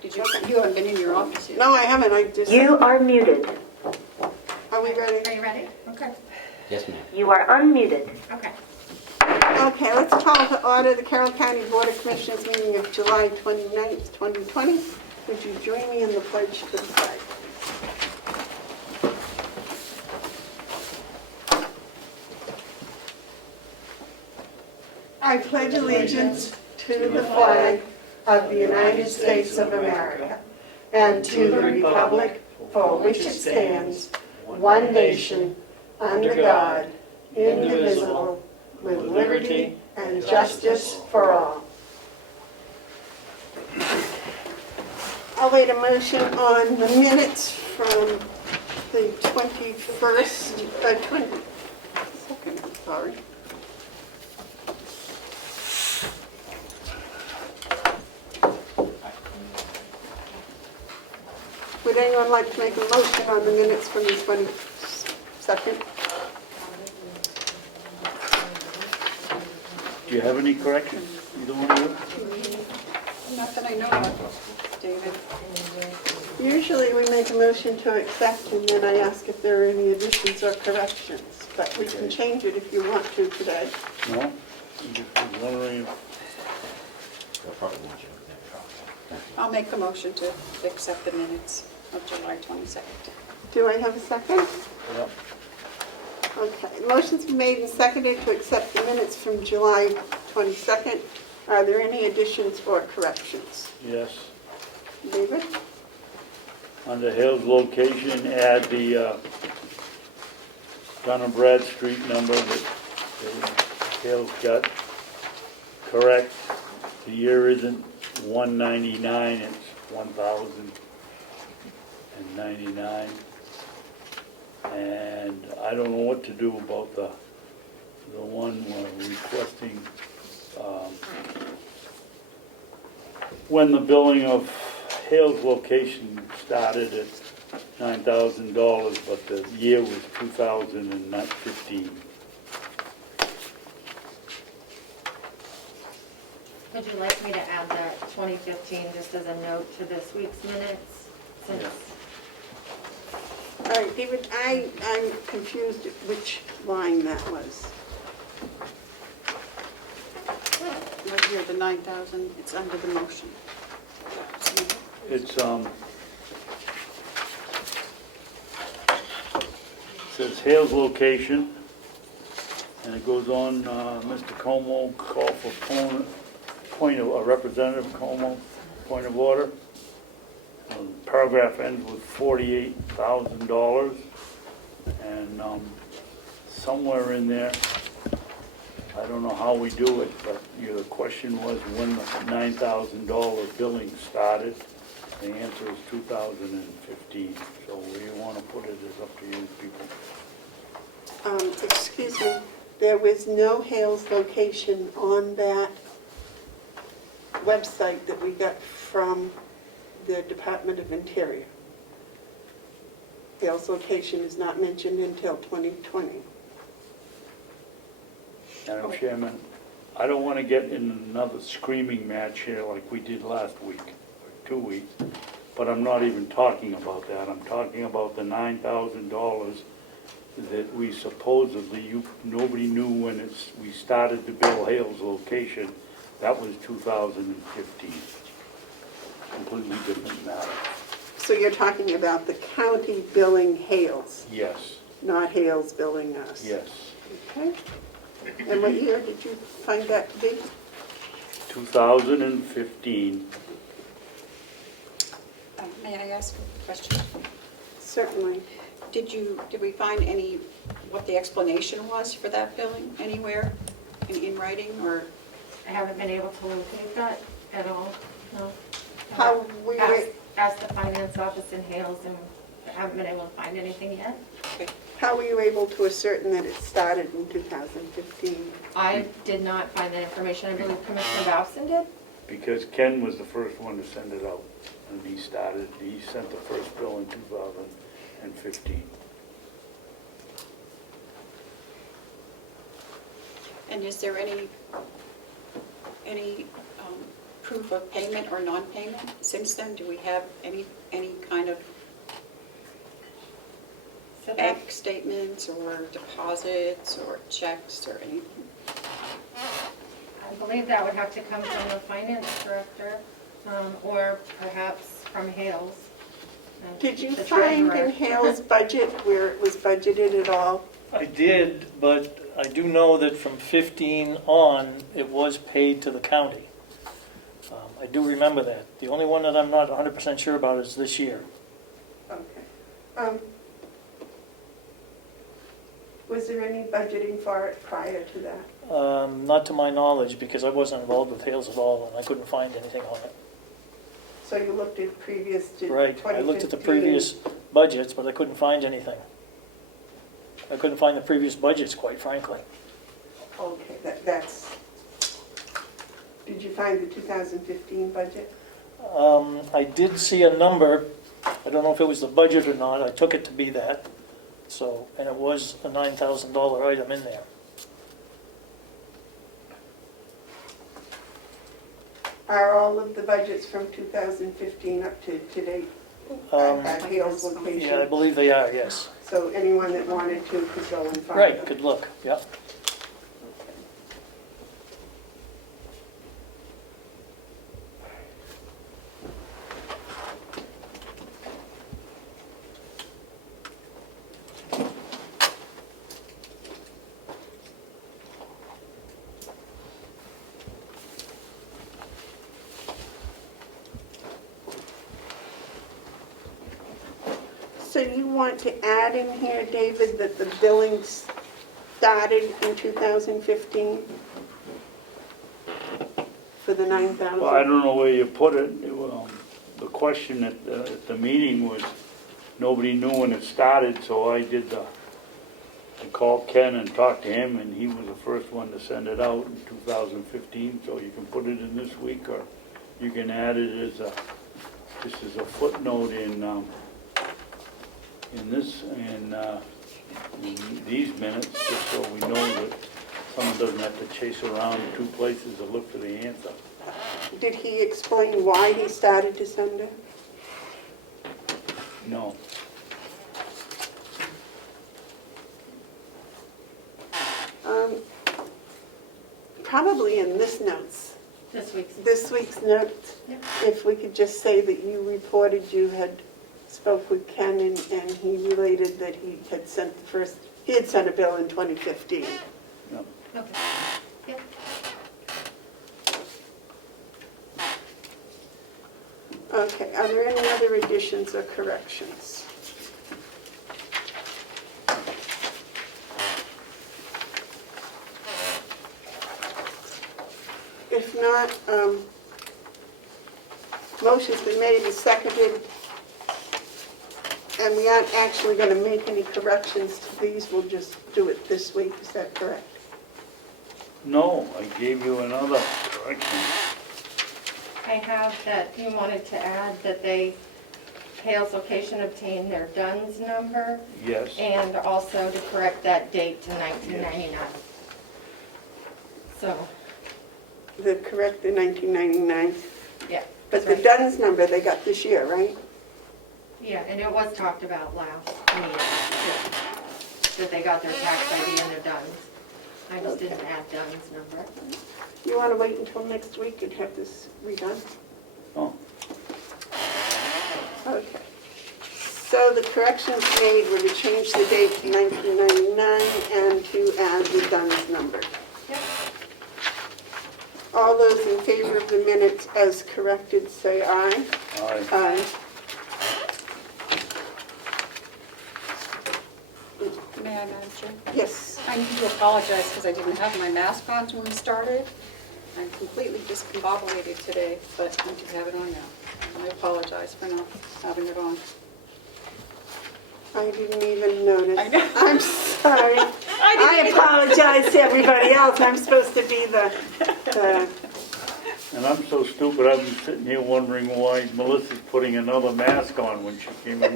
Did you haven't been in your office yet? No, I haven't, I just... You are muted. Are we ready? Are you ready? Okay. Yes, ma'am. You are unmuted. Okay. Okay, let's call to order the Carroll County Board of Commissioners meeting of July 29th, 2020. Would you join me in the pledge to the flag? I pledge allegiance to the flag of the United States of America and to the republic for which it stands, one nation, under God, indivisible, with liberty and justice for all. I'll wait a motion on the minutes from the 22nd, I'm sorry. Would anyone like to make a motion on the minutes from the 22nd? Do you have any corrections? Either one of you? Not that I know of, David. Usually we make a motion to accept and then I ask if there are any additions or corrections. But we can change it if you want to today. No? I'm just wondering. They'll probably want you to Thank you. I'll make the motion to accept the minutes of July 22nd. Do I have a second? Yep. Okay, motion's been made and seconded to accept the minutes from July 22nd. Are there any additions or corrections? Yes. David? Under Hale's location, add the Dun and Brad Street number that Hale's got correct. The year isn't 199, it's 1099. And I don't know what to do about the one requesting when the billing of Hale's location started at $9,000, but the year was 2015. Would you like me to add that 2015 just as a note to this week's minutes? Since All right, David, I'm confused at which line that was. Right here, the 9,000, it's under the motion. It's, says Hale's location, and it goes on, Mr. Comeau call for a representative Comeau, point of order. Paragraph ends with $48,000, and somewhere in there, I don't know how we do it, but the question was when the $9,000 billing started. The answer is 2015, so where you want to put it is up to you people. Excuse me, there was no Hale's location on that website that we got from the Department of Interior. Hale's location is not mentioned until 2020. Madam Chairman, I don't want to get in another screaming match here like we did last week, or 2 weeks, but I'm not even talking about that. I'm talking about the $9,000 that we supposedly, nobody knew when we started to bill Hale's location. That was 2015. Completely different matter. So you're talking about the county billing Hale's, Yes, not Hale's billing us? yes. Okay. And what year did you find that to be? 2015. May I ask a question? Certainly. Did we find what the explanation was for that billing anywhere in writing, or? I haven't been able to locate that at all, no. How we Asked the finance office in Hales and I haven't been able to find anything yet. How were you able to ascertain that it started in 2015? I did not find that information. I believe Commissioner Bowson did. Because Ken was the first one to send it out, and he sent the first bill in 2015. And is there any proof of payment or non-payment since then? Do we have any kind of So that, bank statements or deposits or checks or anything? I believe that would have to come from the finance director, or perhaps from Hales. Did you the find treasurer. in Hale's budget where it was budgeted at all? I did, but I do know that from 15 on, it was paid to the county. I do remember that. The only one that I'm not 100% sure about is this year. Okay. Was there any budgeting for it prior to that? Not to my knowledge, because I wasn't involved with Hales at all, and I couldn't find anything on it. So you looked at previous to 2015? Right, I looked at the previous budgets, but I couldn't find anything. I couldn't find the previous budgets, quite frankly. Okay, that's, did you find the 2015 budget? I did see a number, I don't know if it was the budget or not, I took it to be that. So, and it was a $9,000 item in there. Are all of the budgets from 2015 up to date at Hale's location? Yeah, I believe they are, yes. So anyone that wanted to could go and find them? Right, good look, yeah. So you want to add in here, David, that the billing started in 2015 for the 9,000? Well, I don't know where you put it. The question at the meeting was, nobody knew when it started, so I did I called Ken and talked to him, and he was the first one to send it out in 2015, so you can put it in this week, or you can add it as this is a footnote in these minutes, just so we know that someone doesn't have to chase around two places to look for the answer. Did he explain why he started to send it? No. Probably in this notes, This week's. this week's notes, Yep. if we could just say that you reported you had spoke with Ken and he related that he had sent a bill in 2015. No. Okay. Yep. Okay, are there any other additions or corrections? If not, motion's been made and seconded, and we aren't actually going to make any corrections to these, we'll just do it this week, is that correct? No, I gave you another correction. I have that you wanted to add that Hale's location obtained their DUNS number, Yes. and also to correct that date to 1999. So, The correct, the 1999, yeah. but the right. DUNS number they got this year, right? Yeah, and it was talked about last meeting, too, that they got their tax ID and their DUNS. I just didn't add DUNS number. You want to wait until next week and have this redone? Oh, Okay. So the corrections made were to change the date to 1999 and to add the DUNS number. Yep. All those in favor of the minutes as corrected, say aye. aye. Aye. May I, Madam Chair? Yes. I need to apologize because I didn't have my mask on when we started. I'm completely discombobulated today, but I do have it on now. I apologize for not having it on. I didn't even notice. I know. I'm sorry. I apologize to everybody else. I'm supposed to be the And I'm so stupid, I've been sitting here wondering why Melissa's putting another mask on when she came in.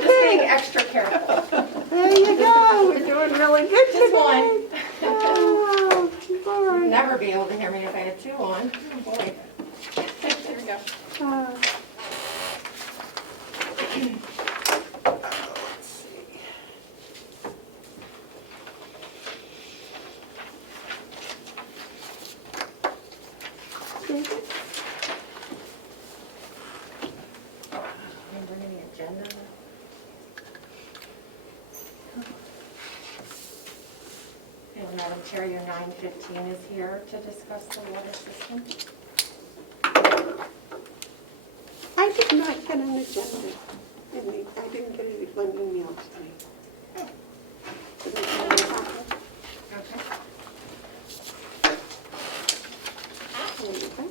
Just being extra careful. There you go. We're doing really good today. Just one. Oh, All You'd right. never be able to hear me if I had two on. Oh, boy. There we go. Let's see. Remember any agenda? And Madam Chair, your 9:15 is here to discuss the water system. I did not get an agenda. I didn't get it one email tonight. Did I get it? Okay. There you go.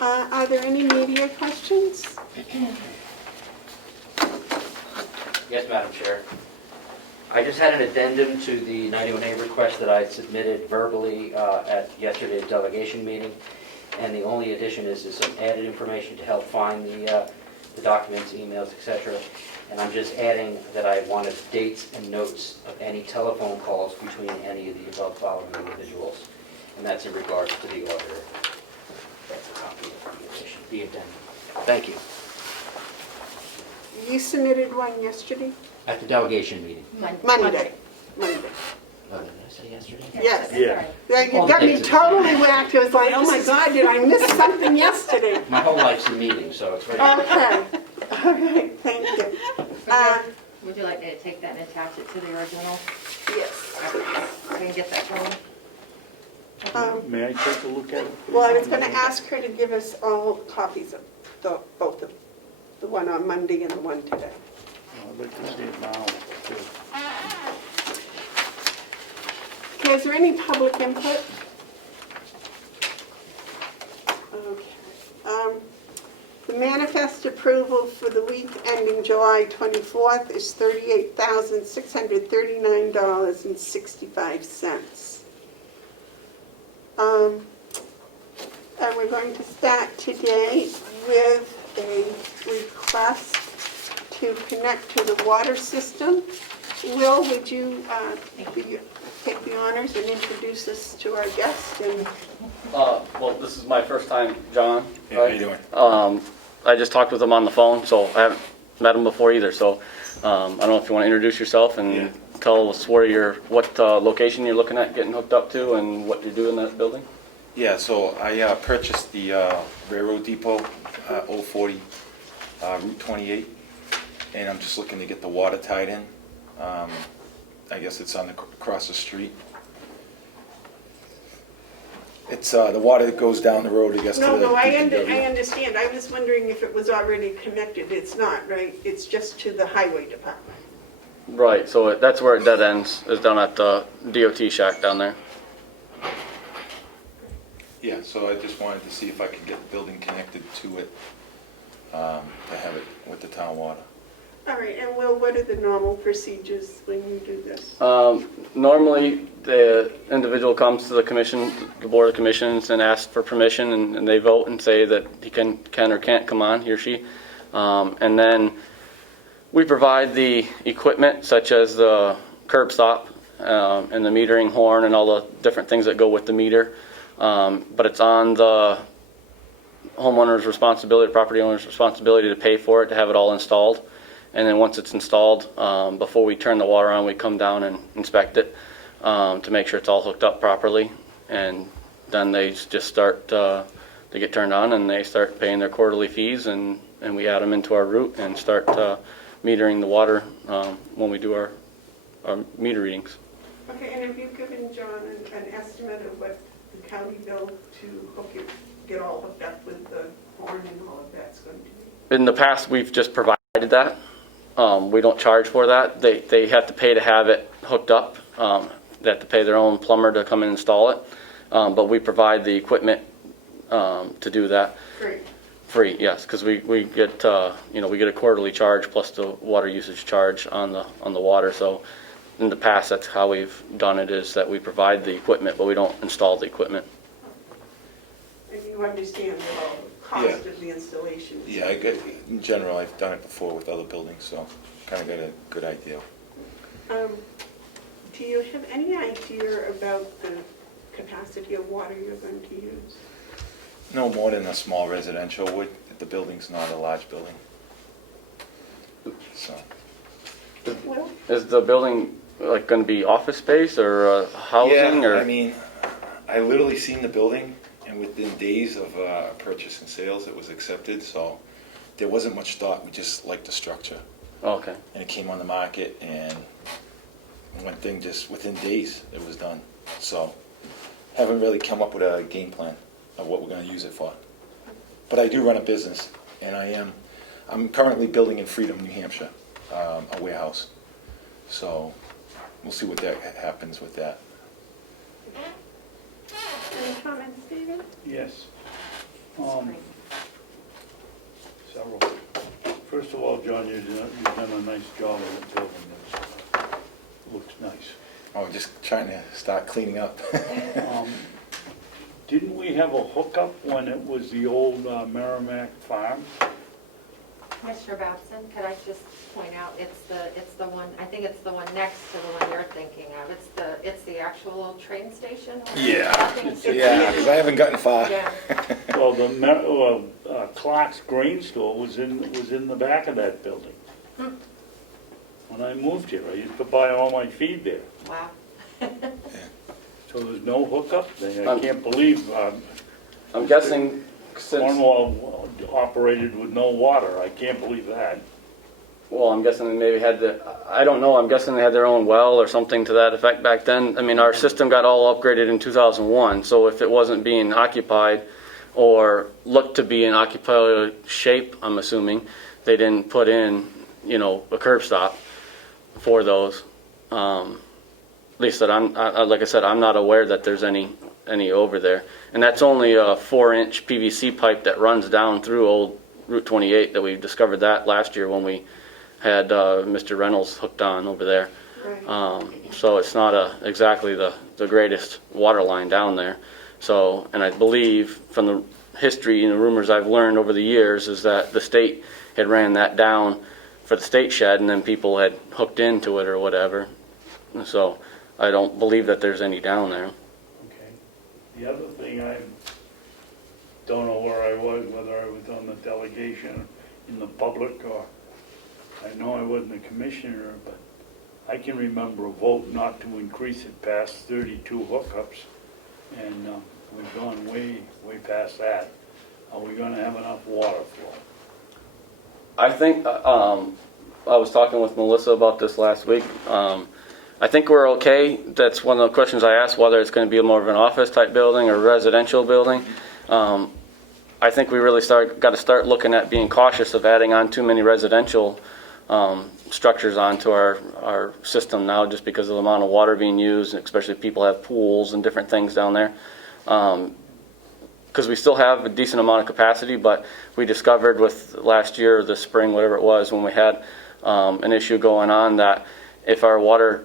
Are there any media questions? Yes, Madam Chair. I just had an addendum to the 91A request that I submitted verbally at yesterday's delegation meeting. And the only addition is some added information to help find the documents, emails, etc. And I'm just adding that I wanted dates and notes of any telephone calls between any of the above following individuals. And that's in regards to the auditor. That's a copy of the addition, the addendum. Thank you. You submitted one yesterday? At the delegation meeting. Monday. Oh, did I say yesterday? Yes. Yeah. Yeah, you got me totally whacked. I was like, oh my God, did I miss something yesterday? My whole life's a meeting, so it's right. Okay. Okay, thank you. Would you like me to take that and attach it to the original? Yes. So we can get that going? May I take a look at it? Well, I was going to ask her to give us all copies of both of them, the one on Monday and the one today. I'd like to see it now, too. Okay, is there any public input? Okay. The manifest approval for the week ending July 24th is $38,639.65. And we're going to start today with a request to connect to the water system. Will, would you take the honors and introduce us to our guest? And Well, this is my first time, John. Yeah, how you doing? I just talked with him on the phone, so I haven't met him before either. So I don't know if you want to introduce yourself and Yeah. tell us what location you're looking at getting hooked up to and what you're doing in that building. Yeah, so I purchased the railroad depot, 040 Route 28, and I'm just looking to get the water tied in. I guess it's across the street. It's the water that goes down the road, I guess, to the I DPW. understand. I was wondering if it was already connected. It's not, right? It's just to the highway department. Right. So that's where it dead ends, is down at the DOT shack down there. Yeah, so I just wanted to see if I could get the building connected to it, to have it with the town water. All right, and Will, what are the normal procedures when you do this? Normally, the individual comes to the commission, the board of commissions, and asks for permission, and they vote and say that he can or can't come on, he or she. And then we provide the equipment, such as the curb stop and the metering horn and all the different things that go with the meter. But it's on the homeowner's responsibility, property owner's responsibility to pay for it, to have it all installed. And then once it's installed, before we turn the water on, we come down and inspect it to make sure it's all hooked up properly. And then they just start, they get turned on and they start paying their quarterly fees, and we add them into our route and start metering the water when we do our meter readings. Okay, and have you given John an estimate of what the county bill to get all hooked up with the horn and all of that's going to be? In the past, we've just provided that. We don't charge for that. They have to pay to have it hooked up. They have to pay their own plumber to come and install it. But we provide the equipment to do that. Free, yes, because we get we get a quarterly charge plus the water usage charge on the water. So in the past, that's how we've done it, is that we provide the equipment, but we don't install the equipment. And you understand the cost of the installation? Yeah, in general, I've done it before with other buildings, so kind of got a good idea. Do Do you have any idea about the capacity of water you're going to use? No more than a small residential would. The building's not a large building. So, Well, Is the building like going to be office space or housing? yeah, or I mean, I literally seen the building, and within days of purchase and sales, it was accepted. So there wasn't much thought. We just liked the structure, Oh, okay. and it came on the market, and one thing just within days it was done. So haven't really come up with a game plan of what we're going to use it for. But I do run a business, and I'm currently building in Freedom, New Hampshire, a warehouse. So we'll see what that happens with that. any comments, David? Yes. Several. First of all, John, you've done a nice job of the building. It looks nice. Oh, just trying to start cleaning up. Didn't we have a hookup when it was the old Merrimack Farm? Commissioner Babson, could I just point out, it's the one, I think it's the one next to the one you're thinking of. It's the actual train station? Yeah, It's- yeah, because I haven't gotten far. Yeah. Well, the Clark's Grain Store was in the back of that building. When I moved here, I used to buy all my feed there. Wow. So there's no hookup? I can't believe I'm guessing since, Cornwall operated with no water. I can't believe that. well, I'm guessing they maybe had I don't know, I'm guessing they had their own well or something to that effect back then. I mean, our system got all upgraded in 2001, so if it wasn't being occupied or looked to be in occupied shape, I'm assuming, they didn't put in, a curb stop for those. At least that like I said, I'm not aware that there's any over there. And that's only a 4-inch PVC pipe that runs down through old Route 28 that we discovered that last year when we had Mr. Reynolds hooked on over there. Right. So it's not exactly the greatest water line down there. So, and I believe from the history and the rumors I've learned over the years is that the state had ran that down for the state shed and then people had hooked into it or whatever. So I don't believe that there's any down there. Okay. The other thing, I don't know where I was, whether I was on the delegation in the public or, I know I wasn't a commissioner, but I can remember a vote not to increase it past 32 hookups. And we've gone way past that. Are we gonna have enough water flow? I think, I was talking with Melissa about this last week. I think we're okay. That's one of the questions I asked, whether it's going to be more of an office type building or a residential building. I think we really got to start looking at being cautious of adding on too many residential structures onto our system now, just because of the amount of water being used, and especially if people have pools and different things down there. Because we still have a decent amount of capacity, but we discovered with last year, the spring, whatever it was, when we had an issue going on, that if our water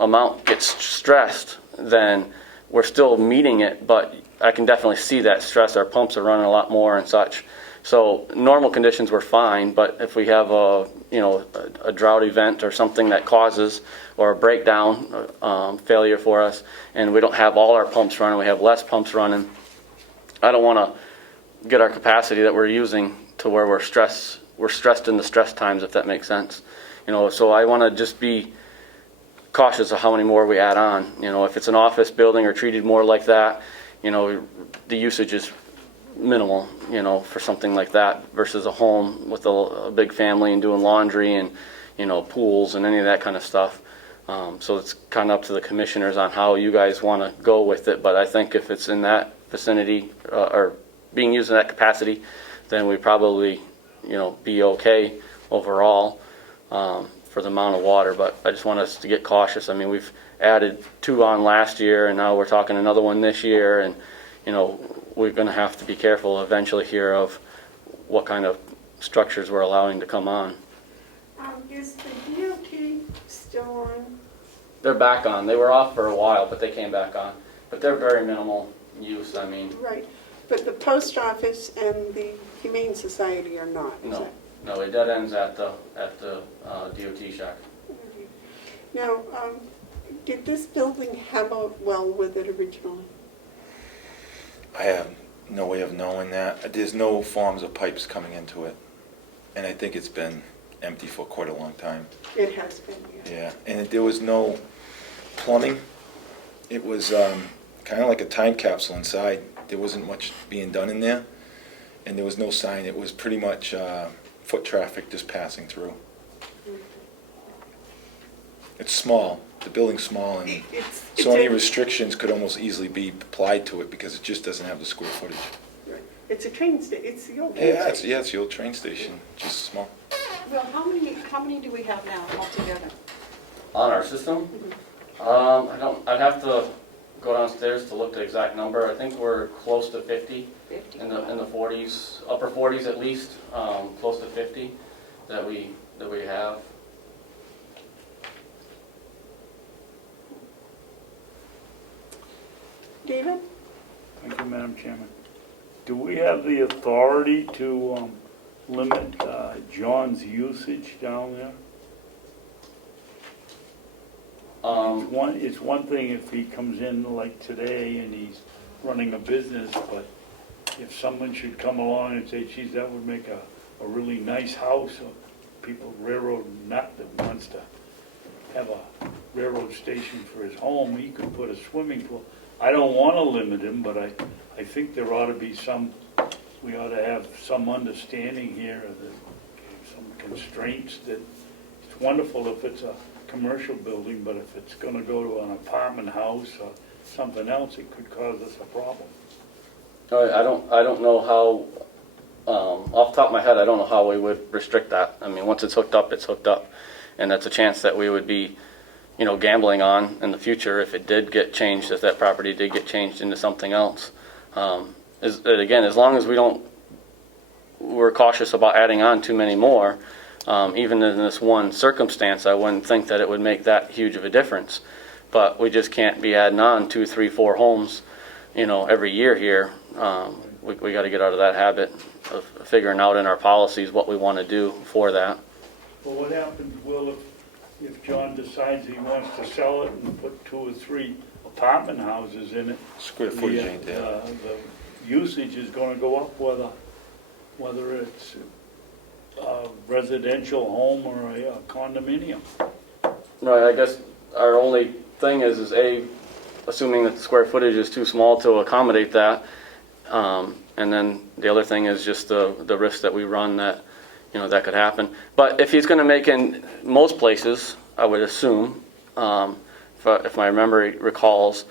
amount gets stressed, then we're still meeting it, but I can definitely see that stress. Our pumps are running a lot more and such. So normal conditions were fine, but if we have a drought event or something that causes, or a breakdown failure for us, and we don't have all our pumps running, we have less pumps running, I don't want to get our capacity that we're using to where we're stressed in the stress times, if that makes sense. So I want to just be cautious of how many more we add on. If it's an office building or treated more like that, the usage is minimal, for something like that versus a home with a big family and doing laundry and, pools and any of that kind of stuff. So it's kind of up to the commissioners on how you guys want to go with it. But I think if it's in that vicinity or being used in that capacity, then we probably, be okay overall for the amount of water. But I just want us to get cautious. I mean, we've added 2 on last year, and now we're talking another one this year, and we're going to have to be careful eventually here of what kind of structures we're allowing to come on. Is the DOT still on? They're back on. They were off for a while, but they came back on. But they're very minimal use. I mean, Right, but the post office and the Humane Society are not, is no, that? no, it dead ends at the DOT shack. Now, did this building have a well with it originally? I have no way of knowing that. There's no forms of pipes coming into it. And I think it's been empty for quite a long time. It has been, yeah. Yeah, and there was no plumbing. It was kind of like a time capsule inside. There wasn't much being done in there, and there was no sign. It was pretty much foot traffic just passing through. It's small. The building's small, and so any restrictions could almost easily be applied to it because it just doesn't have the square footage. Right. It's a train station, it's the old train Yeah, station. it's the old train station, just small. Well, how many do we have now altogether? On our system? I'd have to go downstairs to look the exact number. I think we're close to 50, 50. in the 40s, upper 40s at least, close to 50 that we have. David? Thank you, Madam Chairman. Do we have the authority to limit John's usage down there? It's one thing if he comes in like today and he's running a business, but if someone should come along and say, geez, that would make a really nice house, or people, railroad nut that wants to have a railroad station for his home, he could put a swimming pool. I don't want to limit him, but I think there ought to be we ought to have some understanding here of some constraints that it's wonderful if it's a commercial building, but if it's going to go to an apartment house or something else, it could cause us a problem. I don't know how, off the top of my head, I don't know how we would restrict that. I mean, once it's hooked up, it's hooked up. And that's a chance that we would be, gambling on in the future if it did get changed, if that property did get changed into something else. Again, as long as we're cautious about adding on too many more, even in this one circumstance, I wouldn't think that it would make that huge of a difference. But we just can't be adding on 2, 3, 4 homes, every year here. We got to get out of that habit of figuring out in our policies what we want to do for that. Well, what happens, Will, if John decides he wants to sell it and put 2 or 3 apartment houses in it? Square footage ain't there. The usage is going to go up whether it's a residential home or a condominium. Right, I guess our only thing is assuming that the square footage is too small to accommodate that. And then the other thing is just the risk that we run that, that could happen. But if he's going to make in most places, I would assume, if my memory recalls,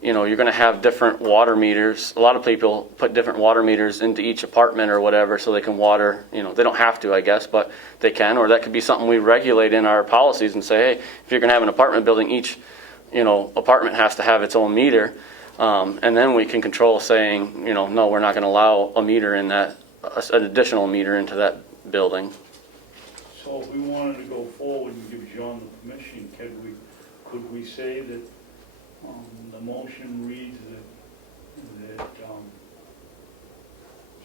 you're going to have different water meters. A lot of people put different water meters into each apartment or whatever so they can water, they don't have to, I guess, but they can. Or that could be something we regulate in our policies and say, hey, if you're going to have an apartment building, each, apartment has to have its own meter. And then we can control saying, no, we're not going to allow a meter in that, an additional meter into that building. So if we wanted to go forward and give John the permission, could we say that the motion reads that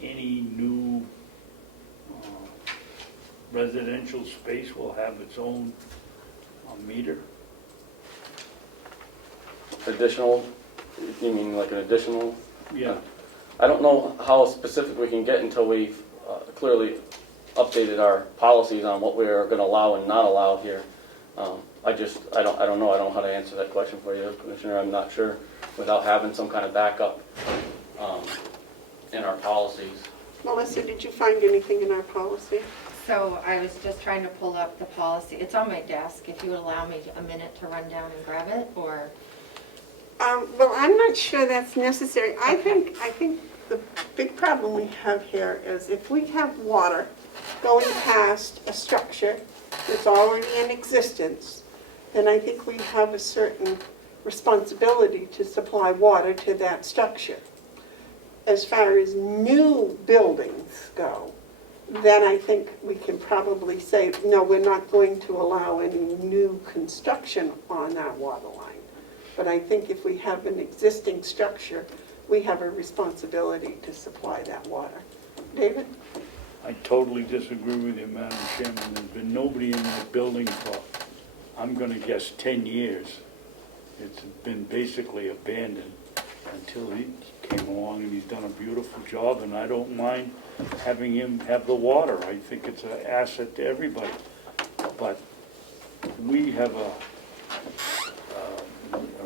any new residential space will have its own meter? Additional, you mean like an additional? Yeah. I don't know how specific we can get until we've clearly updated our policies on what we're going to allow and not allow here. I don't know. I don't know how to answer that question for you, Commissioner. I'm not sure without having some kind of backup in our policies. Melissa, did you find anything in our policy? So I was just trying to pull up the policy. It's on my desk. If you would allow me a minute to run down and grab it, or? Well, I'm not sure that's necessary. I think the big problem we have here is if we have water going past a structure that's already in existence, then I think we have a certain responsibility to supply water to that structure. As far as new buildings go, then I think we can probably say, no, we're not going to allow any new construction on our water line. But I think if we have an existing structure, we have a responsibility to supply that water. David? I totally disagree with you, Madam Chairman. There's been nobody in that building for I'm gonna guess 10 years. It's been basically abandoned until he came along, and he's done a beautiful job, and I don't mind having him have the water. I think it's an asset to everybody. But we have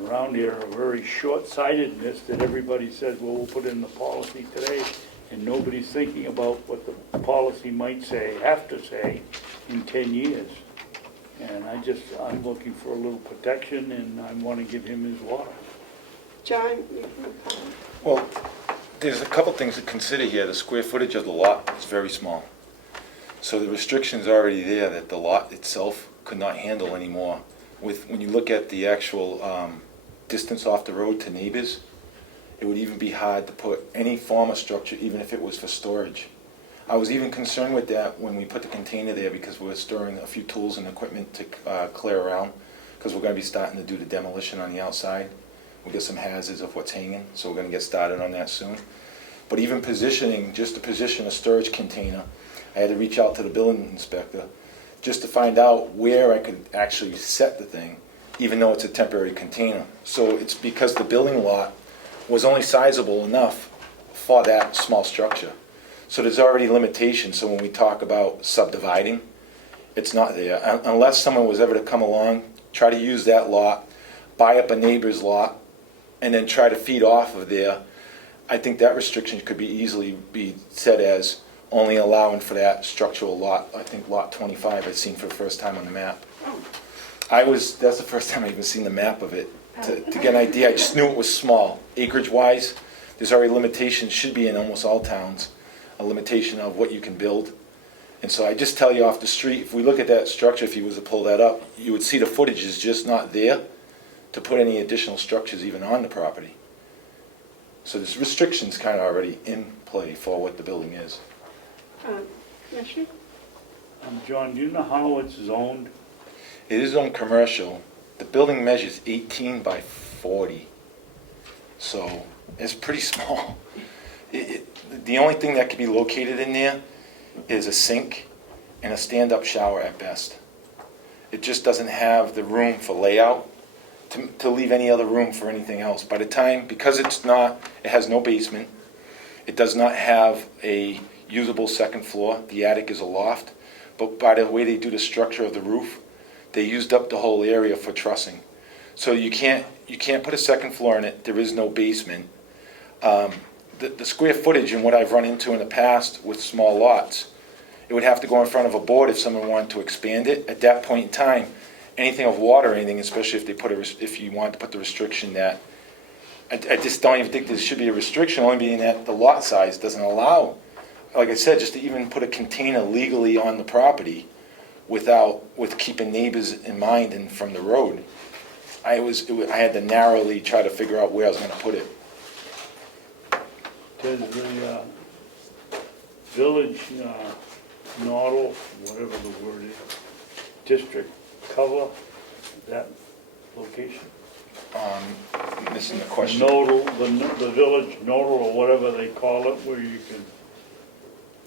around here, a very short-sightedness that everybody says, well, we'll put in the policy today, and nobody's thinking about what the policy might say, have to say, in 10 years. And I'm looking for a little protection, and I want to give him his water. John, you can comment? Well, there's a couple things to consider here. The square footage of the lot is very small. So the restriction's already there that the lot itself could not handle anymore. When you look at the actual distance off the road to neighbors, it would even be hard to put any form of structure, even if it was for storage. I was even concerned with that when we put the container there, because we were storing a few tools and equipment to clear around, because we're going to be starting to do the demolition on the outside. We got some hazards of what's hanging, so we're going to get started on that soon. But even positioning, just to position a storage container, I had to reach out to the building inspector just to find out where I could actually set the thing, even though it's a temporary container. So it's because the building lot was only sizable enough for that small structure. So there's already limitations. So when we talk about subdividing, it's not there. Unless someone was ever to come along, try to use that lot, buy up a neighbor's lot, and then try to feed off of there, I think that restriction could be easily be set as only allowing for that structural lot. I think lot 25 I'd seen for the first time on the map. That's the first time I've even seen the map of it. To get an idea, I just knew it was small. Acreage-wise, there's already limitations, should be in almost all towns, a limitation of what you can build. And so I just tell you off the street, if we look at that structure, if you was to pull that up, you would see the footage is just not there to put any additional structures even on the property. So there's restrictions kind of already in play for what the building is. Commissioner? John, do you know how it's zoned? It is on commercial. The building measures 18 by 40. So it's pretty small. The only thing that could be located in there is a sink and a stand-up shower at best. It just doesn't have the room for layout to leave any other room for anything else. By the time, because it has no basement, it does not have a usable second floor. The attic is a loft, but by the way they do the structure of the roof, they used up the whole area for trussing. So you can't put a second floor in it. There is no basement. The square footage and what I've run into in the past with small lots, it would have to go in front of a board if someone wanted to expand it. At that point in time, anything of water or anything, especially if you wanted to put the restriction that, I just don't even think there should be a restriction, only being that the lot size doesn't allow, like I said, just to even put a container legally on the property with keeping neighbors in mind and from the road. I had to narrowly try to figure out where I was going to put it. Does the village nodal, whatever the word is, district cover that location? Missing the question. Nodal, the village nodal, or whatever they call it, where you can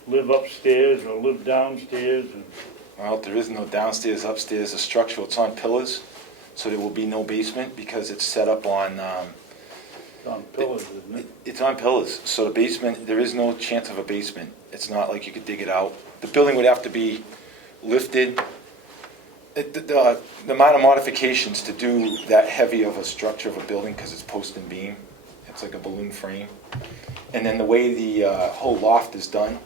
live upstairs or live downstairs. Well, there is no downstairs, upstairs. The structure, it's on pillars, so there will be no basement because it's set up on... It's on pillars, isn't it? It's on pillars, so the basement, there is no chance of a basement. It's not like you could dig it out. The building would have to be lifted. The amount of modifications to do that heavy of a structure of a building, because it's post and beam, it's like a balloon frame. And then the way the whole loft is done,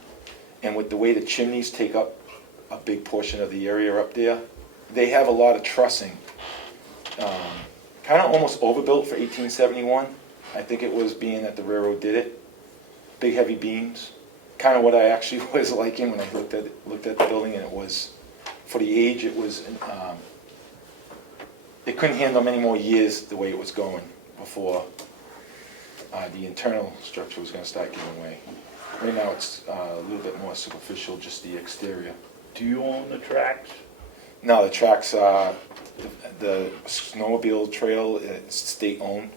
and with the way the chimneys take up a big portion of the area up there, they have a lot of trussing. Kind of almost overbuilt for 1871. I think it was, being that the railroad did it. Big heavy beams. Kind of what I actually was liking when I looked at the building, and it was, for the age, it was, it couldn't handle many more years the way it was going before the internal structure was going to start giving way. Right now it's a little bit more superficial, just the exterior. Do you own the tracks? No, the tracks, the snowmobile trail is state-owned.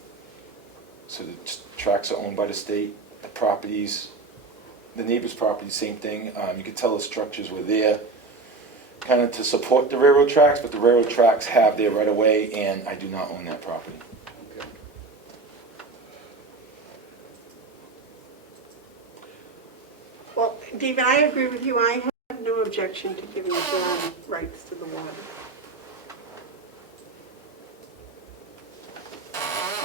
So the tracks are owned by the state. The properties, the neighbor's property, same thing. You could tell the structures were there. kind of to support the railroad tracks, but the railroad tracks have their right of way, and I do not own that property. Well, David, I agree with you. I have no objection to giving John rights to the water.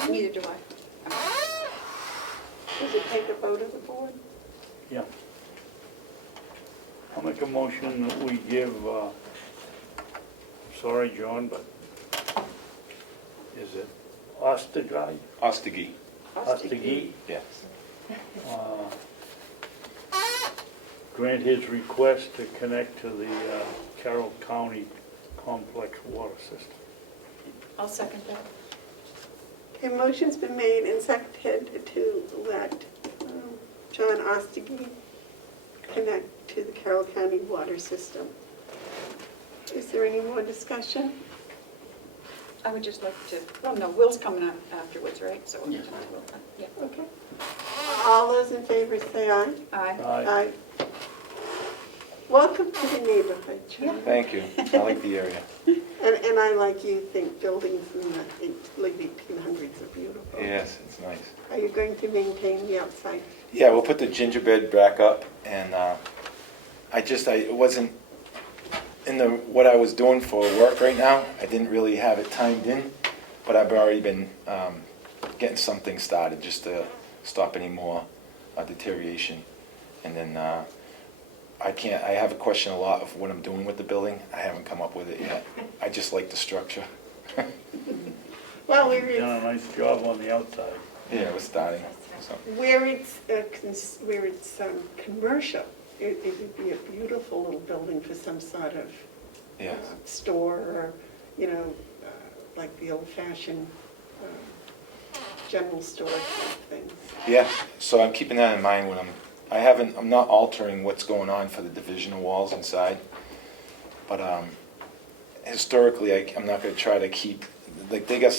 Neither do I. Does it take a vote of the board? Yeah. I'll make a motion that we give, sorry, John, but is it Ostagai? Ostigi, Ostagi? yes. Grant his request to connect to the Carroll County Complex Water System. I'll second that. A motion's been made and seconded to let John Ostigi connect to the Carroll County water system. Is there any more discussion? I would just like to, oh no, Will's coming up afterwards, right? So we'll get to Will. Yeah. Okay. All those in favor say aye. Aye. Aye. Aye. Welcome to the neighborhood, John. Thank you, I like the area. And I, like you, think buildings in the late 1800s are beautiful. Yes, it's nice. Are you going to maintain the outside? Yeah, we'll put the gingerbread back up, and I it wasn't in what I was doing for work right now. I didn't really have it timed in, but I've already been getting something started just to stop any more deterioration. And then I have a question a lot of what I'm doing with the building. I haven't come up with it yet. I just like the structure. Well, You've done a nice job on the outside. Yeah, we're starting. So. where it's commercial, it would be a beautiful little building for some sort of Yes. store, or, like the old-fashioned general store type things. Yeah, so I'm keeping that in mind when I'm not altering what's going on for the divisional walls inside, but historically I'm not going to try to keep, like they got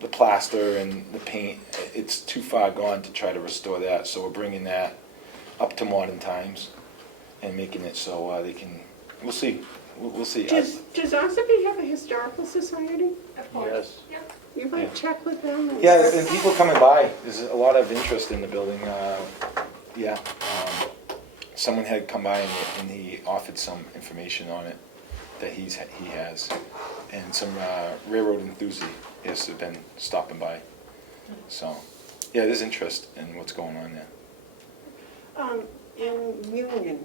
the plaster and the paint, it's too far gone to try to restore that, so we're bringing that up to modern times and making it so they can, we'll see. Does Ossipee have a historical society? Of course. Yes. Yep. You might Yeah. check with them. Yeah, there's been people coming by. There's a lot of interest in the building. Someone had come by and he offered some information on it that he has, and some railroad enthusiasts have been stopping by. So, yeah, there's interest in what's going on there. In Union,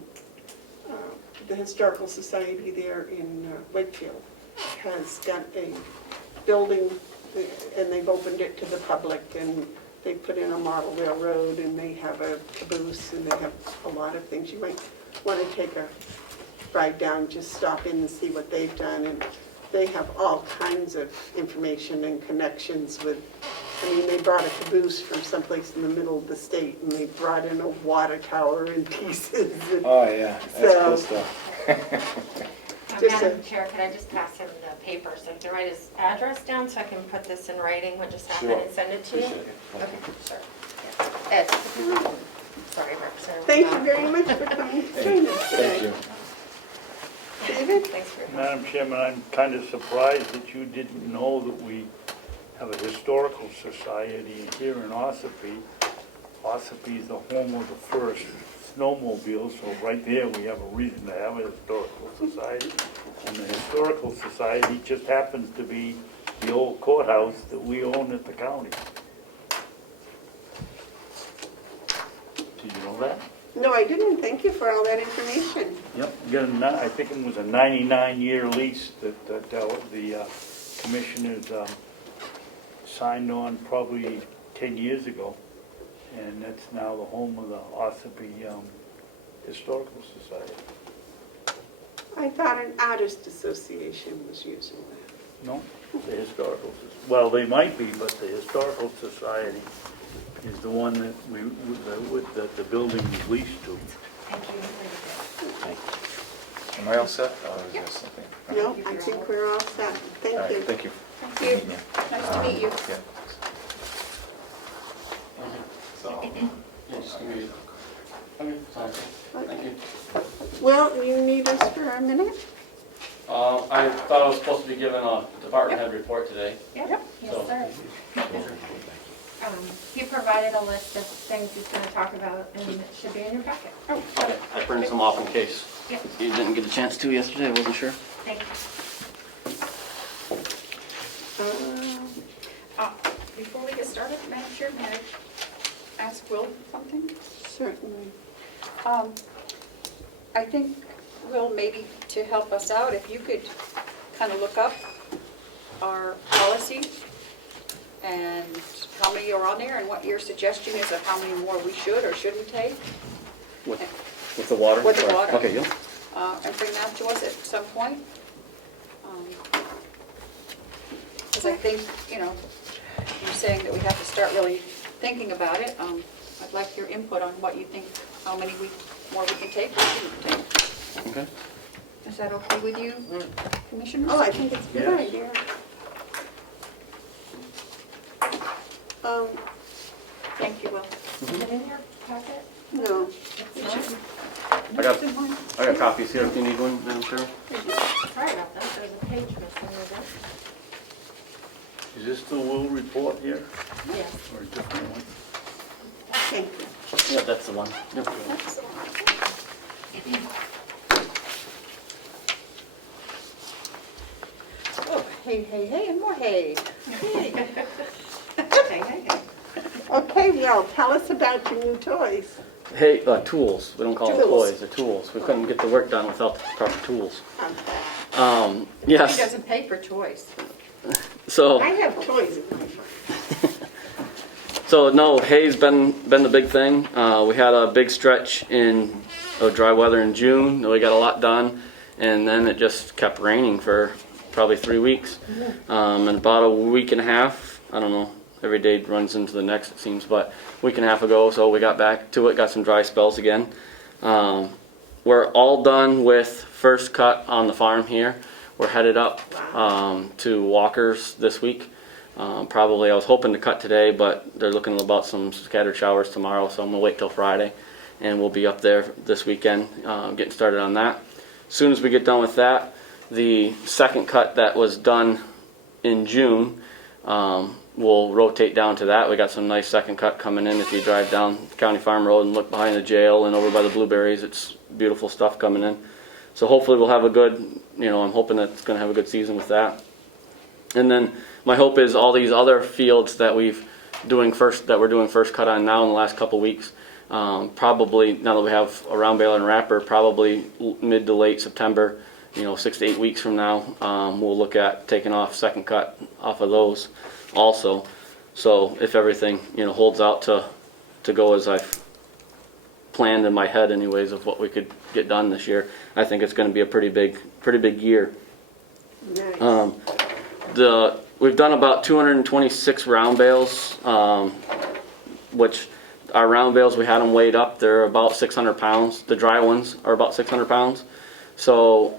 the Historical Society there in Wakefield has got a building, and they've opened it to the public, and they put in a model railroad, and they have a caboose, and they have a lot of things. You might want to take a ride down, just stop in and see what they've done, and they have all kinds of information and connections with, they brought a caboose from someplace in the middle of the state, and they brought in a water tower in pieces. And Oh, yeah, that's cool So- stuff. Just Madam a- Chair, could I just pass him the paper so he can write his address down so I can put this in writing, what just happened, Sure. and send it to you? Appreciate it. Thank Okay, sure. Yeah. Ed, sorry, Representative. Thank you very much for coming to join us Thank today. you. David? Thanks for your help. Madam Chairman, I'm kind of surprised that you didn't know that we have a historical society here in Ossipee. Ossipee is the home of the first snowmobile, so right there we have a reason to have a historical society. And the historical society just happens to be the old courthouse that we own at the county. Did you know that? No, I didn't. Thank you for all that information. Yep, I think it was a 99-year lease that the commissioners signed on probably 10 years ago, and that's now the home of the Ossipee Historical Society. I thought an artist association was using that. No, the historical, well, they might be, but the Historical Society is the one that that the building is leased to. Thank you. Am I all set, or is there something? No, I think we're all set. All Thank right, you. thank you. Thank you. Nice to meet you. Yeah. Yeah, just give me Okay, sounds good. Thank you. Will, you need us for a minute? I thought I was supposed to be given a department head report today. Yep, yes, So- sir. He provided a list of things he's gonna talk about, and it should be in your packet. I printed some off in case Yep, you didn't get a chance to yesterday, I wasn't sure. thank you. Before we get started, Madam Chair, may I ask Will something? Certainly. I think, Will, maybe to help us out, if you could kind of look up our policy and how many are on there and what your suggestion is of how many more we should or shouldn't take, With the water? With the water. Okay, yeah. and bring that to us at some point. Because I think, you're saying that we have to start really thinking about it. I'd like your input on what you think, how many more we can take or shouldn't take. Okay. Is that okay with you, Commissioners? Oh, I think it's a good Yes. idea. Thank you, Will. Is it in your packet? No. It's not? I got copies here if you need one, Madam Chair. Sorry about that, there's a page missing with it. Is this the Will report here, Yes. or a different one? Thank you. Yeah, that's the one. Yep. Oh, hey, and more hay. Okay, Will, tell us about your new toys. Hey, tools, we don't call them Tools. toys, they're tools. We couldn't get the work done without the proper tools. Okay. He Yes, doesn't pay for toys. so. I have toys in my front. So no, hay's been the big thing. We had a big stretch of dry weather in June. We got a lot done, and then it just kept raining for probably 3 weeks. And about a week and a half, I don't know, every day runs into the next it seems, but a week and a half ago, so we got back to it, got some dry spells again. We're all done with first cut on the farm here. We're headed up to Walker's this week. Probably I was hoping to cut today, but they're looking about some scattered showers tomorrow, so I'm gonna wait till Friday, and we'll be up there this weekend, getting started on that. As soon as we get done with that, the second cut that was done in June, we'll rotate down to that. We got some nice second cut coming in. If you drive down County Farm Road and look behind the jail and over by the blueberries, it's beautiful stuff coming in. So hopefully we'll have a good, I'm hoping that it's gonna have a good season with that. And then my hope is all these other fields that we're doing first cut on now in the last couple weeks, probably now that we have a round baler and wrapper, probably mid to late September, 6 to 8 weeks from now, we'll look at taking off second cut off of those also. So if everything holds out to go as I've planned in my head anyways of what we could get done this year, I think it's going to be a pretty big year. Nice. We've done about 226 round bales, which our round bales, we had them weighed up. They're about 600 pounds. The dry ones are about 600 pounds. So,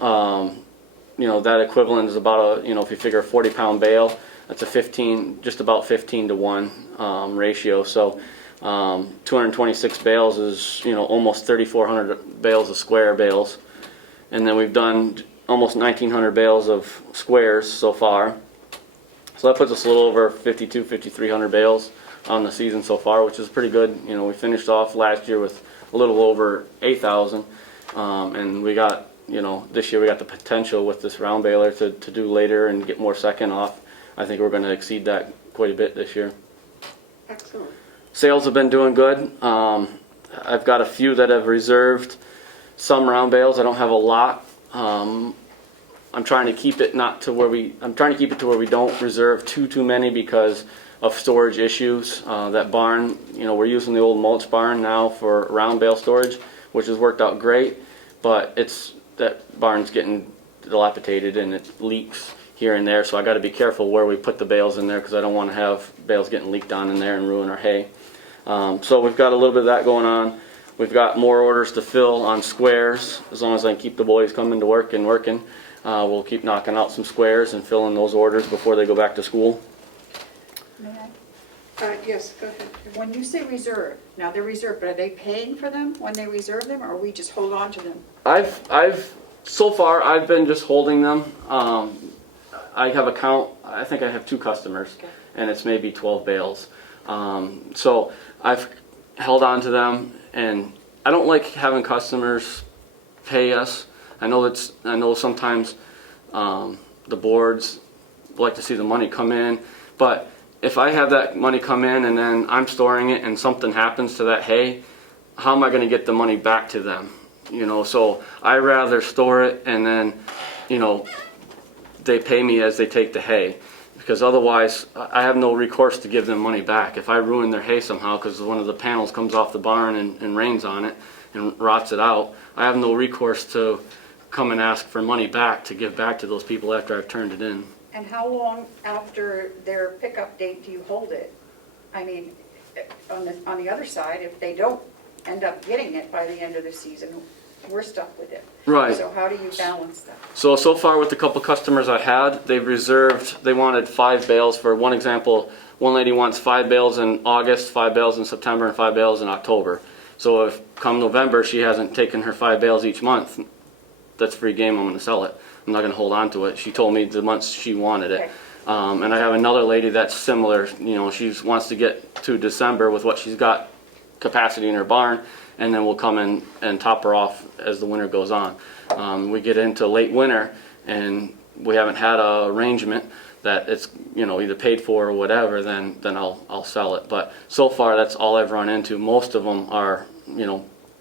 that equivalent is about if you figure a 40-pound bale, that's just about 15 to 1 ratio. So, 226 bales is, almost 3,400 bales of square bales. And then we've done almost 1,900 bales of squares so far. So that puts us a little over 5,300 bales on the season so far, which is pretty good. We finished off last year with a little over 8,000, and we got, this year we got the potential with this round baler to do later and get more second off. I think we're going to exceed that quite a bit this year. Excellent. Sales have been doing good. I've got a few that have reserved some round bales. I don't have a lot. I'm trying to keep it to where we don't reserve too many because of storage issues. That barn, we're using the old mulch barn now for round bale storage, which has worked out great, but that barn's getting dilapidated and it leaks here and there, so I got to be careful where we put the bales in there because I don't want to have bales getting leaked on in there and ruin our hay. So we've got a little bit of that going on. We've got more orders to fill on squares. As long as I can keep the boys coming to work and working, we'll keep knocking out some squares and filling those orders before they go back to school. May I? Yes, go ahead. When you say reserve, now they're reserved, but are they paying for them when they reserve them, or we just hold on to them? So far, I've been just holding them. I have a count, I think I have 2 customers, Okay. and it's maybe 12 bales. So I've held on to them, and I don't like having customers pay us. I know sometimes the boards like to see the money come in, but if I have that money come in and then I'm storing it and something happens to that hay, how am I going to get the money back to them? So I rather store it and then, they pay me as they take the hay, because otherwise I have no recourse to give them money back. If I ruin their hay somehow because one of the panels comes off the barn and rains on it and rots it out, I have no recourse to come and ask for money back to give back to those people after I've turned it in. And how long after their pickup date do you hold it? I mean, on the other side, if they don't end up getting it by the end of the season, we're stuck with it. Right. So how do you balance that? So far with the couple customers I had, they've reserved, they wanted 5 bales. For one example, one lady wants 5 bales in August, 5 bales in September, and 5 bales in October. So if come November she hasn't taken her 5 bales each month, that's free game, I'm going to sell it. I'm not going to hold on to it. She told me the months she wanted it. Okay. And I have another lady that's similar. She wants to get to December with what she's got capacity in her barn, and then we'll come in and top her off as the winter goes on. We get into late winter and we haven't had a arrangement that it's either paid for or whatever, then I'll sell it. But so far that's all I've run into. Most of them are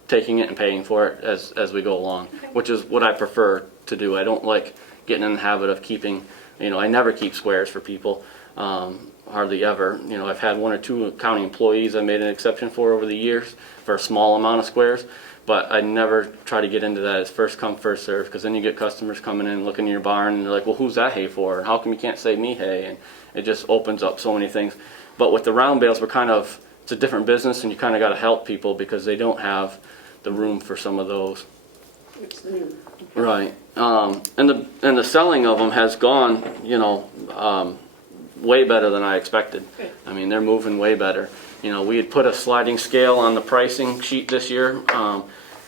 taking it and paying for it as we go along, which is what I prefer to do. I don't like getting in the habit of keeping, I never keep squares for people, hardly ever. I've had 1 or 2 county employees I made an exception for over the years for a small amount of squares, but I never try to get into that as first come, first serve, because then you get customers coming in looking in your barn and they're like, well, who's that hay for? And how come you can't save me hay? And it just opens up so many things. But with the round bales, it's a different business, and you kind of got to help people because they don't have the room for some of those. It's new. Right. And the selling of them has gone, way better than I expected. Good. I mean, they're moving way better. We had put a sliding scale on the pricing sheet this year,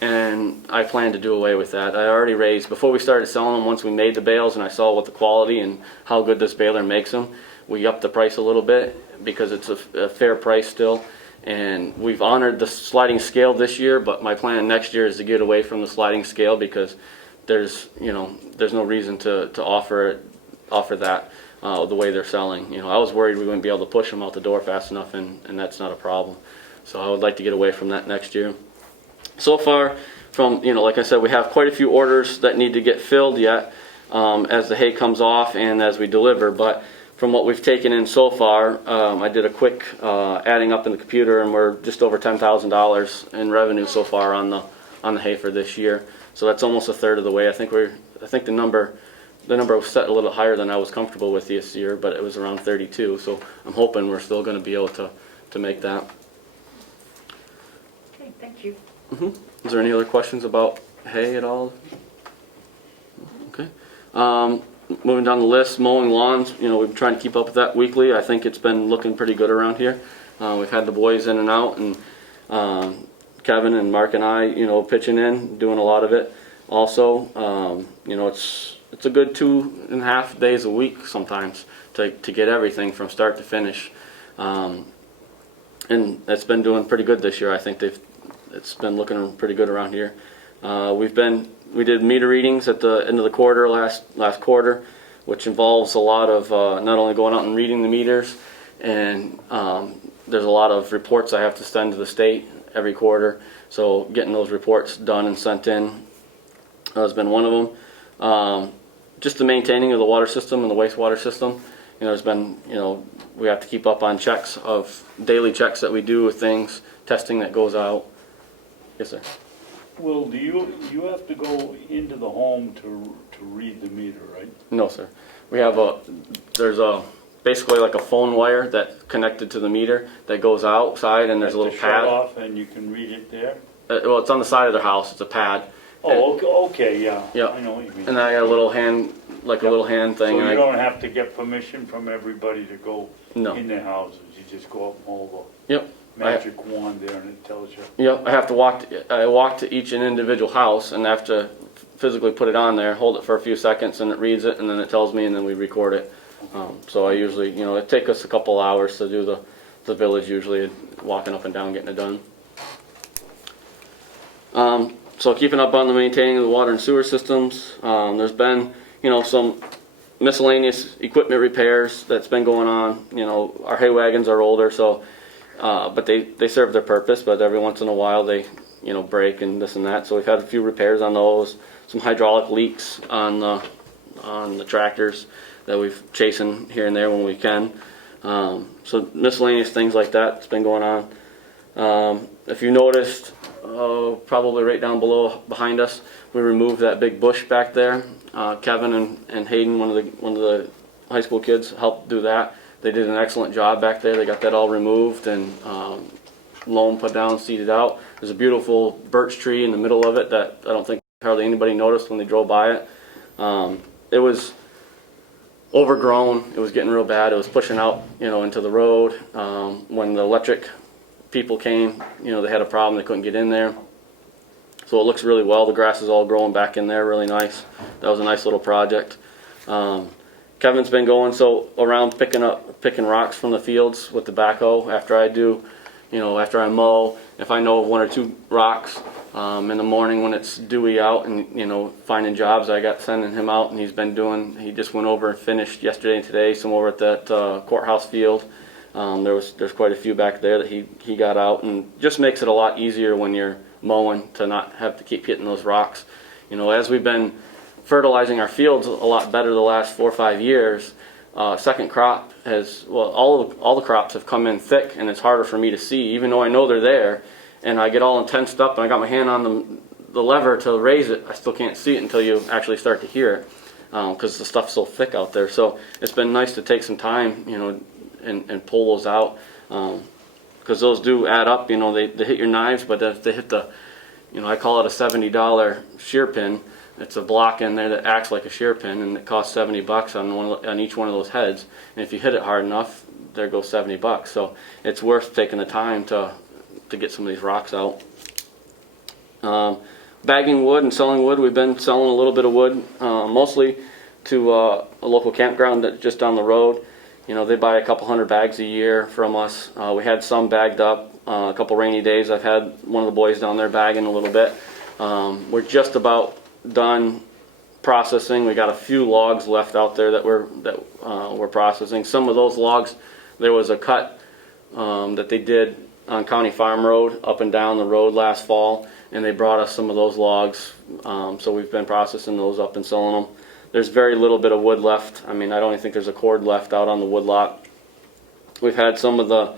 and I plan to do away with that. I already raised, before we started selling them, once we made the bales and I saw what the quality and how good this baler makes them, we upped the price a little bit because it's a fair price still. And we've honored the sliding scale this year, but my plan next year is to get away from the sliding scale because there's no reason to offer that the way they're selling. I was worried we wouldn't be able to push them out the door fast enough, and that's not a problem. So I would like to get away from that next year. So far, from like I said, we have quite a few orders that need to get filled yet as the hay comes off and as we deliver. But from what we've taken in so far, I did a quick adding up in the computer, and we're just over $10,000 in revenue so far on the hay for this year. So that's almost a third of the way. I think the number was set a little higher than I was comfortable with this year, but it was around 32. So I'm hoping we're still going to be able to make that. Okay, thank you. Is there any other questions about hay at all? Okay. Moving down the list, mowing lawns. We've been trying to keep up with that weekly. I think it's been looking pretty good around here. We've had the boys in and out, and Kevin and Mark and I, pitching in, doing a lot of it. Also, it's a good 2.5 days a week sometimes to get everything from start to finish, and it's been doing pretty good this year. I think it's been looking pretty good around here. We did meter readings at the end of the quarter last quarter, which involves a lot of not only going out and reading the meters, and there's a lot of reports I have to send to the state every quarter. So getting those reports done and sent in has been one of them. Just the maintaining of the water system and the wastewater system. There's been, we have to keep up on checks of daily checks that we do with things, testing that goes out. Yes, sir. Will, do you have to go into the home to read the meter, right? No, sir. We have there's basically like a phone wire that's connected to the meter that goes outside, and there's a little Shut pad. off and you can read it there? Well, it's on the side of their house. It's a pad, Oh, okay, yeah. Yeah. I know what you mean. And I got a little hand, like a little hand thing. So and you I, don't have to get permission from everybody to go No. in their houses, you just go up and hold Yep. a magic wand there and it tells you. Yep, I have to walk to each and individual house and have to physically put it on there, hold it for a few seconds, and it reads it, and then it tells me, and then we record it. So I usually, it takes us a couple hours to do the village, usually walking up and down, getting it done. So keeping up on the maintaining of the water and sewer systems. There's been, some miscellaneous equipment repairs that's been going on. Our hay wagons are older, so but they serve their purpose. But every once in a while they, break and this and that. So we've had a few repairs on those. Some hydraulic leaks on the tractors that we've chasing here and there when we can. So miscellaneous things like that's been going on. If you noticed, probably right down below behind us, we removed that big bush back there. Kevin and Hayden, one of the high school kids, helped do that. They did an excellent job back there. They got that all removed and loam put down, seeded out. There's a beautiful birch tree in the middle of it that I don't think hardly anybody noticed when they drove by it. It was overgrown. It was getting real bad. It was pushing out, into the road. When the electric people came, they had a problem. They couldn't get in there. So it looks really well. The grass is all growing back in there, really nice. That was a nice little project. Kevin's been going around picking rocks from the fields with the backhoe after I do, after I mow. If I know of one or two rocks in the morning when it's dewy out and finding jobs, I got sending him out, and he just went over and finished yesterday and today some over at that courthouse field. There's quite a few back there that he got out, and just makes it a lot easier when you're mowing to not have to keep hitting those rocks. As we've been fertilizing our fields a lot better the last 4 or 5 years, second crop all the crops have come in thick, and it's harder for me to see, even though I know they're there, and I get all intensed up and I got my hand on the lever to raise it. I still can't see it until you actually start to hear it, because the stuff's so thick out there. So it's been nice to take some time, and pull those out, because those do add up. They hit your knives, but if they hit the, I call it a $70 shear pin. It's a block in there that acts like a shear pin, and it costs $70 on each one of those heads. And if you hit it hard enough, there goes $70. So it's worth taking the time to get some of these rocks out. Bagging wood and selling wood. We've been selling a little bit of wood, mostly to a local campground that's just down the road. They buy a couple hundred bags a year from us. We had some bagged up a couple rainy days. I've had one of the boys down there bagging a little bit. We're just about done processing. We got a few logs left out there that we're processing. Some of those logs, there was a cut that they did on County Farm Road up and down the road last fall, and they brought us some of those logs. So we've been processing those up and selling them. There's very little bit of wood left. I don't even think there's a cord left out on the wood lot. We've had some of the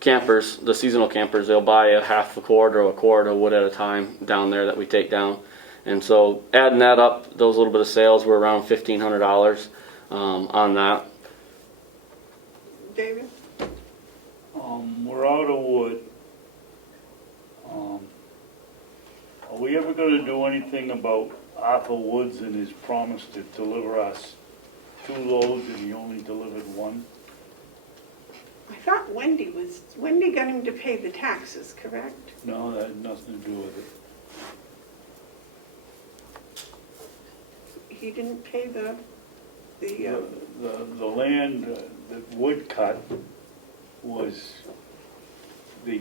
campers, the seasonal campers, they'll buy a half a cord or a cord of wood at a time down there that we take down. And so adding that up, those little bit of sales were around $1,500 on that. David? We're out of wood. Are we ever going to do anything about Arthur Woods and his promise to deliver us 2 loads, and he only delivered 1? I thought Wendy got him to pay the taxes, correct? No, that had nothing to do with it. He didn't pay the The land that wood cut was, we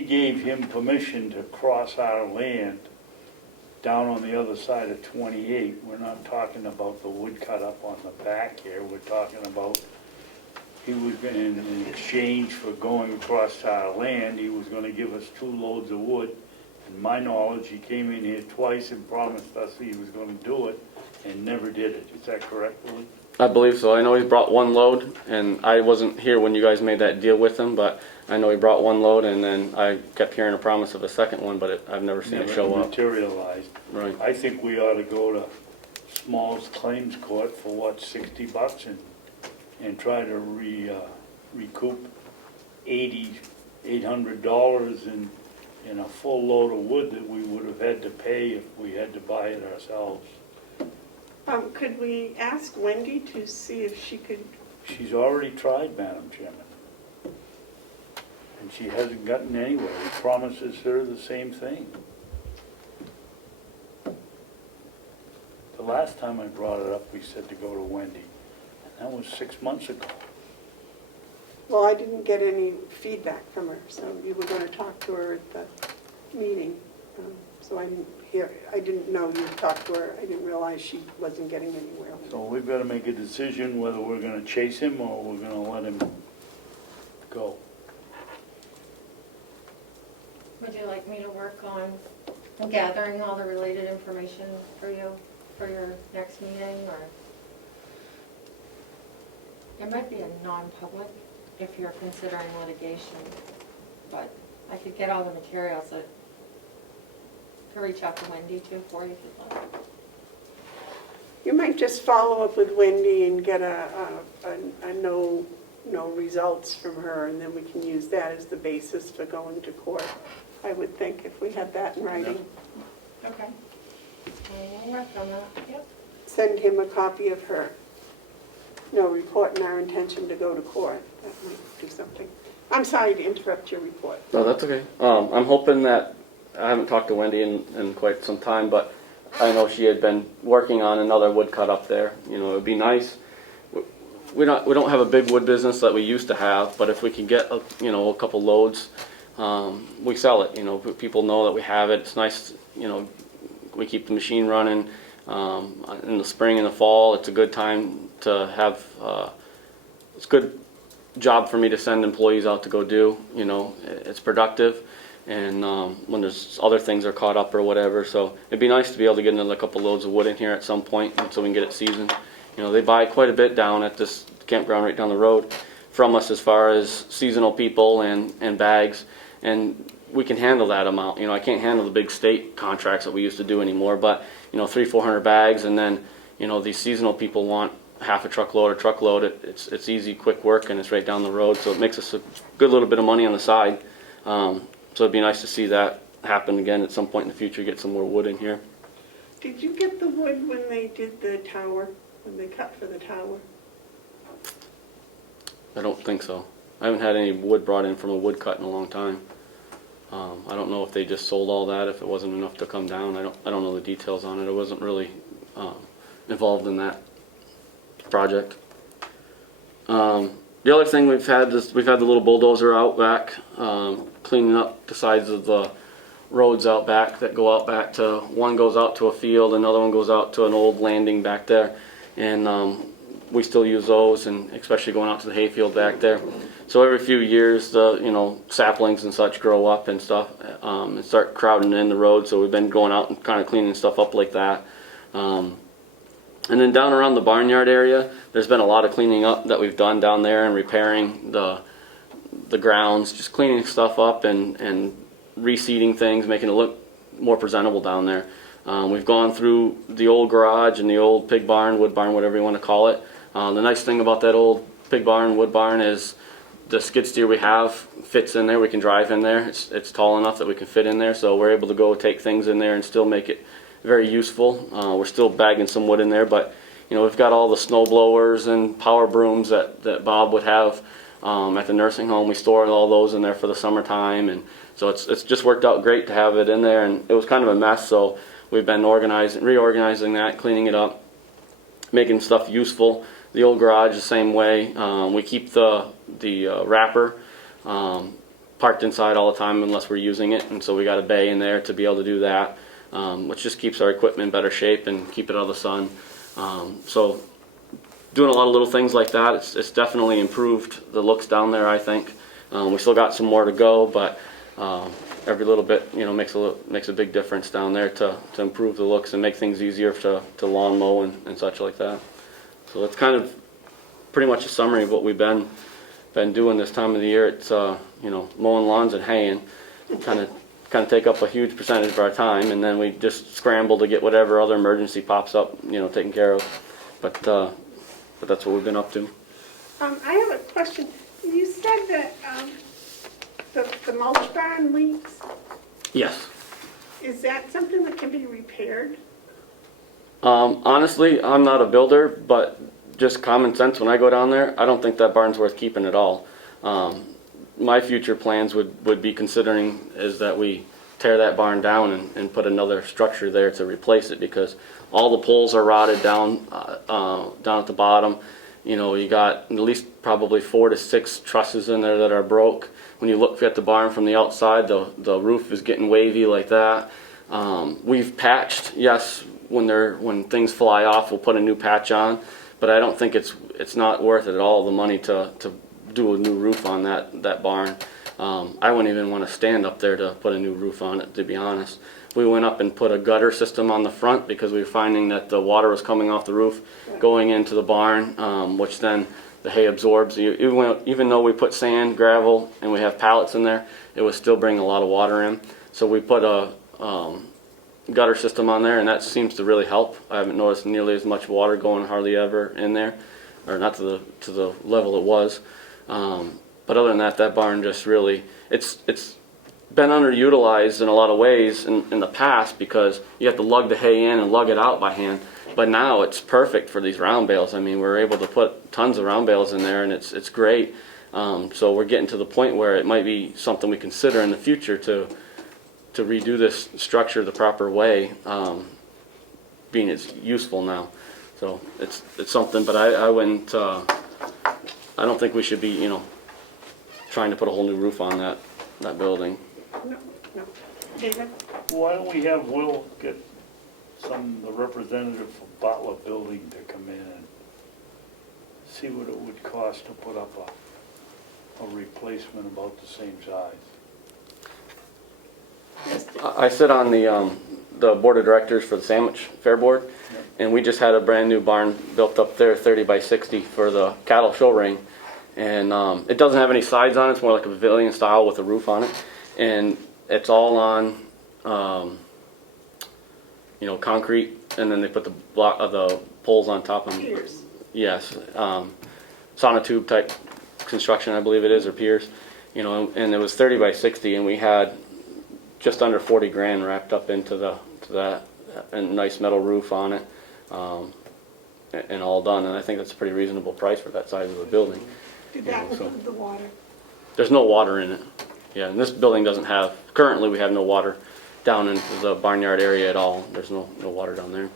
gave him permission to cross our land down on the other side of 28. We're not talking about the wood cut up on the back here. We're talking about he was going to, in exchange for going across our land, he was going to give us 2 loads of wood. In my knowledge, he came in here twice and promised us he was going to do it and never did it. Is that correct, Willie? I believe so. I know he's brought 1 load, and I wasn't here when you guys made that deal with him, but I know he brought 1 load, and then I kept hearing a promise of a second one, but I've never seen it show up. Materialized. Right. I think we ought to go to Small's Claims Court for $60 and try to recoup $800 in a full load of wood that we would have had to pay if we had to buy it ourselves. Could we ask Wendy to see if she could, She's already tried, Madam Chairman. And she hasn't gotten anywhere. He promises her the same thing. The last time I brought it up, we said to go to Wendy. And that was 6 months ago. well, I didn't get any feedback from her, so you were going to talk to her at the meeting. So I didn't know you talked to her. I didn't realize she wasn't getting anywhere. So we've got to make a decision whether we're going to chase him or we're going to let him go. Would you like me to work on gathering all the related information for you for your next meeting, or? It might be a non-public if you're considering litigation, but I could get all the materials that, to reach out to Wendy too for you if you'd like. You might just follow up with Wendy and get a no results from her, and then we can use that as the basis for going to court, I would think, if we had that in writing. Okay. We'll work on that, yep. Send him a copy of her report and our intention to go to court. That might do something. I'm sorry to interrupt your report. No, that's okay. I'm hoping that, I haven't talked to Wendy in quite some time, but I know she had been working on another woodcut up there. You know, it would be nice. We don't have a big wood business that we used to have, but if we can get a couple loads, we sell it. You know, people know that we have it. It's nice. You know, we keep the machine running in the spring and the fall. It's a good time to have. It's a good job for me to send employees out to go do. You know, it's productive. And when there's other things are caught up or whatever, so it'd be nice to be able to get another couple loads of wood in here at some point, so we can get it seasoned. You know, they buy quite a bit down at this campground right down the road from us as far as seasonal people and bags, and we can handle that amount. You know, I can't handle the big state contracts that we used to do anymore, but 300-400 bags, and then these seasonal people want half a truckload or truckload. It's easy, quick work, and it's right down the road, so it makes us a good little bit of money on the side. So it'd be nice to see that happen again at some point in the future, get some more wood in here. Did you get the wood when they did the tower, when they cut for the tower? I don't think so. I haven't had any wood brought in from a woodcut in a long time. I don't know if they just sold all that, if it wasn't enough to come down. I don't know the details on it. I wasn't really involved in that project. The other thing we've had the little bulldozer out back, cleaning up the sides of the roads out back that go out back to, one goes out to a field, another one goes out to an old landing back there, and we still use those, and especially going out to the hayfield back there. So every few years, the saplings and such grow up and stuff, and start crowding in the road. So we've been going out and kind of cleaning stuff up like that. And then down around the barnyard area, there's been a lot of cleaning up that we've done down there and repairing the grounds, just cleaning stuff up and reseeding things, making it look more presentable down there. We've gone through the old garage and the old pig barn, wood barn, whatever you want to call it. The nice thing about that old pig barn, wood barn is the skid steer we have fits in there. We can drive in there. It's tall enough that we can fit in there, so we're able to go take things in there and still make it very useful. We're still bagging some wood in there, but we've got all the snow blowers and power brooms that Bob would have at the nursing home. We store all those in there for the summertime, and so it's just worked out great to have it in there. And it was kind of a mess, so we've been reorganizing that, cleaning it up, making stuff useful. The old garage the same way. We keep the wrapper parked inside all the time unless we're using it, and so we got a bay in there to be able to do that, which just keeps our equipment in better shape and keep it out of the sun. So doing a lot of little things like that, it's definitely improved the looks down there, I think. We still got some more to go, but every little bit makes a big difference down there to improve the looks and make things easier to lawn mow and such like that. So that's kind of pretty much a summary of what we've been doing this time of the year. It's mowing lawns and haying, kind of take up a huge percentage of our time, and then we just scramble to get whatever other emergency pops up, taken care of. But that's what we've been up to. I have a question. You said that the mulch barn leaks. Yes. Is that something that can be repaired? Honestly, I'm not a builder, but just common sense, when I go down there, I don't think that barn's worth keeping at all. My future plans would be considering is that we tear that barn down and put another structure there to replace it, because all the poles are rotted down at the bottom. You know, you got at least probably 4 to 6 trusses in there that are broke. When you look at the barn from the outside, the roof is getting wavy like that. We've patched, yes, when things fly off, we'll put a new patch on, but I don't think it's not worth it at all, the money to do a new roof on that barn. I wouldn't even want to stand up there to put a new roof on it, to be honest. We went up and put a gutter system on the front because we were finding that the water was coming off the roof going into the barn, which then the hay absorbs. Even though we put sand, gravel, and we have pallets in there, it was still bringing a lot of water in. So we put a gutter system on there, and that seems to really help. I haven't noticed nearly as much water going hardly ever in there, or not to the level it was. But other than that, that barn just really, it's been underutilized in a lot of ways in the past, because you have to lug the hay in and lug it out by hand. But now it's perfect for these round bales. I mean, we're able to put tons of round bales in there, and it's great. So we're getting to the point where it might be something we consider in the future to redo this structure the proper way, being it's useful now. So it's something, but I wouldn't, I don't think we should be, trying to put a whole new roof on that building. No. David? Why don't we have Will get the representative from Butler Building to come in and see what it would cost to put up a replacement about the same size? I sit on the board of directors for the Sandwich Fair Board, and we just had a brand new barn built up there, 30 by 60 for the cattle show ring. And it doesn't have any sides on it. It's more like a pavilion style with a roof on it. And it's all on, concrete, and then they put the poles on top of them. Piers. Yes. Sonotube type construction, I believe it is, or piers. And it was 30 by 60, and we had just under 40 grand wrapped up into that, and nice metal roof on it, and all done. And I think that's a pretty reasonable price for that size of a building. Did that include the water? There's no water in it. Yeah, and this building doesn't have, currently we have no water down into the barnyard area at all. There's no water down there.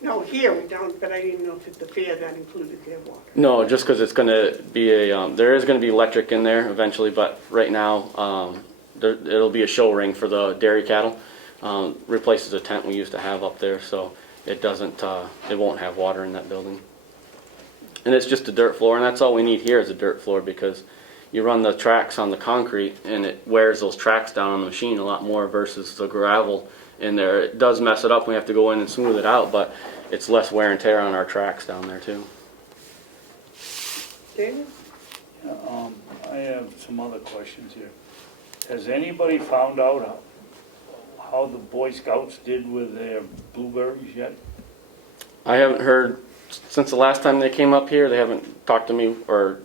No, here we don't, but I didn't know if at the fair that included their water. No, just because it's going to be there is going to be electric in there eventually, but right now it'll be a show ring for the dairy cattle. Replaces a tent we used to have up there, so it won't have water in that building. And it's just a dirt floor, and that's all we need here is a dirt floor, because you run the tracks on the concrete and it wears those tracks down on the machine a lot more versus the gravel in there. It does mess it up. We have to go in and smooth it out, but it's less wear and tear on our tracks down there too. David? I have some other questions here. Has anybody found out how the Boy Scouts did with their blueberries yet? I haven't heard since the last time they came up here. They haven't talked to me or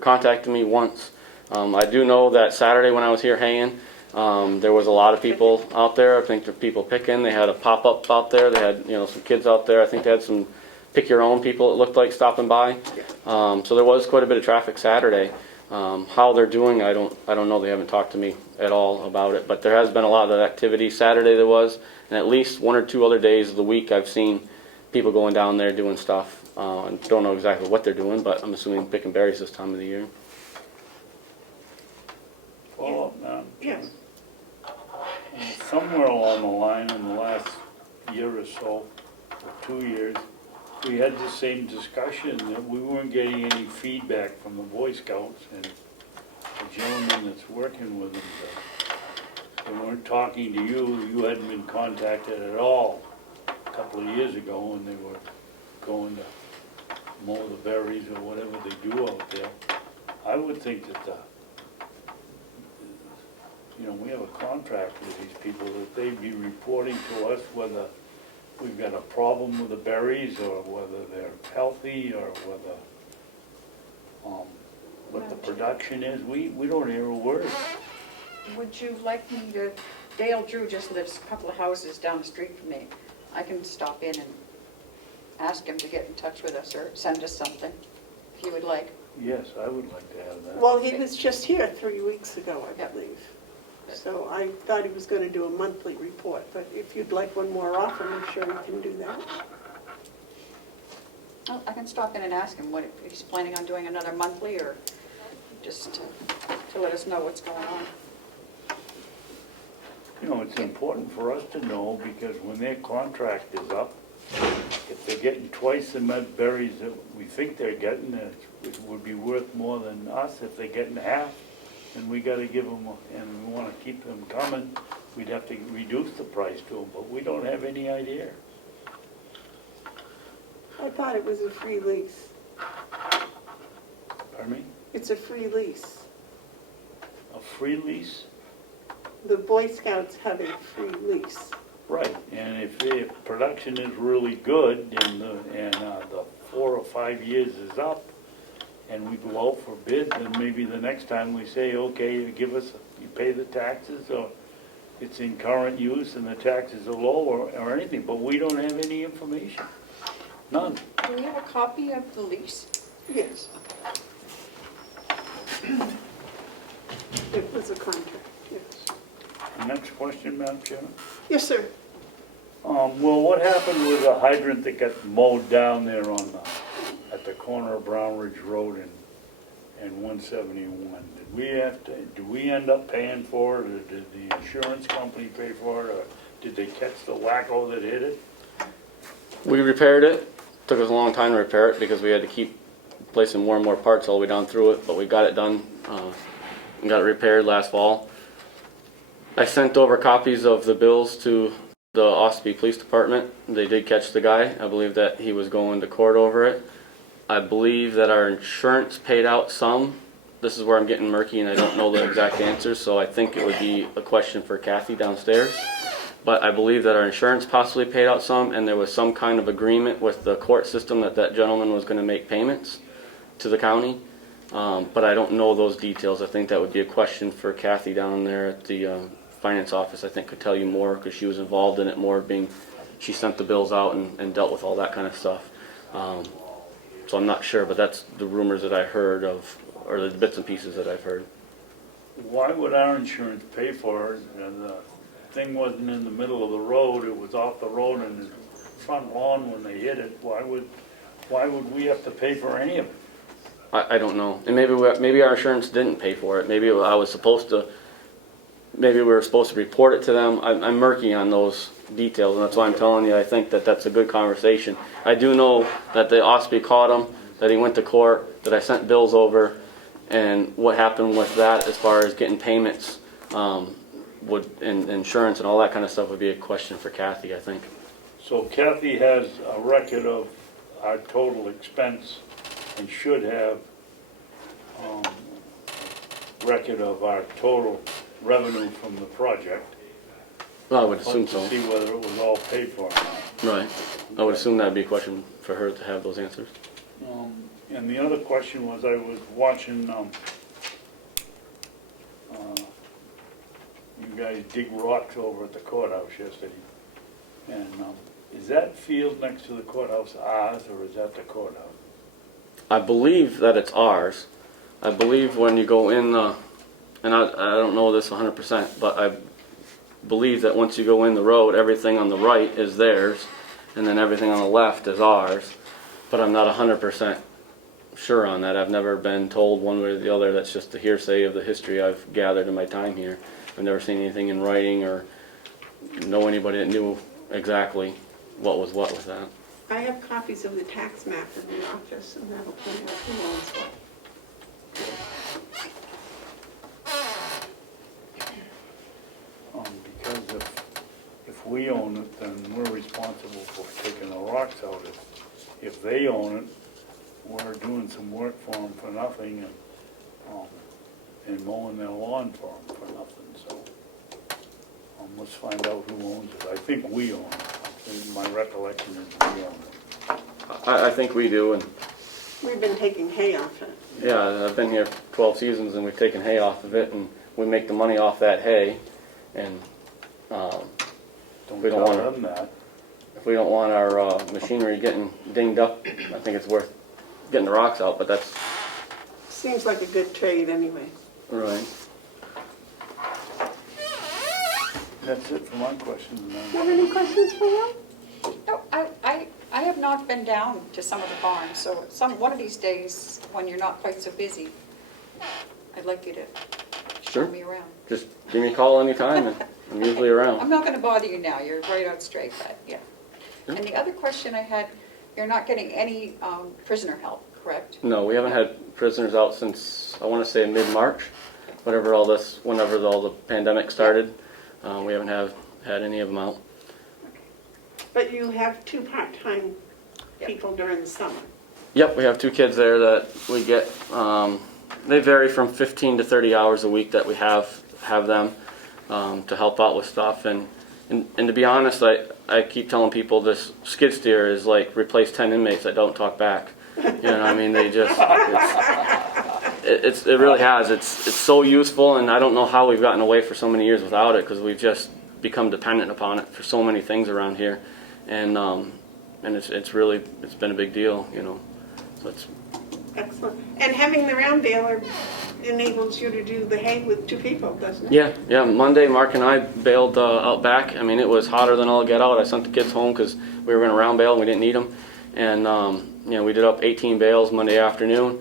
contacted me once. I do know that Saturday when I was here hanging, there was a lot of people out there. I think the people picking. They had a pop-up out there. They had some kids out there. I think they had some pick your own people, it looked like, stopping by. So there was quite a bit of traffic Saturday. How they're doing, I don't know. They haven't talked to me at all about it. But there has been a lot of activity. Saturday there was, and at least 1 or 2 other days of the week I've seen people going down there doing stuff. I don't know exactly what they're doing, but I'm assuming picking berries this time of the year. Follow up now. Yes. Somewhere along the line in the last year or so, or 2 years, we had the same discussion that we weren't getting any feedback from the Boy Scouts, and the gentleman that's working with them, they weren't talking to you. You hadn't been contacted at all a couple of years ago when they were going to mow the berries or whatever they do out there. I would think that we have a contract with these people, that they'd be reporting to us whether we've got a problem with the berries, or whether they're healthy, or whether what the production is. We don't hear a word. Would you like me to Dale Drew just lives a couple of houses down the street from me. I can stop in and ask him to get in touch with us or send us something, if you would like. Yes, I would like to have that. Well, he was just here 3 weeks ago, I Yep. believe. So I thought he was going to do a monthly report, but if you'd like one more often, I'm sure he can do that. Oh, I can stop in and ask him what, if he's planning on doing another monthly or just to let us know what's going on. You know, it's important for us to know because when their contract is up, if they're getting twice the med berries that we think they're getting, it would be worth more than us if they're getting half. And we gotta give them, and we wanna keep them coming, we'd have to reduce the price to them, but we don't have any idea. I thought it was a free lease. Pardon me? It's a free lease. A free lease? The Boy Scouts have a free lease. Right, and if production is really good and the 4 or 5 years is up and we go out for bid, then maybe the next time we say, okay, you give us, you pay the taxes or it's in current use and the taxes are low or anything, but we don't have any information. None. Do we have a copy of the lease? Yes. It was a contract, yes. Next question, Madam Chairman. Yes, sir. Well, what happened with the hydrant that got mowed down there on at the corner of Brown Ridge Road and 171? Do we end up paying for it, or did the insurance company pay for it, or did they catch the wacko that hit it? We repaired it. Took us a long time to repair it because we had to keep placing more and more parts all the way down through it, but we got it done. And got it repaired last fall. I sent over copies of the bills to the Ospey Police Department. They did catch the guy. I believe that he was going to court over it. I believe that our insurance paid out some. This is where I'm getting murky and I don't know the exact answers, so I think it would be a question for Kathy downstairs. But I believe that our insurance possibly paid out some, and there was some kind of agreement with the court system that that gentleman was going to make payments to the county. But I don't know those details. I think that would be a question for Kathy down there at the finance office. I think could tell you more because she was involved in it more, being she sent the bills out and dealt with all that kind of stuff. So I'm not sure, but that's the rumors that I heard of, or the bits and pieces that I've heard. Why would our insurance pay for it? And the thing wasn't in the middle of the road, it was off the road in the front lawn when they hit it. Why would we have to pay for any of it? I don't know. And maybe our insurance didn't pay for it. Maybe I was supposed to, maybe we were supposed to report it to them. I'm murky on those details, and that's why I'm telling you I think that that's a good conversation. I do know that the Ospey caught him, that he went to court, that I sent bills over, and what happened with that as far as getting payments and insurance and all that kind of stuff would be a question for Kathy, I think. So Kathy has a record of our total expense and should have record of our total revenue from the project. Well, I would assume so. To see whether it was all paid for or not. Right. I would assume that would be a question for her to have those answers. And the other question was, I was watching you guys dig rocks over at the courthouse yesterday. And is that field next to the courthouse ours, or is that the courthouse? I believe that it's ours. I believe when you go in the, and I don't know this 100%, but I believe that once you go in the road, everything on the right is theirs, and then everything on the left is ours. But I'm not 100% sure on that. I've never been told one way or the other. That's just the hearsay of the history I've gathered in my time here. I've never seen anything in writing or know anybody that knew exactly what was what with that. I have copies of the tax map in the office, and that'll tell you who owns what. Because if we own it, then we're responsible for taking the rocks out. If they own it, we're doing some work for them for nothing and mowing their lawn for them for nothing. So let's find out who owns it. I think we own it. My recollection is we own it. I think we do, and We've been taking hay off it. yeah, I've been here 12 seasons and we've taken hay off of it, and we make the money off that hay, and Don't We don't tell wanna- them that. If we don't want our machinery getting dinged up, I think it's worth getting the rocks out, but that's Seems like a good trade anyway. right. That's it for my questions. Do you have any questions for Will? No, I have not been down to some of the barns, so one of these days, when you're not quite so busy, I'd like you to Sure. show me around. Just give me a call anytime, and I'm usually I'm around. not gonna bother you now, you're right out straight, but, yeah. And the other question I had, you're not getting any prisoner help, correct? No, we haven't had prisoners out since, I want to say mid-March, whenever all the pandemic started. We haven't had any of them out. But you have 2 part-time people during the summer. Yep, we have 2 kids there that we get, they vary from 15 to 30 hours a week that we have them to help out with stuff. And to be honest, I keep telling people this skid steer is like replace 10 inmates that don't talk back. You know, I mean, they just, it really has. It's so useful, and I don't know how we've gotten away for so many years without it, because we've just become dependent upon it for so many things around here. And it's been a big deal, you know. So it's Excellent. And having the round baler enables you to do the hay with 2 people, doesn't it? yeah. Monday, Mark and I bailed out back. I mean, it was hotter than all get out. I sent the kids home because we were going to round bale and we didn't need them. And you know, we did up 18 bales Monday afternoon.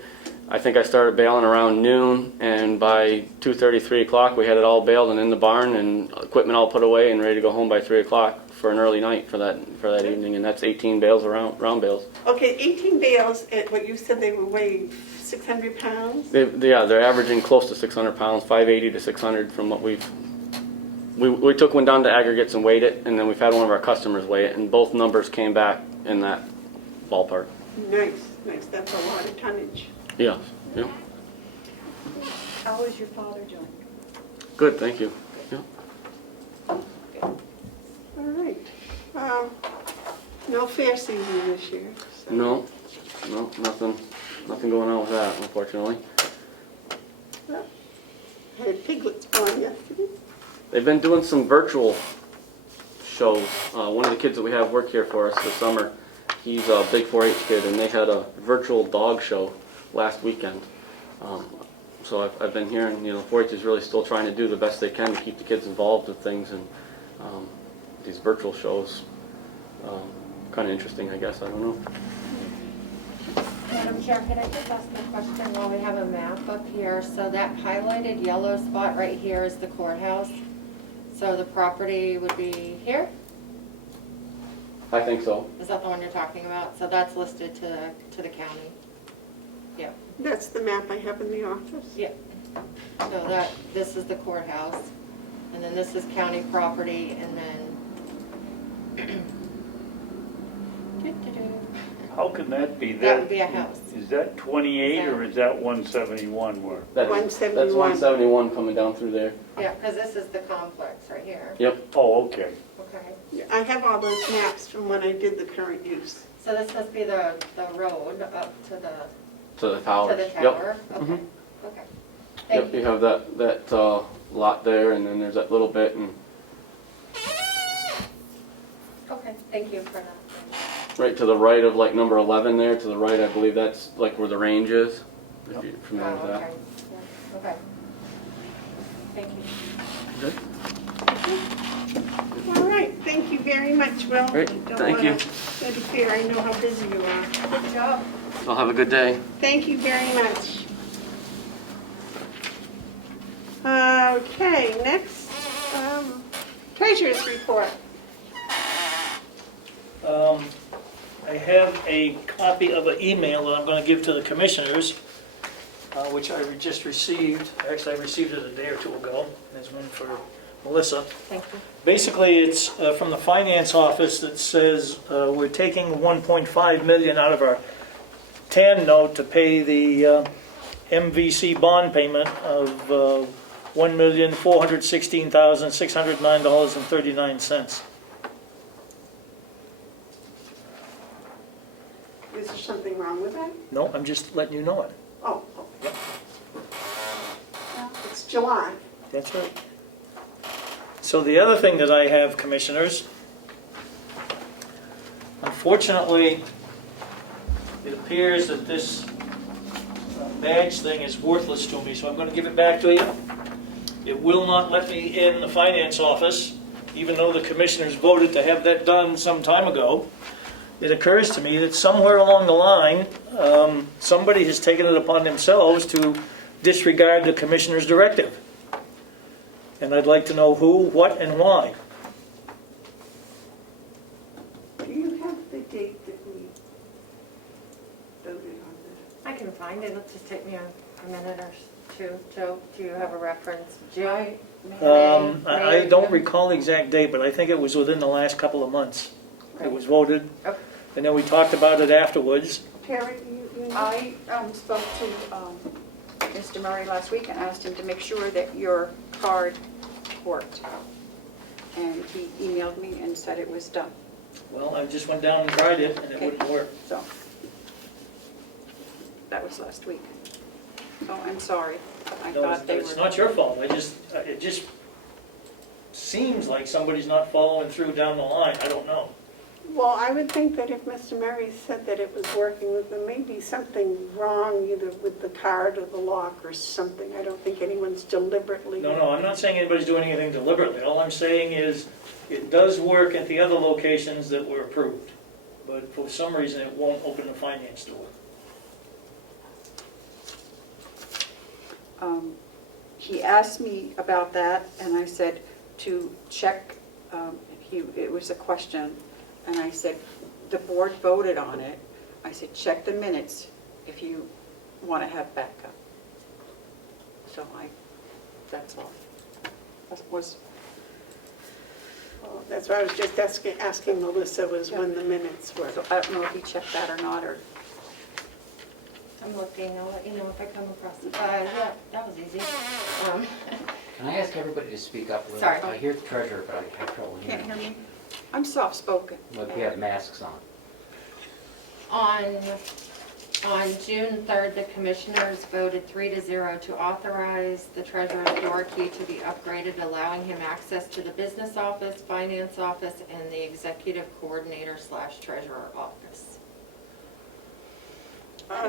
I think I started baling around noon, and by 2:30, 3 o'clock, we had it all baled and in the barn, and equipment all put away and ready to go home by 3 o'clock for an early night for that evening. And that's 18 bales around round bales. Okay, 18 bales, what you said they were weighing 600 pounds? They're averaging close to 600 pounds, 580 to 600 from what we took one down to aggregates and weighed it, and then we've had one of our customers weigh it, and both numbers came back in that ballpark. Nice. That's a lot of tonnage. Yeah. How is your father doing? Good, thank you. Yeah. All right. No fair season this year. So. No, nothing going on with that, unfortunately. Had piglets born yesterday. They've been doing some virtual shows. One of the kids that we have work here for us this summer, he's a big 4-H kid, and they had a virtual dog show last weekend. So I've been hearing, you know, 4-H is really still trying to do the best they can to keep the kids involved with things, and these virtual shows, kind of interesting, I guess. I don't know. Madam Chair, could I just ask a question while we have a map up here? So that highlighted yellow spot right here is the courthouse. So the property would be here? I think so. Is that the one you're talking about? So that's listed to the county? Yeah. That's the map I have in the office. Yeah. So this is the courthouse, and then this is county property, and then How can that be? that would be a house. Is that 28 or is that 171 where? That's 171. 171 coming down through there. Yeah, because this is the complex right here. Yep. Oh, okay. Okay. I have all those maps from when I did the current use. So this must be the road up to the To the tower. to the tower. Okay. Mhm. Okay. Yep. Thank You you. have that lot there, and then there's that little bit, and Okay. Thank you for that. right to the right of like number 11 there, to the right, I believe that's like where the range is. If you're familiar with Oh, that. okay. Yeah. Okay. Thank you. Okay. All right, thank you very much, Will. Great, Don't thank you. wanna interfere, I know how busy you are. Good job. So have a good day. Thank you very much. Okay, next, treasurer's report. I have a copy of an email that I'm going to give to the commissioners, which I just received. Actually, I received it a day or two ago. There's one for Melissa. Thank you. Basically, it's from the finance office that says we're taking 1.5 million out of our TAN note to pay the MVC bond payment of $1,416,609.39. Is there something wrong with that? No, I'm just letting you know it. Oh. It's July. That's right. So the other thing that I have, Commissioners, unfortunately, it appears that this badge thing is worthless to me, so I'm going to give it back to you. It will not let me in the finance office, even though the Commissioners voted to have that done some time ago. It occurs to me that somewhere along the line, somebody has taken it upon themselves to disregard the Commissioner's directive. And I'd like to know who, what, and why. Do you have the date that we voted on this? I can find it, it'll just take me a minute or two. Joe, do you have a reference? June? I don't recall the exact date, but I think it was within the last couple of months. It was voted, Okay. and then we talked about it afterwards. Terry, you know? I spoke to Mr. Murray last week and asked him to make sure that your card worked. And he emailed me and said it was done, Well, I just went down and tried it, and it Okay. wouldn't work. so. That was last week. So I'm sorry. I No, thought they it's were. not your fault. It just seems like somebody's not following through down the line. I don't know. Well, I would think that if Mr. Murray said that it was working, that there may be something wrong either with the card or the lock or something. I don't think anyone's deliberately. No, I'm not saying anybody's doing anything deliberately. All I'm saying is it does work at the other locations that were approved. But for some reason, it won't open the finance door. He asked me about that, and I said to check, it was a question, and I said, the board voted on it. I said, check the minutes if you want to have backup. So that's all. That was, Well, that's why I was just asking Melissa was when the minutes were. so I don't know if he checked that or not, or, I'm looking, I'll let you know if I come across it. Yeah, that was easy. Can I ask everybody to speak up? a little? Sorry. I hear the treasurer, but I have trouble can't hearing. hear me? I'm soft-spoken. Look, we have masks on. On June 3rd, the commissioners voted 3-0 to authorize the treasurer's door key to be upgraded, allowing him access to the business office, finance office, and the executive coordinator / treasurer office.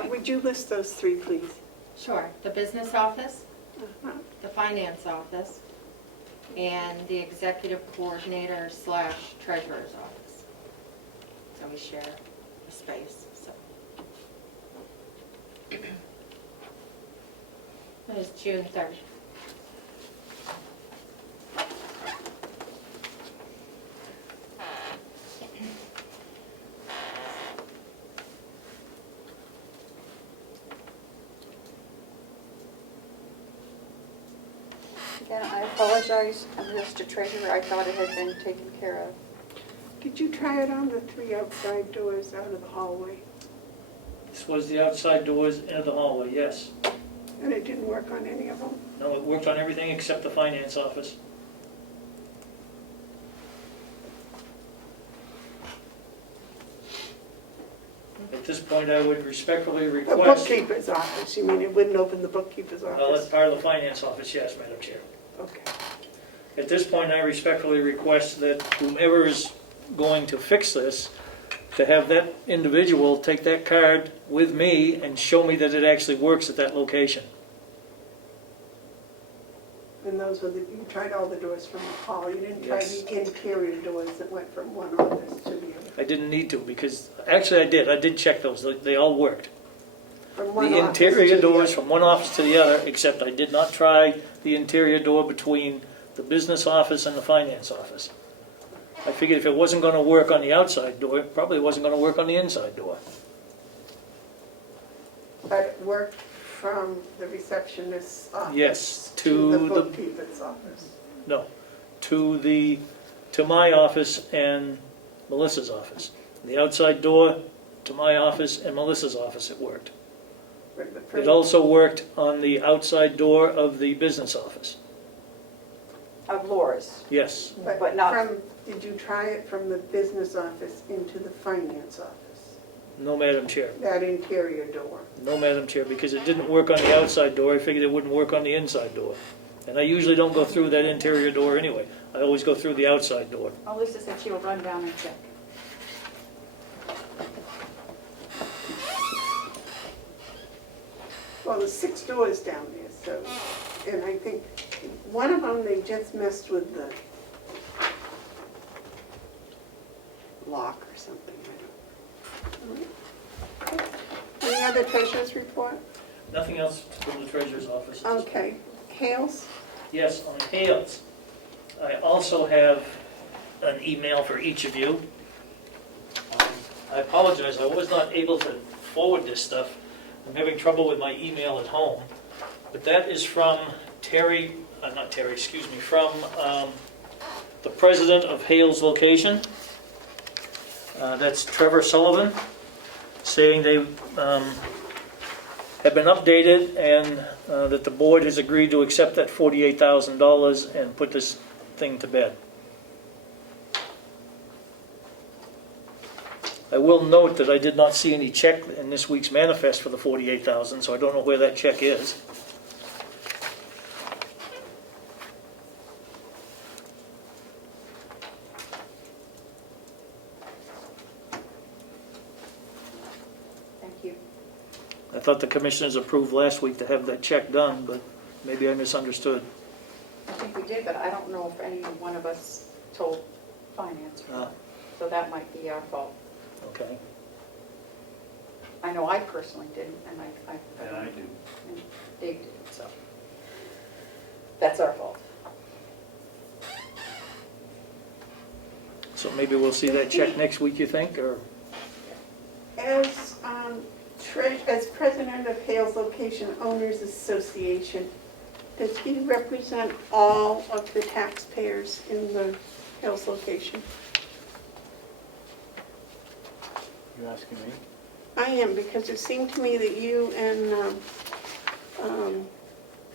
Would you list those three, please? Sure, the business office, Uh-huh. the finance office, and the executive coordinator / treasurer's office. So we share a space, so. That is June 3rd. Again, I apologize, Mr. Treasurer, I thought it had been taken care of. Did you try it on the three outside doors out of the hallway? This was the outside doors into the hallway, yes. And it didn't work on any of them? No, it worked on everything except the finance office. At this point, I would respectfully The request, bookkeeper's office, you mean it wouldn't open the bookkeeper's well, that's office? part of the finance office, yes, Madam Chair. Okay. At this point, I respectfully request that whomever is going to fix this, to have that individual take that card with me and show me that it actually works at that location. And those were you tried all the doors from the hall, you didn't try Yes. the interior doors that went from one office to the other? I didn't need to, because, actually I did check those, they all worked. From one The office to interior the doors other? from one office to the other, except I did not try the interior door between the business office and the finance office. I figured if it wasn't going to work on the outside door, it probably wasn't going to work on the inside door. But it worked from the receptionist's office? Yes, To to the the, bookkeeper's office? no, to my office and Melissa's office. The outside door to my office and Melissa's office, it worked. But It also worked on the outside door of the business office. Of Laura's, Yes. but not, from, did you try it from the business office into the finance office? No, Madam Chair. That interior door? No, Madam Chair, because it didn't work on the outside door, I figured it wouldn't work on the inside door. And I usually don't go through that interior door anyway. I always go through the outside door. Melissa said she will run down and check. Well, there's 6 doors down there, so, and I think one of them, they just messed with the lock or something. I don't know. Any other treasurer's report? Nothing else from the treasurer's office. Okay. Hales? Yes, on Hales. I also have an email for each of you. I apologize, I was not able to forward this stuff. I'm having trouble with my email at home. But that is from from the president of Hales Location. That's Trevor Sullivan, saying they have been updated and that the board has agreed to accept that $48,000 and put this thing to bed. I will note that I did not see any check in this week's manifest for the $48,000, so I don't know where that check is. Thank you. I thought the commissioners approved last week to have that check done, but maybe I misunderstood. I think we did, but I don't know if any one of us told finance. Ah, So that might be our fault. okay. I know I personally didn't, and I And I do. and Dave did, so. That's our fault. So maybe we'll see that check next week, you think, or? As president of Hales Location Owners Association, does he represent all of the taxpayers in the Hales Location? You asking me? I am, because it seemed to me that you and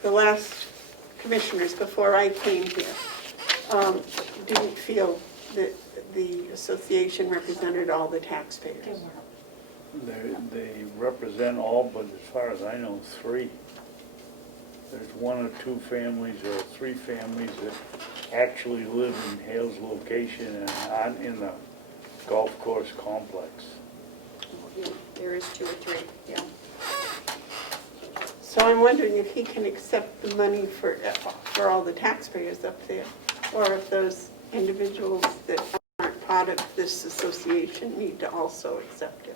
the last commissioners before I came here didn't feel that the association represented all the taxpayers. They represent all, but as far as I know, 3. There's 1 or 2 families or 3 families that actually live in Hales Location and aren't in the golf course complex. Yeah, there is 2 or 3, yeah. So I'm wondering if he can accept the money for all the taxpayers up there, or if those individuals that aren't part of this association need to also accept it.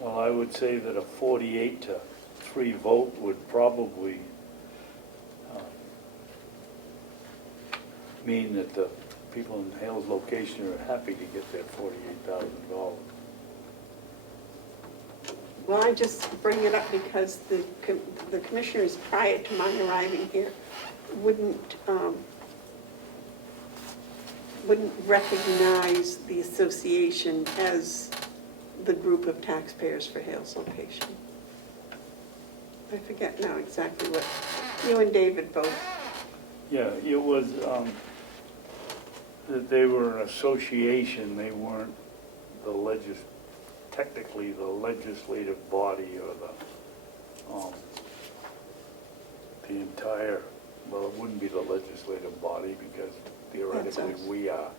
Well, I would say that a 48-3 vote would probably mean that the people in Hales Location are happy to get their $48,000. Well, I just bring it up because the commissioners prior to my arriving here wouldn't recognize the association as the group of taxpayers for Hales Location. I forget now exactly what, you and David both. Yeah, it was that they were an association, they weren't technically the legislative body or the entire, well, it wouldn't be the legislative body because theoretically us. we are,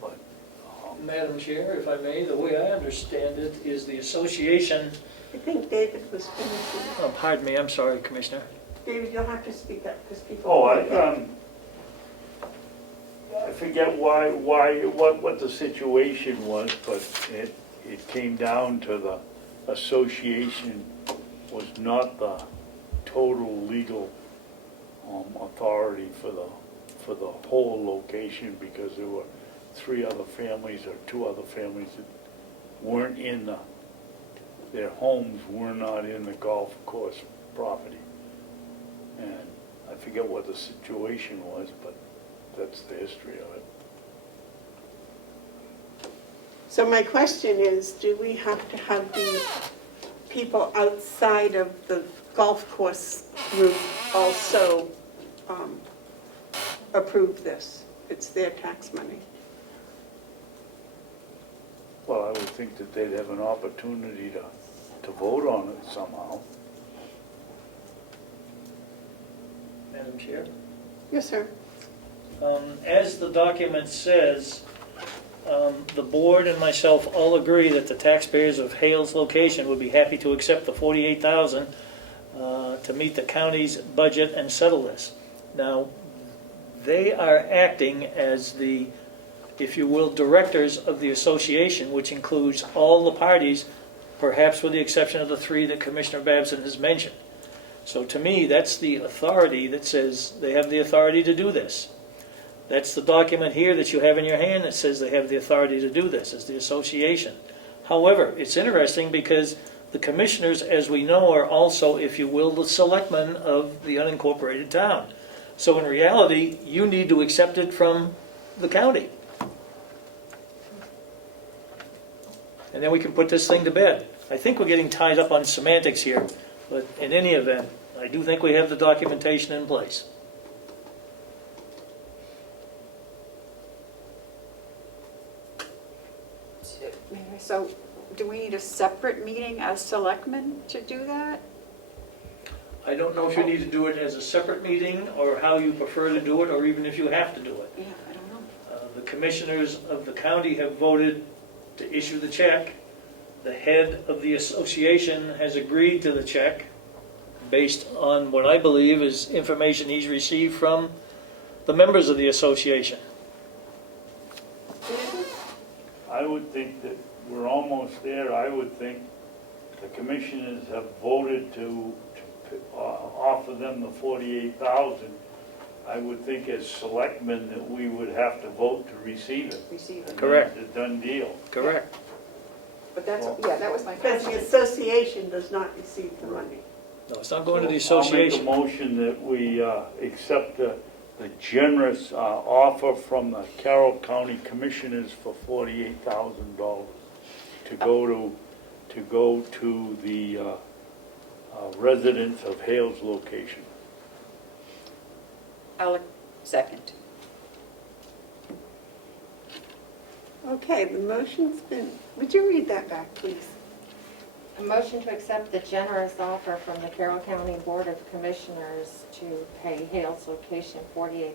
but Madam Chair, if I may, the way I understand it is the association, I think David was finishing. pardon me, I'm sorry, Commissioner. David, you'll have to speak up because people. oh, I forget what the situation was, but it came down to the association was not the total legal authority for the whole location because there were 3 other families or 2 other families that weren't in their homes were not in the golf course property. And I forget what the situation was, but that's the history of it. So my question is, do we have to have these people outside of the golf course group also approve this? It's their tax money. Well, I would think that they'd have an opportunity to vote on it somehow. Madam Chair. Yes, sir. As the document says, the board and myself all agree that the taxpayers of Hales location would be happy to accept the $48,000 to meet the county's budget and settle this. Now, they are acting as the, if you will, directors of the association, which includes all the parties, perhaps with the exception of the three that Commissioner Babson has mentioned. So to me, that's the authority that says they have the authority to do this. That's the document here that you have in your hand that says they have the authority to do this, as the association. However, it's interesting because the commissioners, as we know, are also, if you will, the selectmen of the unincorporated town. So in reality, you need to accept it from the county. And then we can put this thing to bed. I think we're getting tied up on semantics here, but in any event, I do think we have the documentation in place. So do we need a separate meeting as selectmen to do that? I don't know if you need to do it as a separate meeting, or how you prefer to do it, or even if you have to do it. Yeah, I don't know. The commissioners of the county have voted to issue the check. The head of the association has agreed to the check based on what I believe is information he's received from the members of the association. I would think that we're almost there. I would think the commissioners have voted to offer them the 48,000. I would think as selectmen that we would have to vote to receive it. Receive it. And Correct. that's a done deal. Correct. But that's, yeah, that was my Because the question. association does not receive the money. No, it's not going to the So association. I'll make a motion that we accept the generous offer from the Carroll County Commissioners for $48,000 to go to the residents of Hales location. I'll second. Okay, the motion's been, would you read that back, please? A motion to accept the generous offer from the Carroll County Board of Commissioners to pay Hales location $48,000.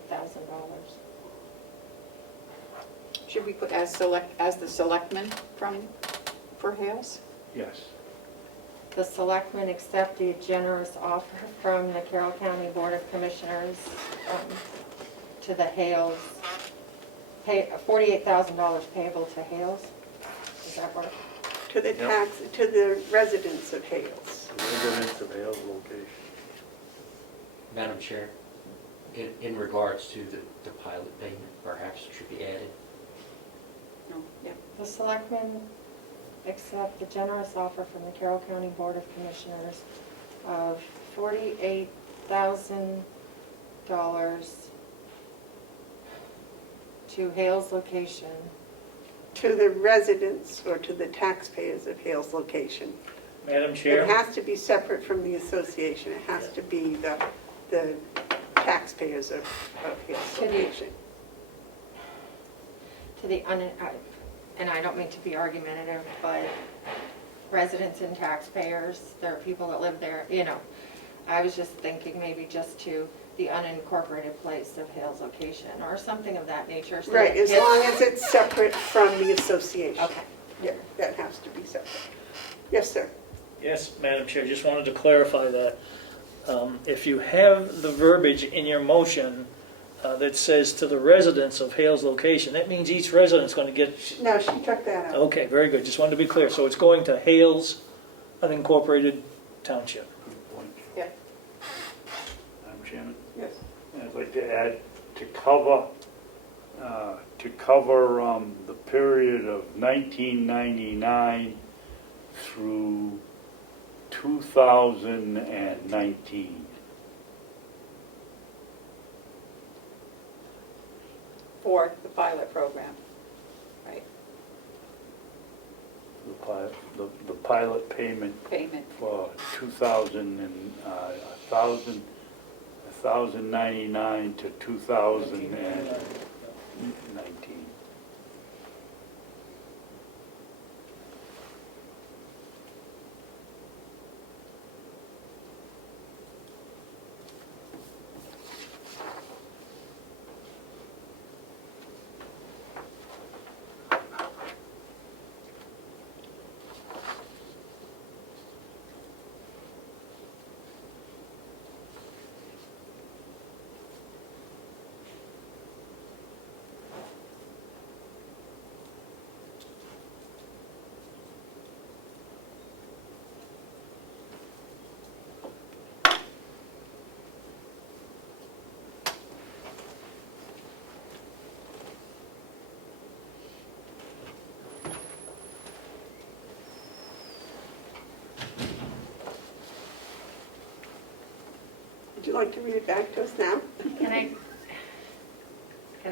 Should we put as the selectmen for Hales? Yes. The selectmen accept the generous offer from the Carroll County Board of Commissioners to the Hales, $48,000 payable to Hales. Does that work? To the to the residents of Hales. The residents of Hales location. Madam Chair, in regards to the pilot payment, perhaps it should be added. No, yeah. The selectmen accept the generous offer from the Carroll County Board of Commissioners of $48,000 to Hales location. To the residents or to the taxpayers of Hales location. Madam It Chair, has to be separate from the association. It has to be the taxpayers of Hales To the- location. To the, and I don't mean to be argumentative, but residents and taxpayers, there are people that live there, you know. I was just thinking maybe just to the unincorporated place of Hales location or something of that nature. So Right, that as it's- long as it's separate from the association. Okay. Yeah, that has to be separate. Yes, sir. yes, Madam Chair, just wanted to clarify that. If you have the verbiage in your motion that says to the residents of Hales location, that means each resident's going to get, No, she took that out. okay, very good, just wanted to be clear. So it's going to Hales unincorporated township. Good point. Yeah. Madam Chairman? Yes. I'd like to add, to cover the period of 1999 through 2019. For the pilot program, right? The pilot payment Payment. for 1,099 to 2019. want to read it back to us now? Can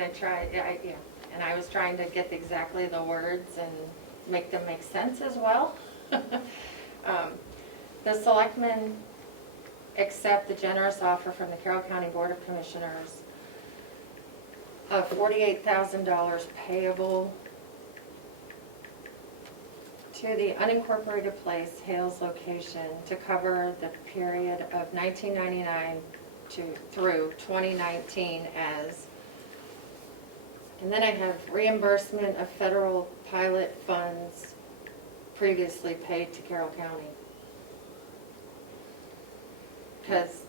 I try? Yeah, and I was trying to get exactly the words and make them make sense as well. The selectmen accept the generous offer from the Carroll County Board of Commissioners of $48,000 payable to the unincorporated place, Hales location, to cover the period of 1999 through 2019 as, and then I have reimbursement of federal pilot funds previously paid to Carroll County. Because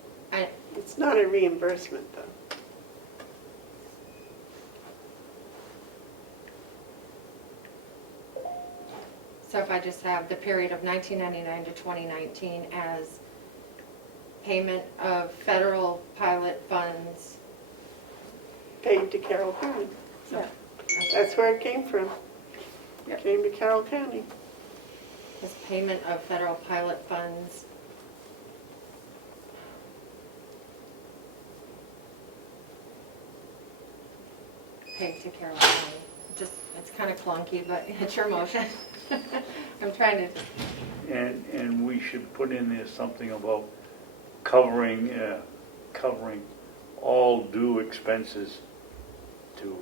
It's not a reimbursement, though. so if I just have the period of 1999 to 2019 as payment of federal pilot funds. Paid to Carroll County. Yeah. That's where it came from. Yep. It came to Carroll County. As payment of federal pilot funds. Paid to Carroll County. Just, it's kind of clunky, but it's your motion. I'm trying to, And we should put in there something about covering all due expenses to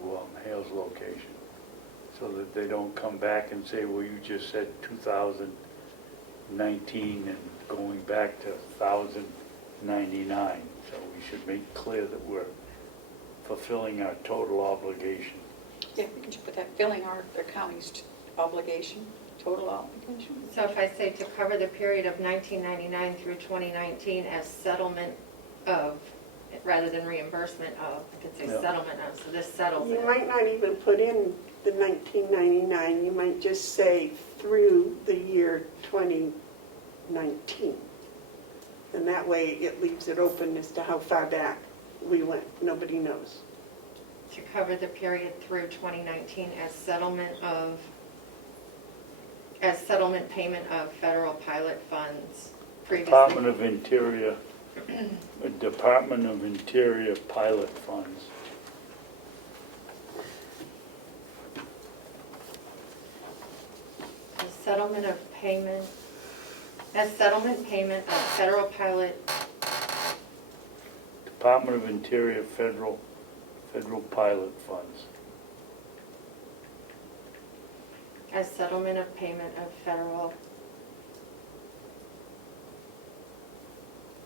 Hales location, so that they don't come back and say, well, you just said 2019 and going back to 1,099. So we should make clear that we're fulfilling our total obligation. Yeah, we can just put that, filling their county's obligation, total obligation. so if I say to cover the period of 1999 through 2019 as settlement of, rather than reimbursement of, I could say Yeah. settlement of, so this settles You it. might not even put in the 1999, you might just say through the year 2019. And that way it leaves it open as to how far back we went. Nobody knows. To cover the period through 2019 as settlement payment of federal pilot funds previously. Department of Interior pilot funds. As settlement payment of federal pilot, Department of Interior federal pilot funds. as settlement of payment of federal,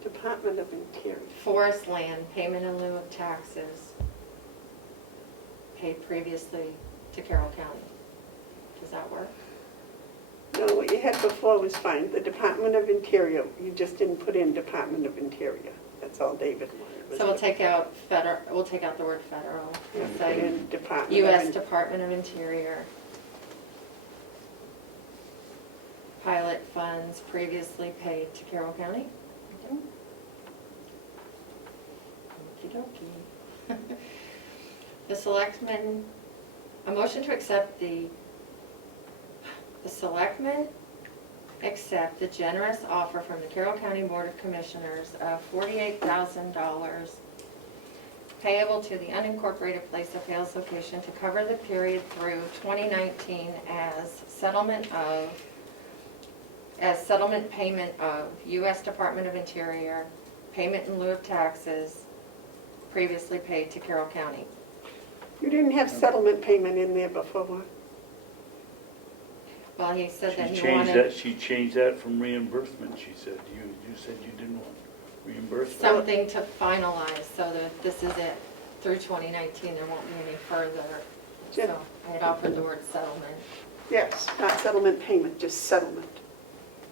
Department of Interior. forest land, payment in lieu of taxes paid previously to Carroll County. Does that work? No, what you had before was fine. The Department of Interior, you just didn't put in Department of Interior. That's all David wanted. was So we'll the- take out we'll take out the word federal. Yeah, and put say in Department of U.S. In- Department of Interior. Pilot funds previously paid to Carroll County. Okey-dokey. The selectmen, a motion to accept the selectmen accept the generous offer from the Carroll County Board of Commissioners of $48,000 payable to the unincorporated place of Hales location to cover the period through 2019 as settlement payment of U.S. Department of Interior, payment in lieu of taxes previously paid to Carroll County. You didn't have settlement payment in there before. Well, he said that She he changed wanted that, she changed that from reimbursement, she said. You said you didn't want reimbursement. something to finalize, so that this is it through 2019, there won't be any further. So I had offered the word settlement. Yes, not settlement payment, just settlement.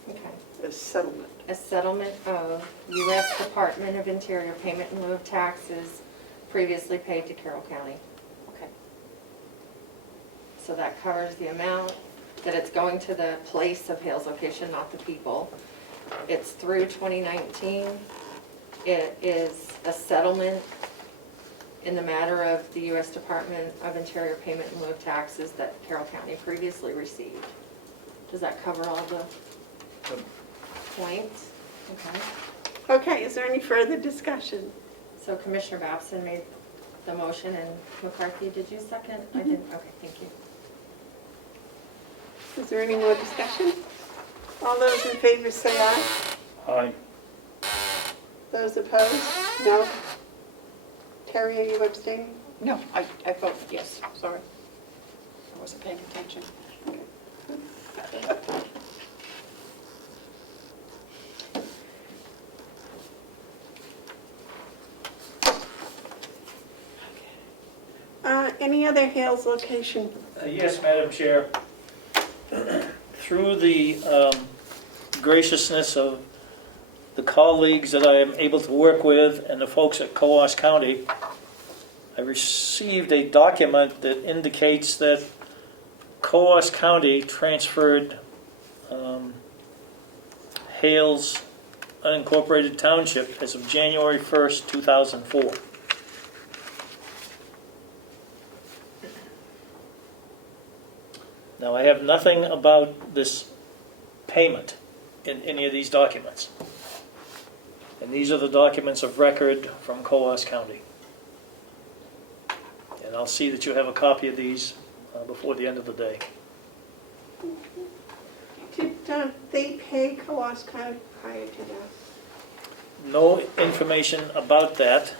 Okay. A settlement. A settlement of U.S. Department of Interior payment in lieu of taxes previously paid to Carroll County. Okay. So that covers the amount, that it's going to the place of Hales location, not the people. It's through 2019. It is a settlement in the matter of the U.S. Department of Interior payment in lieu of taxes that Carroll County previously received. Does that cover all the points? Okay. Okay, is there any further discussion? So Commissioner Babson made the motion, and McCarthy, did you second? I didn't, okay, thank you. Is there any more discussion? All those in favor say aye. Aye. Those opposed? No. Terry, are you abstaining? No, I vote yes, sorry. I wasn't paying attention. Any other Hales location? Yes, Madam Chair. Through the graciousness of the colleagues that I am able to work with and the folks at Coos County, I received a document that indicates that Coos County transferred Hales Unincorporated Township as of January 1st, 2004. Now, I have nothing about this payment in any of these documents. And these are the documents of record from Coos County. And I'll see that you have a copy of these before the end of the day. Did they pay Coos County prior to that? No information about that.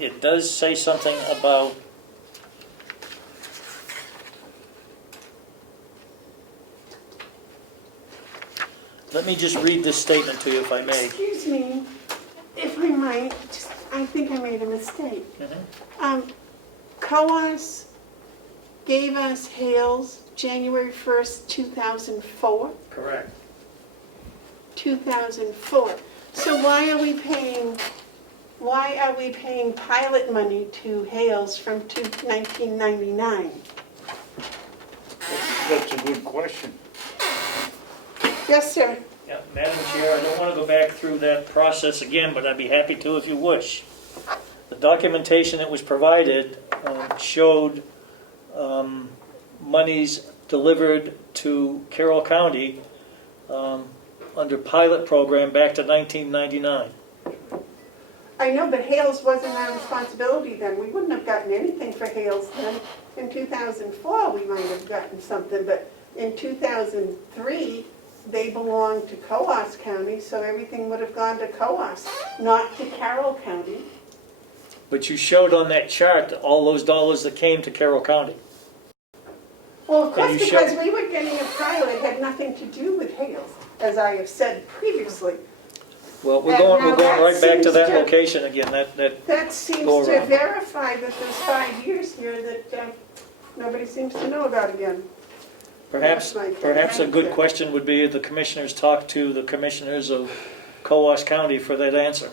It does say something about let me just read this statement to you, if I may. Excuse me, if I might, I think I made a mistake. Coos gave us Hales January 1st, 2004? Correct. 2004. So why are we paying pilot money to Hales from 1999? That's a good question. Yes, sir. Yeah, Madam Chair, I don't want to go back through that process again, but I'd be happy to if you wish. The documentation that was provided showed monies delivered to Carroll County under pilot program back to 1999. I know, but Hales wasn't our responsibility then. We wouldn't have gotten anything for Hales then. In 2004, we might have gotten something, but in 2003, they belonged to Coos County, so everything would have gone to Coos, not to Carroll County. But you showed on that chart that all those dollars that came to Carroll County. Well, of course, you because show- we were getting a pilot, it had nothing to do with Hales, as I have said previously. Well, we're And going now that right back to seems that to- location again. That That seems Go to around. verify that there's 5 years here that nobody seems to know about again. perhaps That's my perhaps a good answer. question would be if the commissioners talk to the commissioners of Coos County for that answer.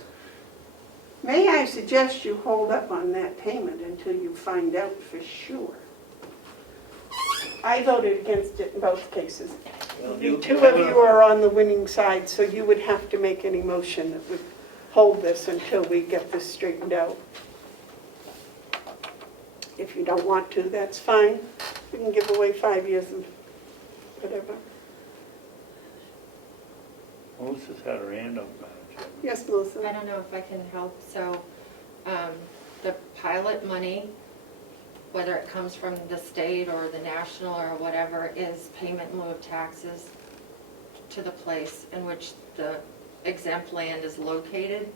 May I suggest you hold up on that payment until you find out for sure? I voted against it in both cases. Well, The two of you are on the winning side, so you would have to make any motion that would hold this until we get this straightened out. If you don't want to, that's fine. We can give away 5 years of whatever. Melissa's had her hand up, Madam Chair. Yes, I Melissa? don't know if I can help. So the pilot money, whether it comes from the state or the national or whatever, is payment in lieu of taxes to the place in which the exempt land is located.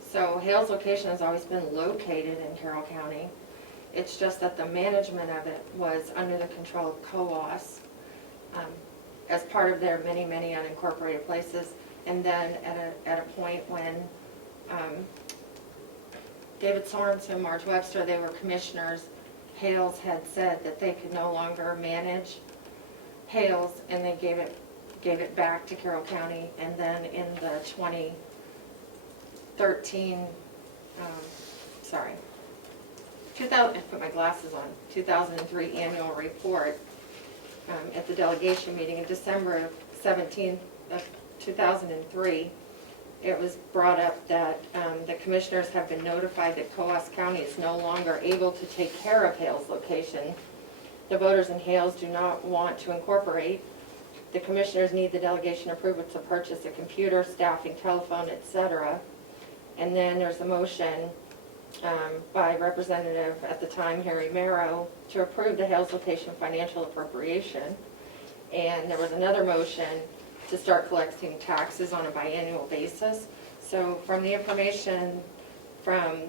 So Hales location has always been located in Carroll County. It's just that the management of it was under the control of Coos as part of their many, many unincorporated places. And then at a point when David Sorensen, Marge Webster, they were commissioners, Hales had said that they could no longer manage Hales, and they gave it back to Carroll County. And then in the 2013, I put my glasses on, 2003 annual report at the delegation meeting in December 17th of 2003, it was brought up that the commissioners have been notified that Coos County is no longer able to take care of Hales location. The voters in Hales do not want to incorporate The commissioners need the delegation approval to purchase a computer, staffing, telephone, etc. And then there's a motion by Representative at the time, Harry Merrow, to approve the Hales location financial appropriation. And there was another motion to start collecting taxes on a biannual basis. So from the information from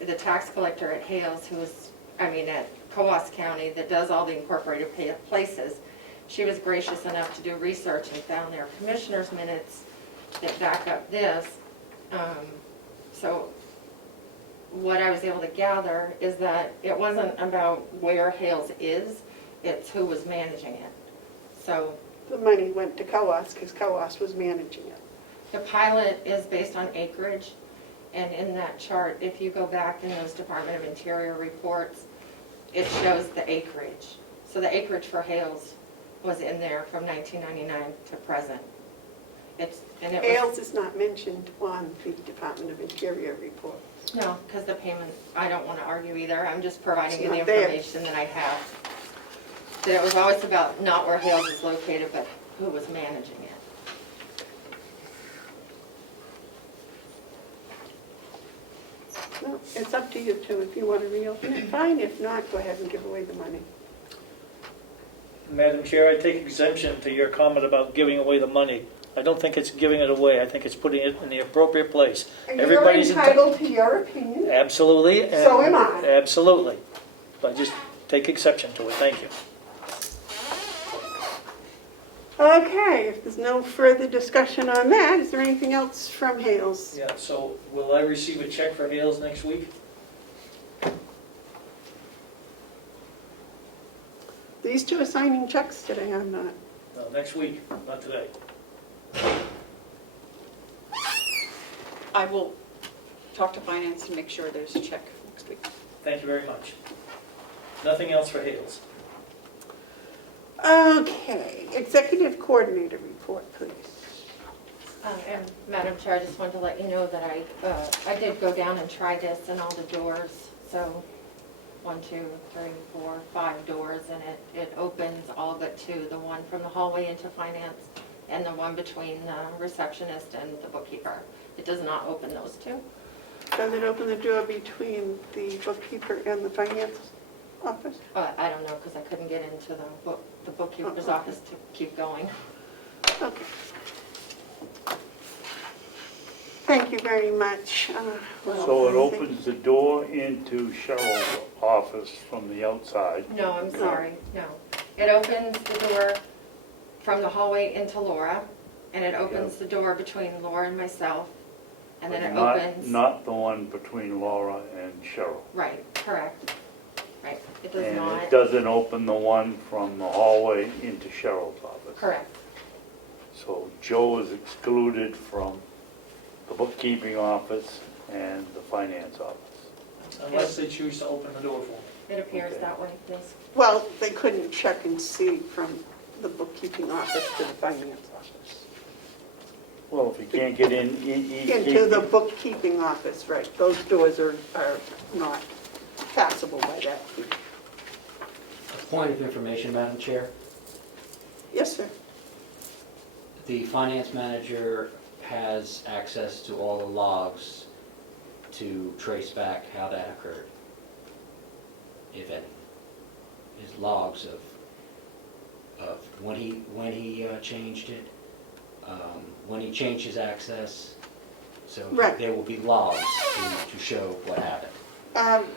the tax collector at Hales, at Coas County, that does all the incorporated places, she was gracious enough to do research and found their commissioners' minutes that back up this. So what I was able to gather is that it wasn't about where Hales is, it's who was managing it. So The money went to Coas because Coas was managing it. the pilot is based on acreage, and in that chart, if you go back in those Department of Interior reports, it shows the acreage. So the acreage for Hales was in there from 1999 to present. Hales is not mentioned on the Department of Interior report. No, because the payment, I don't want to argue either, I'm just providing you It's the not there. information that I have. That it was always about not where Hales is located, but who was managing it. No, it's up to you two. If you want to reopen it, fine. If not, go ahead and give away the money. Madam Chair, I take exemption to your comment about giving away the money. I don't think it's giving it away. I think it's putting it in the appropriate place. You're Everybody's entitled to your opinion. Absolutely. and- So am I. Absolutely. But I just take exception to it. Thank you. Okay, if there's no further discussion on that, is there anything else from Hales? Yeah, so will I receive a check for Hales next week? These two are signing checks today, I'm not. No, next week, not today. I will talk to finance and make sure there's a check next week. Thank you very much. Nothing else for Hales. Okay, executive coordinator report, please. And Madam Chair, I just wanted to let you know that I did go down and try this in all the doors. So 1, 2, 3, 4, 5 doors, and it opens all but 2, the one from the hallway into finance and the one between the receptionist and the bookkeeper. It does not open those 2. Does it open the door between the bookkeeper and the finance office? I don't know, because I couldn't get into the bookkeeper's office to keep going. Okay. Thank you very much. So it opens the door into Cheryl's office from the outside. No, I'm sorry, no. It opens the door from the hallway into Laura, and it opens the door between Laura and myself, and then it opens... Not the one between Laura and Cheryl. Right, correct. Right, it does And not. it doesn't open the one from the hallway into Cheryl's office. Correct. So Joe is excluded from the bookkeeping office and the finance office. Unless they choose to open the door for me. It appears Okay. that way, yes. Well, they couldn't check and see from the bookkeeping office to the finance office. Well, if he can't get in, he Into the bookkeeping office, right. Those doors are not passable by that. A point of information, Madam Chair. Yes, sir. The finance manager has access to all the logs to trace back how that occurred, if any. His logs of when he changed it, when he changed his access. So Right. there will be logs to show what happened.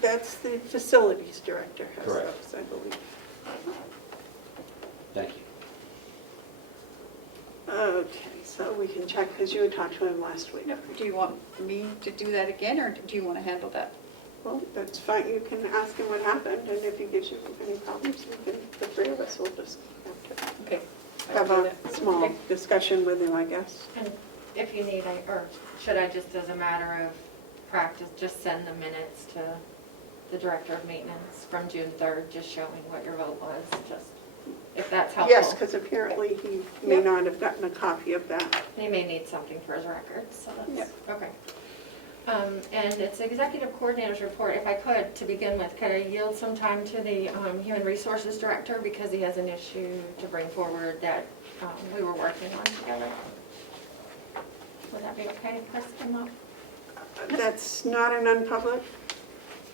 That's the facilities director has Correct. those, I believe. Thank you. Okay, so we can check, because you had talked to him last week. Do you want me to do that again, or do you want to handle that? Well, that's fine, you can ask him what happened, and if he gives you any problems, we can, the three of us will just have Okay. to have a small Okay. discussion with him, I guess. And if you need, or should I just, as a matter of practice, just send the minutes to the director of maintenance from June 3rd, just showing what your vote was, just if that's helpful? Yes, because apparently he may Yeah. not have gotten a copy of that. He may need something for his records, so that's, okay. And it's executive coordinator's report. If I could, to begin with, could I yield some time to the human resources director because he has an issue to bring forward that we were working on together? Would that be okay if Chris came up? That's not an unpublic?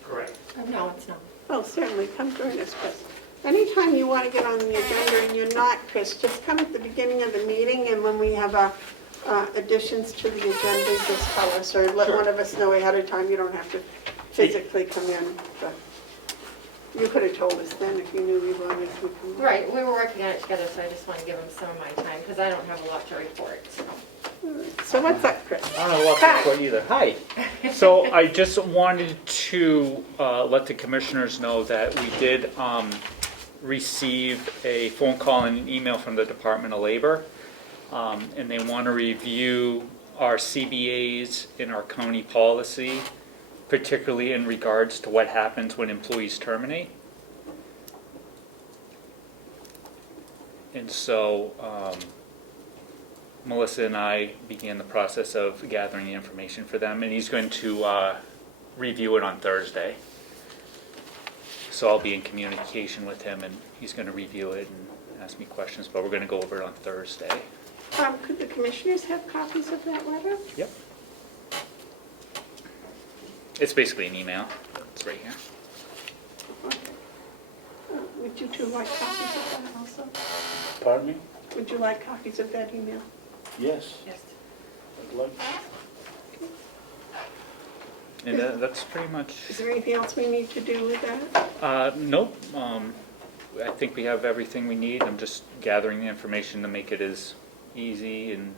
Correct. No, it's not. Oh, certainly, come join us, Chris. Anytime you want to get on the agenda and you're not, Chris, just come at the beginning of the meeting, and when we have additions to the agenda, just tell us, or let one of us know ahead of time. You don't have to physically come in, but you could have told us then if you knew we wanted to come in. Right, we were working on it together, so I just want to give him some of my time because I don't have a lot to report, so. So what's up, Chris? I don't know what to report either. Hi. So I just wanted to let the commissioners know that we did receive a phone call and an email from the Department of Labor, and they want to review our CBAs in our county policy, particularly in regards to what happens when employees terminate. And so Melissa and I began the process of gathering the information for them, and he's going to review it on Thursday. So I'll be in communication with him, and he's going to review it and ask me questions, but we're going to go over it on Thursday. Could the commissioners have copies of that letter? Yep. It's basically an email. It's right here. Okay. Would you two like copies of that also? Pardon me? Would you like copies of that email? Yes. Yes. I'd like. And that's pretty much... Is there anything else we need to do with that? Nope. I think we have everything we need. I'm just gathering the information to make it as easy and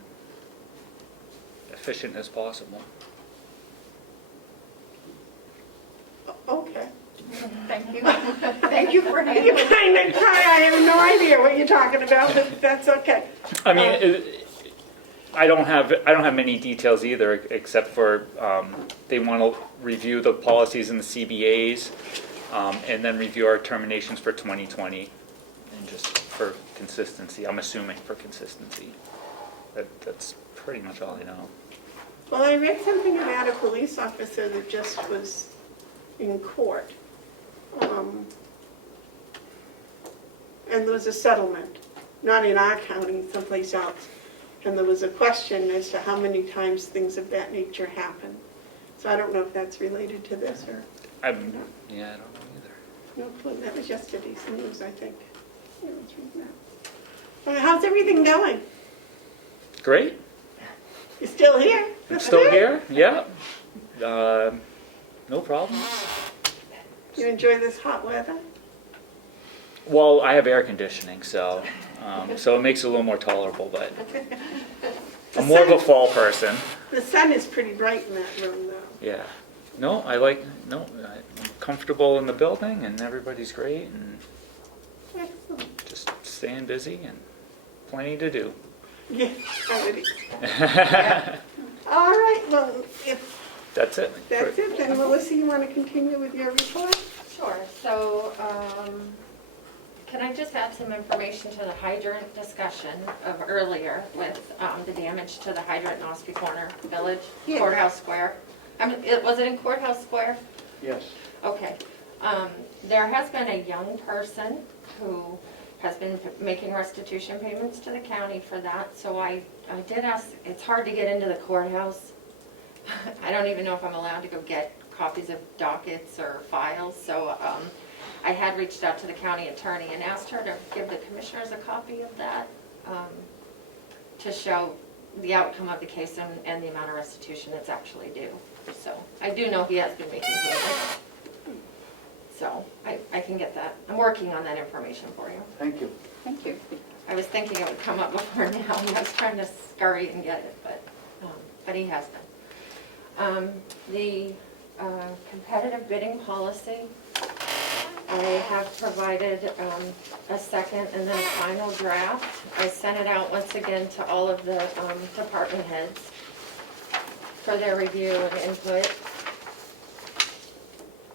efficient as possible. Okay. Thank you. Thank you for You handling. kind of try, I have no idea what you're talking about, but that's okay. I mean, I don't have many details either, except for they want to review the policies and the CBAs, and then review our terminations for 2020, and just for consistency. I'm assuming for consistency. That's pretty much all I know. Well, I read something about a police officer that just was in court. And there was a settlement, not in our county, someplace else. And there was a question as to how many times things of that nature happen. So I don't know if that's related to this or, Yeah, I don't know either. no clue. That was yesterday's news, I think. Yeah, let's read that. How's everything going? Great. You're still here? I'm still here. Yeah. No problems. You enjoy this hot weather? Well, I have air conditioning, so it makes it a little more tolerable. But I'm more of a fall person. The sun is pretty bright in that room, though. Yeah. No, I'm comfortable in the building, and everybody's great, and Excellent. just staying busy and plenty to do. Yeah, I would. All right, well, if That's it. that's it, then Melissa, you want to continue with your report? Sure, so, can I just add some information to the hydrant discussion of earlier with the damage to the hydrant in Ospey Corner Village, Yeah. Courthouse Square? Was it in Courthouse Square? Yes. Okay. There has been a young person who has been making restitution payments to the county for that, so I did ask, it's hard to get into the courthouse. I don't even know if I'm allowed to go get copies of dockets or files, so I had reached out to the county attorney and asked her to give the commissioners a copy of that to show the outcome of the case and the amount of restitution that's actually due. So I do know he has been making payments. So I can get that. I'm working on that information for you. Thank you. Thank you. I was thinking it would come up before now. I was trying to scurry and get it, but he has been. The competitive bidding policy, I have provided a second and then a final draft. I sent it out once again to all of the department heads for their review and input.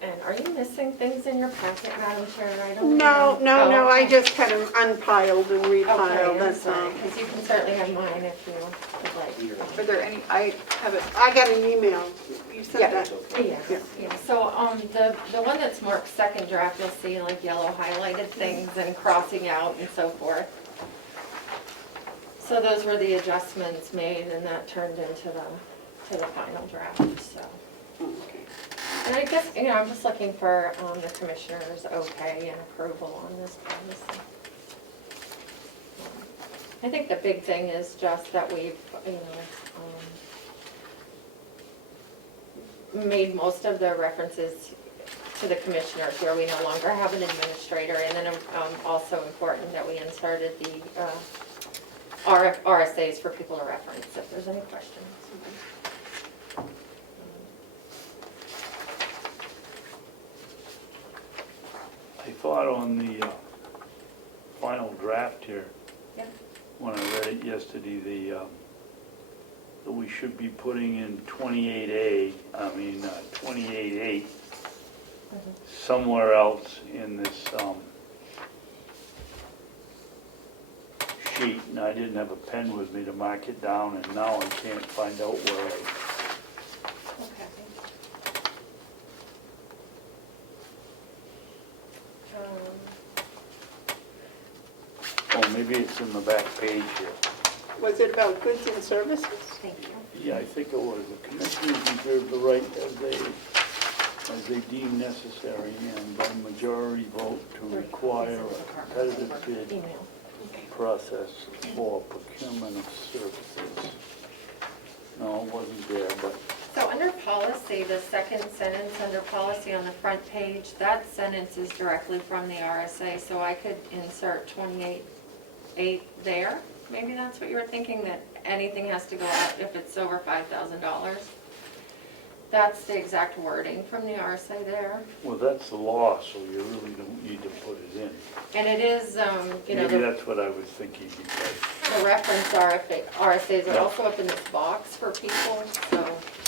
And are you missing things in your packet, Madam Chair? I don't No, know. no, no, I okay. just had them unpiled and repiled, Okay, I'm that's sorry, all. because you can certainly have mine if you would like. Are there any, I haven't, I got an email, you sent Yeah. that. Yeah, yeah, so, the one that's marked second draft, you'll see like yellow highlighted things and crossing out and so forth. So those were the adjustments made and that turned into the final draft, so. Okay. And I guess, I'm just looking for, the commissioner's okay and approval on this policy. I think the big thing is just that we've, made most of the references to the commissioners where we no longer have an administrator, and then also important that we inserted the RSAs for people to reference if there's any questions. I thought on the final draft here, Yeah. when I read it yesterday, that we should be putting in 28.8 somewhere else in this sheet, and I didn't have a pen with me to mark it down, and now I can't find out where Okay. oh, maybe it's in the back page here. Was it about goods and services? Thank you. Yeah, I think it was. The commissioners reserve the right as they deem necessary and by majority vote to require a competitive bid Email. process for procurement of services. No, it wasn't there, but So under policy, the second sentence under policy on the front page, that sentence is directly from the RSA, so I could insert 28.8 there. Maybe that's what you were thinking, that anything has to go out if it's over $5,000. That's the exact wording from the RSA there. well, that's the law, so you really don't need to put it in. And it is, Maybe the that's what I was thinking because reference RSAs are also up in this box for people, so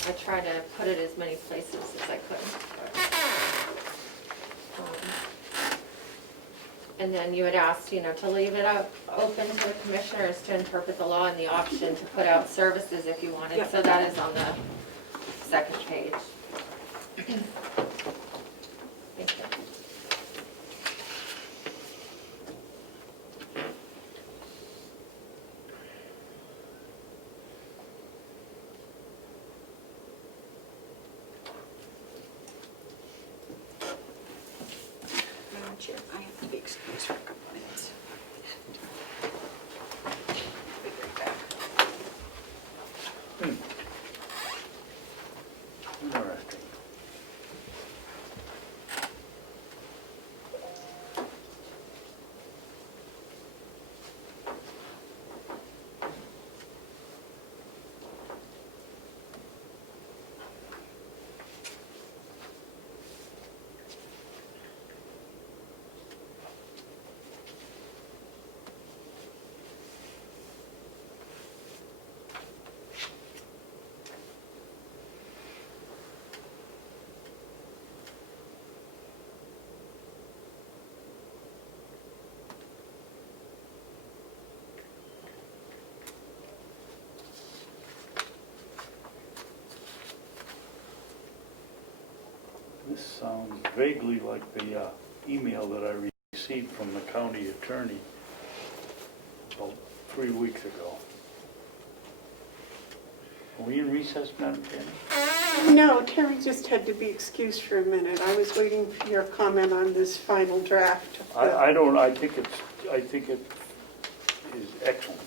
I try to put it as many places as I could. And then you had asked, to leave it open to the commissioners to interpret the law and the option to put out services if you wanted. Yeah. So that is on the second page. Thank you. Madam Chair, I have to be excused for a couple minutes. Be right back. interesting. This sounds vaguely like the email that I received from the county attorney about 3 weeks ago. Are we in recess, Madam Chairman? No, Terry just had to be excused for a minute. I was waiting for your comment on this final draft. of the- I think it is excellent.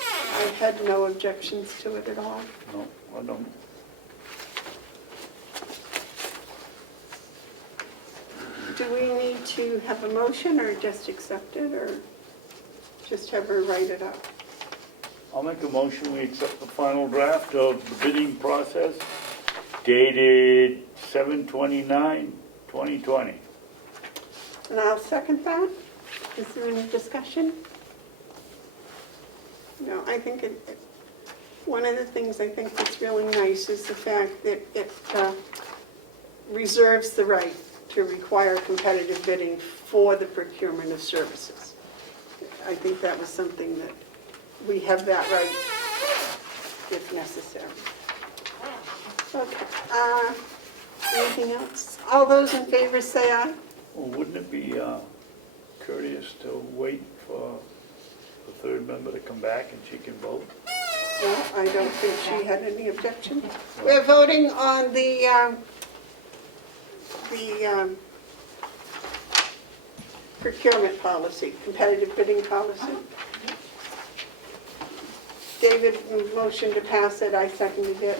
I had no objections to it at all. No, I don't. Do we need to have a motion or just accept it or just have her write it up? I'll make a motion, we accept the final draft of the bidding process dated 7/29/2020. And I'll second that. Is there any discussion? No, I think One of the things I think that's really nice is the fact that it reserves the right to require competitive bidding for the procurement of services. I think that was something that we have that right if necessary. Okay. Anything else? All those in favor say aye. Well, wouldn't it be courteous to wait for the third member to come back and she can vote? No, I don't think she had any objection. We're voting on the procurement policy, competitive bidding policy. David motioned to pass it, I seconded it.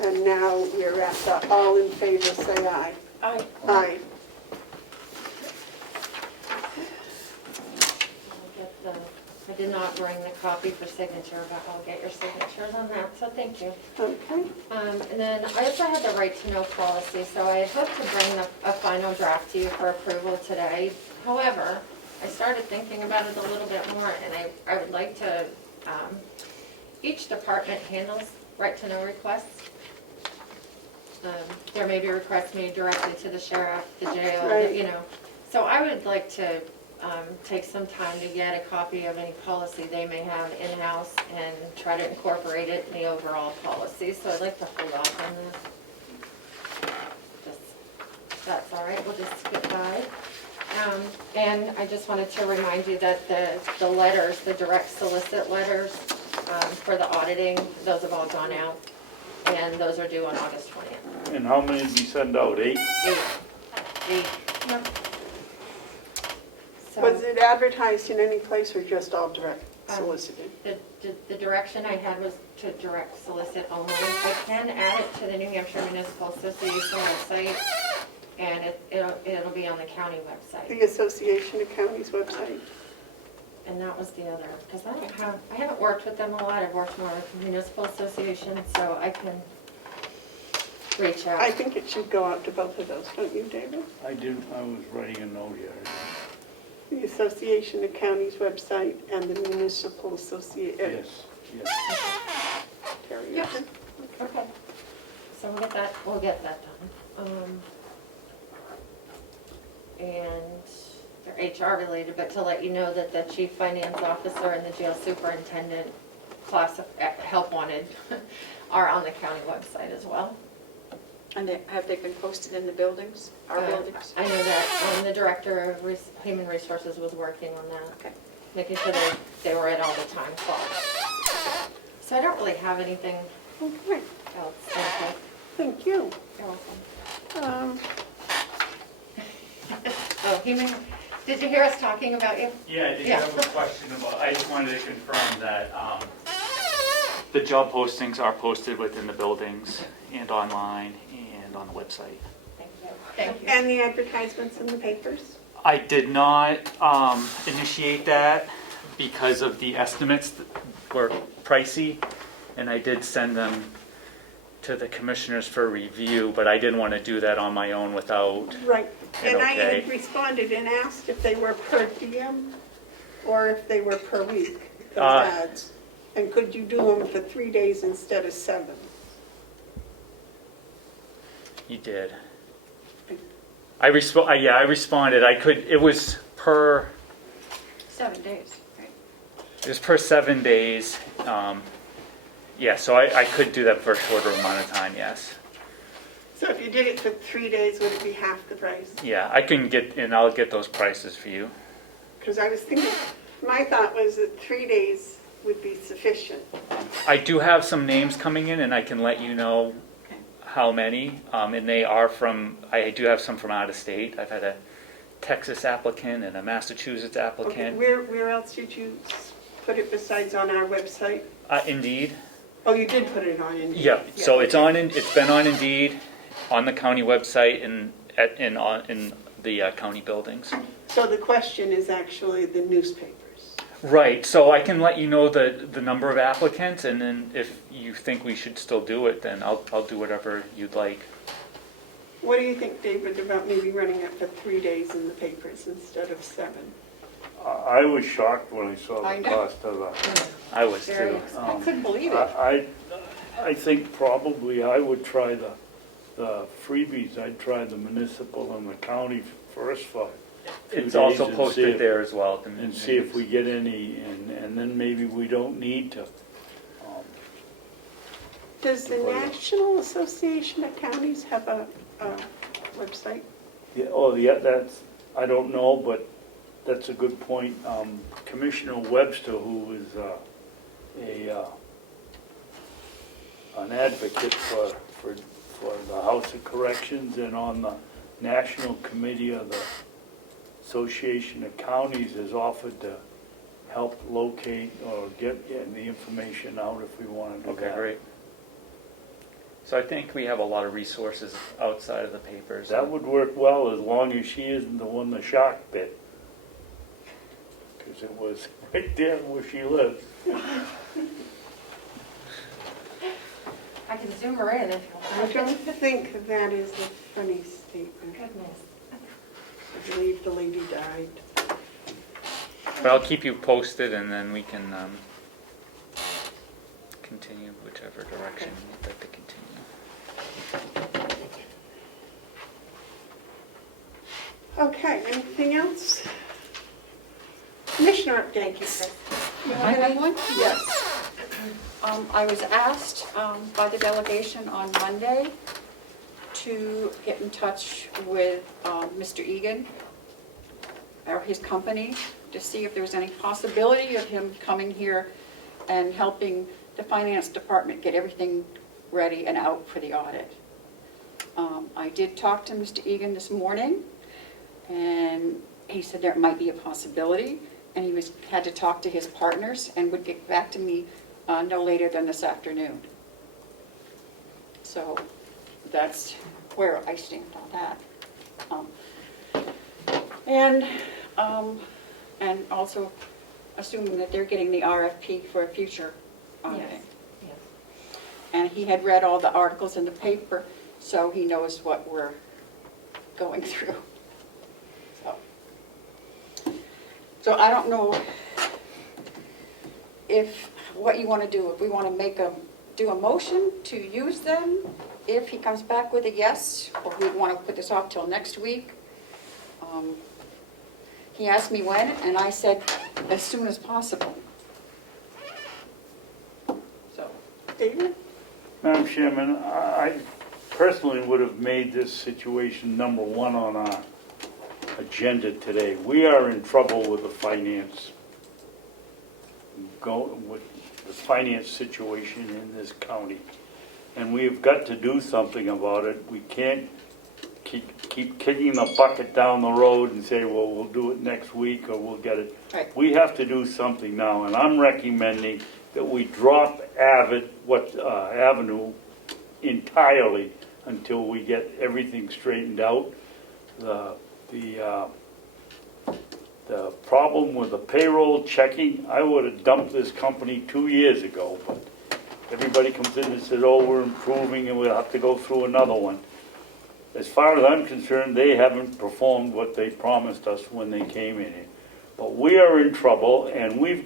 And now we're at the all in favor, say aye. Aye. Aye. I did not bring the copy for signature, but I'll get your signatures on that, so thank you. Okay. And then I also had the right to know policy, so I hope to bring a final draft to you for approval today. However, I started thinking about it a little bit more, and I would like to, each department handles right to know requests. There may be requests made directly to the sheriff, the jail, Right. you know. So I would like to take some time to get a copy of any policy they may have in-house and try to incorporate it in the overall policy. So I'd like to hold off on this. That's all right, we'll just skip by. And I just wanted to remind you that the letters, the direct solicit letters for the auditing, those have all gone out. And those are due on August 20th. And how many did we send out? 8? Eight. So Was it advertised in any place or just all direct solicited? the direction I had was to direct solicit only. I can add it to the New Hampshire Municipal Association website, and it'll be on the county website. The Association of Counties website? And that was the other, because I haven't worked with them a lot. I've worked more with municipal associations, so I can reach out. I think it should go out to both of those, don't you, David? I didn't, I was writing a note here. The Association of Counties website and the Municipal Association. Yes, yes. Terry, Yeah. okay. Okay. So we'll get that done. And they're HR related, but to let you know that the chief finance officer and the jail superintendent help wanted are on the county website as well. And have they been posted in the buildings, our buildings? I know that the director of human resources was working on that. Okay. Making sure they were at all the time clocks. So I don't really have anything Okay, else. Okay. thank you. You're welcome. Um, Oh, did you hear us talking about you? Yeah, I did Yeah. have a question about, I just wanted to confirm that the job postings are posted within the buildings and online and on the website. Thank you. Thank you. And the advertisements in the papers? I did not initiate that because of the estimates that were pricey, and I did send them to the commissioners for review, but I didn't want to do that on my own without, Right. And I okay. had responded and asked if they were per diem or if they were per week, those ads. And could you do them for 3 days instead of 7? you did. I responded. It was per 7 days, right? It was per 7 days. Yeah, so I could do that for a shorter amount of time, yes. So if you did it for 3 days, would it be half the price? Yeah, I can I'll get those prices for you. Because I was thinking, my thought was that 3 days would be sufficient. I do have some names coming in, and I can let you know Okay. how many. And they are I do have some from out of state. I've had a Texas applicant and a Massachusetts Okay, applicant. where else did you put it besides on our website? Indeed. Oh, you did put it on Indeed? Yeah, so it's been on Indeed, on the county website, and in the county buildings. So the question is actually the newspapers. Right, so I can let you know the number of applicants, and then if you think we should still do it, then I'll do whatever you'd like. What do you think, David, about maybe running it for 3 days in the papers instead of 7? I was shocked when I saw I the know. cost of the. I was Very too. expensive. I couldn't believe it. I think probably I would try the freebies. I'd try the municipal and the county first for 2 It's days also and see posted if- there as well. and see if we get any, and then maybe we don't need to. Does the National Association of Counties have a website? Yeah, that's, I don't know, but that's a good point. Commissioner Webster, who is an advocate for the House of Corrections and on the National Committee of the Association of Counties, has offered to help locate or get the information out if we want to do that. Okay, great. So I think we have a lot of resources outside of the papers. That would work well as long as she isn't the one the shark bit. Because it was right there where she lives. I can zoom her in if you I want. don't think that is a funny statement. Goodness. I believe the lady died. But I'll keep you posted, and then we can continue whichever direction you'd like to continue. Okay, anything else? Commissioner update. Thank you, Chris. I have one? Yes. I was asked by the delegation on Monday to get in touch with Mr. Egan, or his company, to see if there was any possibility of him coming here and helping the finance department get everything ready and out for the audit. I did talk to Mr. Egan this morning, and he said there might be a possibility, and he had to talk to his partners and would get back to me no later than this afternoon. So that's where I stand on that. And also assuming that they're getting the RFP for a future auditing. Yes, yes. And he had read all the articles in the paper, so he knows what we're going through. So I don't know what you want to do. If we want to do a motion to use them, if he comes back with a yes, or we want to put this off till next week. He asked me when, and I said as soon as possible. So, David? Madam Chairman, I personally would have made this situation number one on our agenda today. We are in trouble with the finance situation in this county, and we've got to do something about it. We can't keep kicking the bucket down the road and say, well, we'll do it next week or we'll get it. right. We have to do something now, and I'm recommending that we drop Avenue entirely until we get everything straightened out. The problem with the payroll checking, I would have dumped this company 2 years ago, but everybody comes in and says, oh, we're improving and we'll have to go through another one. As far as I'm concerned, they haven't performed what they promised us when they came in here. But we are in trouble, and we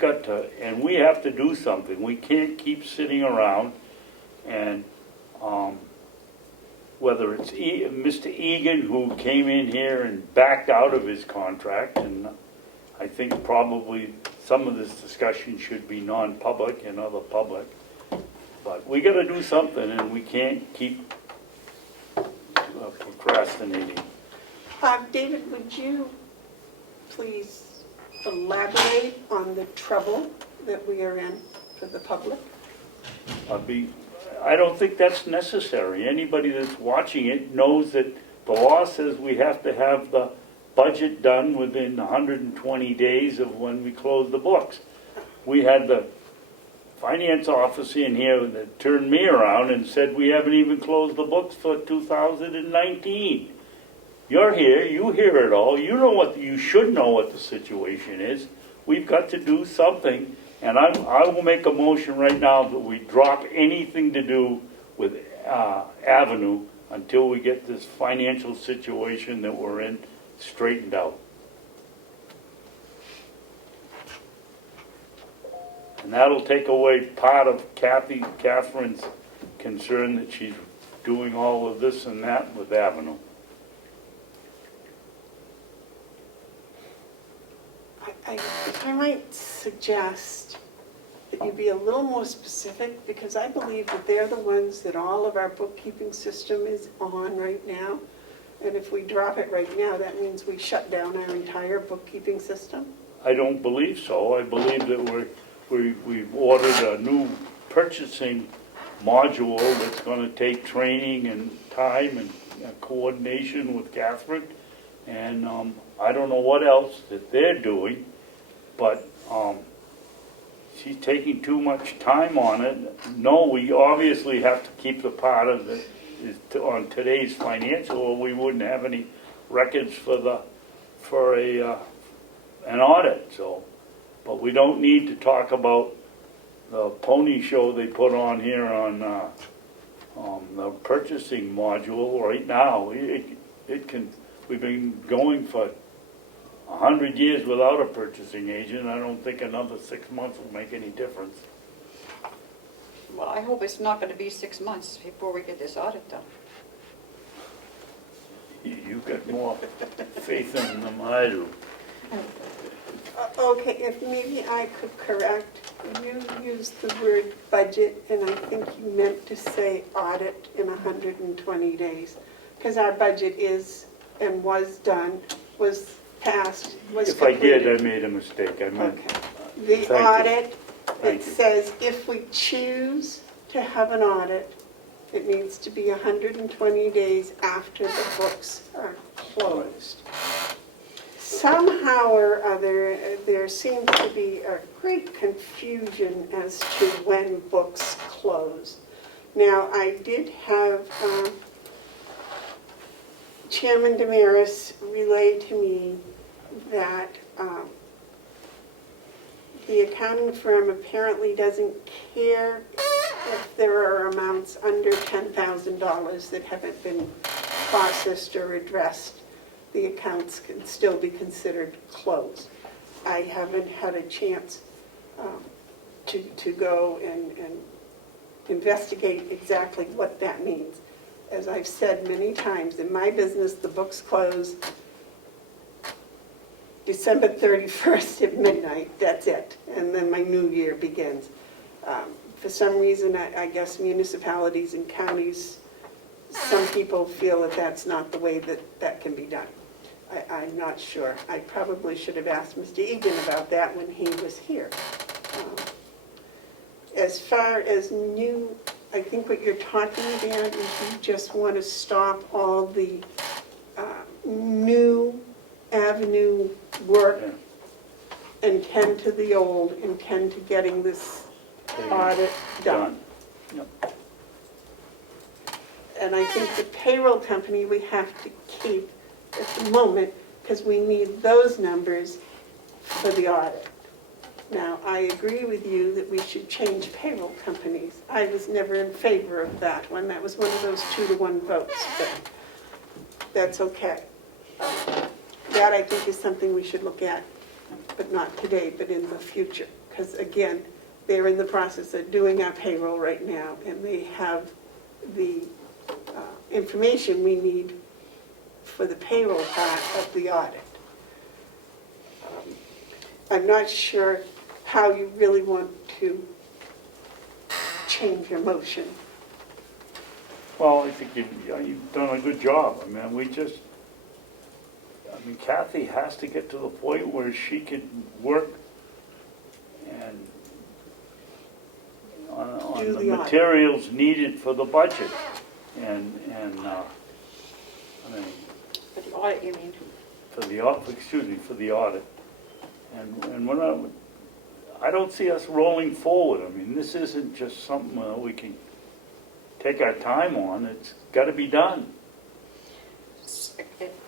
have to do something. We can't keep sitting around, and whether it's Mr. Egan, who came in here and backed out of his contract, and I think probably some of this discussion should be non-public and other public, but we got to do something, and we can't keep procrastinating. David, would you please elaborate on the trouble that we are in for the public? I don't think that's necessary. Anybody that's watching it knows that the law says we have to have the budget done within 120 days of when we close the books. We had the finance officer in here that turned me around and said we haven't even closed the books for 2019. You're here, you hear it all, you should know what the situation is. We've got to do something, and I will make a motion right now that we drop anything to do with Avenue until we get this financial situation that we're in straightened out. And that'll take away part of Catherine's concern that she's doing all of this and that with Avenue. If I might suggest that you be a little more specific, because I believe that they're the ones that all of our bookkeeping system is on right now. And if we drop it right now, that means we shut down our entire bookkeeping system. I don't believe so. I believe that we've ordered a new purchasing module that's gonna take training and time and coordination with Catherine. And, I don't know what else that they're doing, but, she's taking too much time on it. No, we obviously have to keep the part of it on today's financial, or we wouldn't have any records for an audit, so. But we don't need to talk about the pony show they put on here on the purchasing module right now. It can, we've been going for 100 years without a purchasing agent. I don't think another 6 months will make any difference. Well, I hope it's not going to be 6 months before we get this audit done. You've got more faith in them than I do. Okay, if maybe I could correct, you used the word budget, and I think you meant to say audit in 120 days. Because our budget is, and was done, was passed, was If I completed. did, I made a mistake. I meant, Okay. The Thank you. audit, Thank it you. says if we choose to have an audit, it needs to be 120 days after the books are closed. Somehow or other, there seems to be a great confusion as to when books close. Now, I did have Chairman Damaris relay to me that the accounting firm apparently doesn't care if there are amounts under $10,000 that haven't been processed or addressed. The accounts can still be considered closed. I haven't had a chance to go and investigate exactly what that means. As I've said many times, in my business, the books close December 31st at midnight, that's it. And then my new year begins. For some reason, I guess municipalities and counties, some people feel that that's not the way that can be done. I'm not sure. I probably should have asked Mr. Egan about that when he was here. As far as new, I think what you're talking about is you just want to stop all the new avenue work and tend to the old and tend to getting this audit done. Yep. And I think the payroll company we have to keep at the moment because we need those numbers for the audit. Now, I agree with you that we should change payroll companies. I was never in favor of that one. That was one of those 2-to-1 votes, but that's okay. That, I think, is something we should look at, but not today, but in the future. Because, again, they're in the process of doing our payroll right now, and they have the information we need for the payroll part of the audit. I'm not sure how you really want to change your motion. Well, I think you've done a good job. I mean, Kathy has to get to the point where she can work and on Do the the audit. materials needed for the budget. And I mean, For the audit, you mean? for the audit. And when I don't see us rolling forward. I mean, this isn't just something we can take our time on. It's got to be done.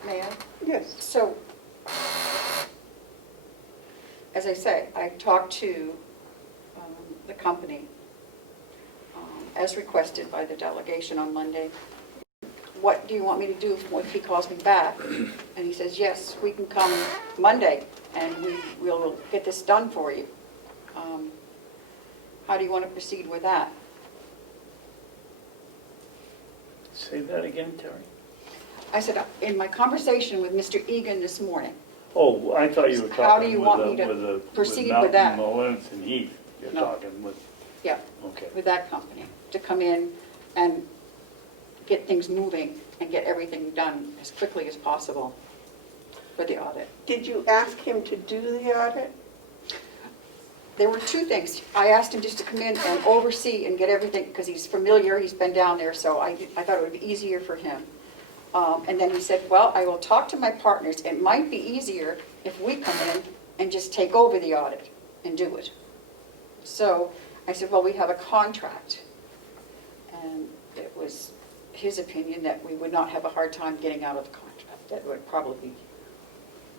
May I? Yes. So, as I say, I talked to the company as requested by the delegation on Monday. What do you want me to do if he calls me back? And he says, yes, we can come Monday and we'll get this done for you. how do you want to proceed with that? Say that again, Terry? I said, in my conversation with Mr. Egan this morning, Oh, I thought you were How do talking you with want me the, to with the. proceed with that? Mullins and Heath, you're No. talking with, yeah, okay. with that company, to come in and get things moving and get everything done as quickly as possible for the audit. Did you ask him to do the audit? There were two things. I asked him just to come in and oversee and get everything, because he's familiar, he's been down there, so I thought it would be easier for him. And then he said, well, I will talk to my partners. It might be easier if we come in and just take over the audit and do it. So I said, well, we have a contract. And it was his opinion that we would not have a hard time getting out of the contract. That would probably,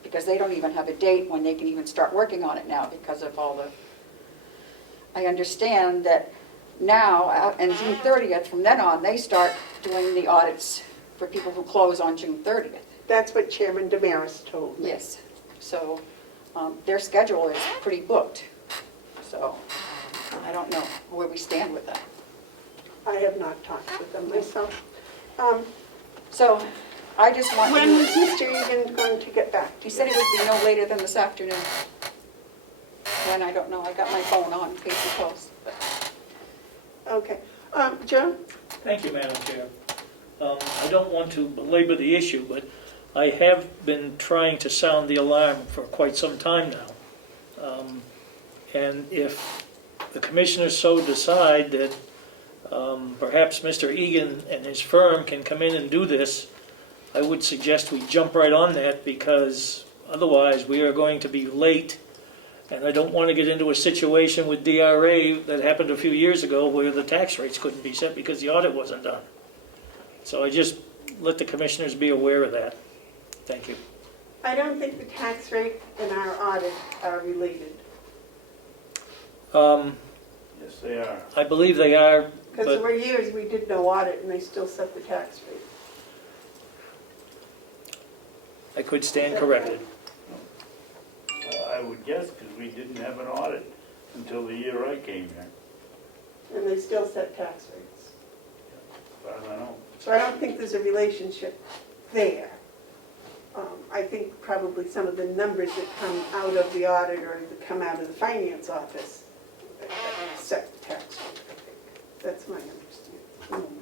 because they don't even have a date when they can even start working on it now because of all the, I understand that now, and June 30th, from then on, they start doing the audits for people who close on June 30th. That's what Chairman Damaris told me. Yes. So their schedule is pretty booked. So I don't know where we stand with that. I have not talked with them myself. So I just want When you, was Mr. Egan going to get back to he you? said it would be no later than this afternoon. When, I don't know, I got my phone on in case he calls. But Okay. Joe? Thank you, Madam Chair. I don't want to belabor the issue, but I have been trying to sound the alarm for quite some time now. And if the commissioners so decide that perhaps Mr. Egan and his firm can come in and do this, I would suggest we jump right on that, because otherwise we are going to be late. And I don't want to get into a situation with DRA that happened a few years ago where the tax rates couldn't be set because the audit wasn't done. So I just let the commissioners be aware of that. Thank you. I don't think the tax rate and our audit are related. Yes, they are. I believe they are, Because there but were years we did no audit and they still set the tax rate. I could stand corrected. I would guess, because we didn't have an audit until the year I came here. And they still set tax rates. But I don't know. So I don't think there's a relationship there. I think probably some of the numbers that come out of the audit or that come out of the finance office set the tax rate, I think. That's my understanding.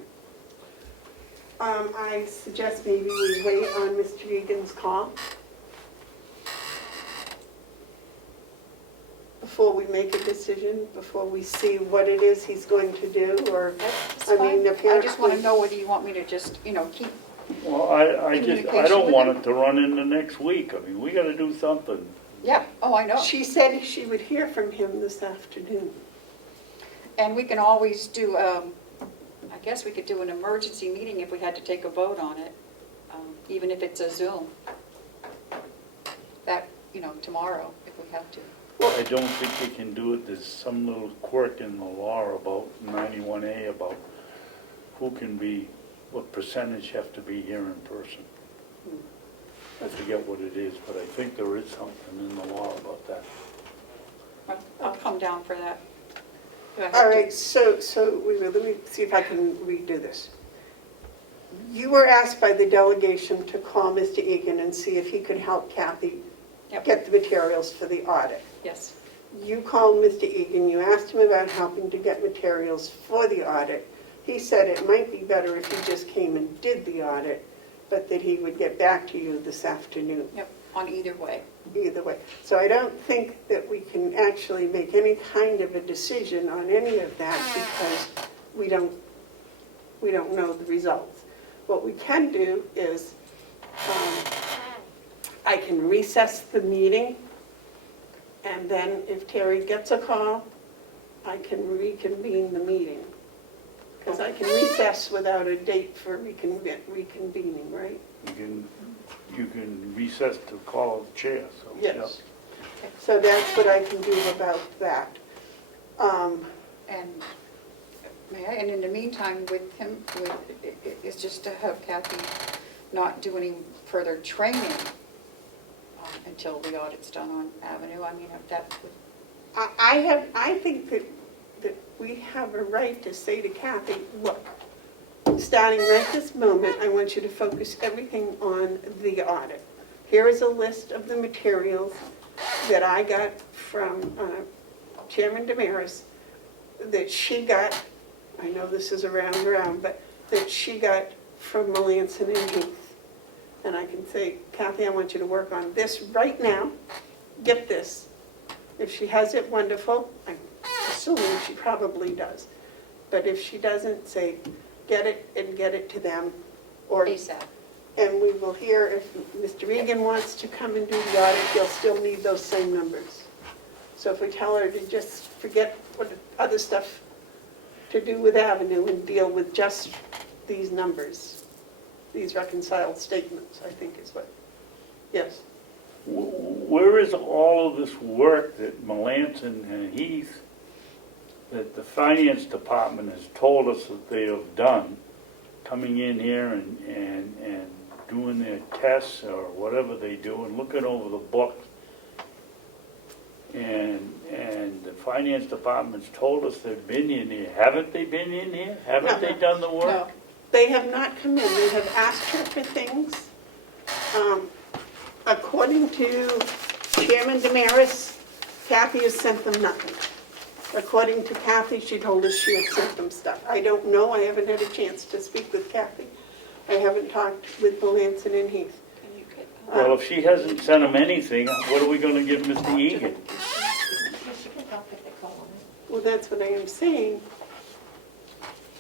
I suggest maybe we wait on Mr. Egan's call before we make a decision, before we see what it is he's going to do, or, That's I fine. mean, I just want to apparently- know whether you want me to just, keep, Well, I Communication don't with want them? it to run into next week. I mean, we gotta do something. yeah, oh, I know. She said she would hear from him this afternoon. And we can always do, I guess we could do an emergency meeting if we had to take a vote on it, even if it's a Zoom. That, tomorrow, if we have to. I don't think we can do it. There's some little quirk in the law about 91A about who can be, what percentage have to be here in person. I forget what it is, but I think there is something in the law about that. Well, I'll come down for that. Do I have All to? right, so let me see if I can redo this. You were asked by the delegation to call Mr. Egan and see if he could help Kathy Yep. get the materials for the audit. Yes, You called Mr. Egan, you asked him about helping to get materials for the audit. He said it might be better if he just came and did the audit, but that he would get back to you this afternoon, yep, on either way. either way. So I don't think that we can actually make any kind of a decision on any of that because we don't know the results. What we can do is, I can recess the meeting, and then if Terry gets a call, I can reconvene the meeting. Because I can recess without a date for reconvening, right? You can recess to call the chair, so. Yes. So that's what I can do about that. And may I, and in the meantime, with him, it's just to have Kathy not do any further training until the audit's done on Avenue. I mean, if that would, I think that we have a right to say to Kathy, look, starting right this moment, I want you to focus everything on the audit. Here is a list of the materials that I got from Chairman Damaris, that she got, I know this is around and around, but that she got from Melanson and Heath. And I can say, Kathy, I want you to work on this right now, get this. If she has it, wonderful. I'm assuming she probably does. But if she doesn't, say, get it and get it to them. Or, ASAP. and we will hear if Mr. Egan wants to come and do the audit, he'll still need those same numbers. So if we tell her to just forget what other stuff to do with Avenue and deal with just these numbers, these reconciled statements, I think is what, yes. Where is all of this work that Melanson and Heath, that the finance department has told us that they have done, coming in here and doing their tests or whatever they do and looking over the book? And the finance department's told us they've been in here. Haven't they been in here? Haven't they done the work? No, they have not come in. They have asked her for things. According to Chairman Damaris, Kathy has sent them nothing. According to Kathy, she told us she had sent them stuff. I don't know. I haven't had a chance to speak with Kathy. I haven't talked with Melanson and Heath. And you could, Well, if she hasn't sent them anything, what are we gonna give Mr. Egan? She can help if they call on it. Well, that's what I am saying.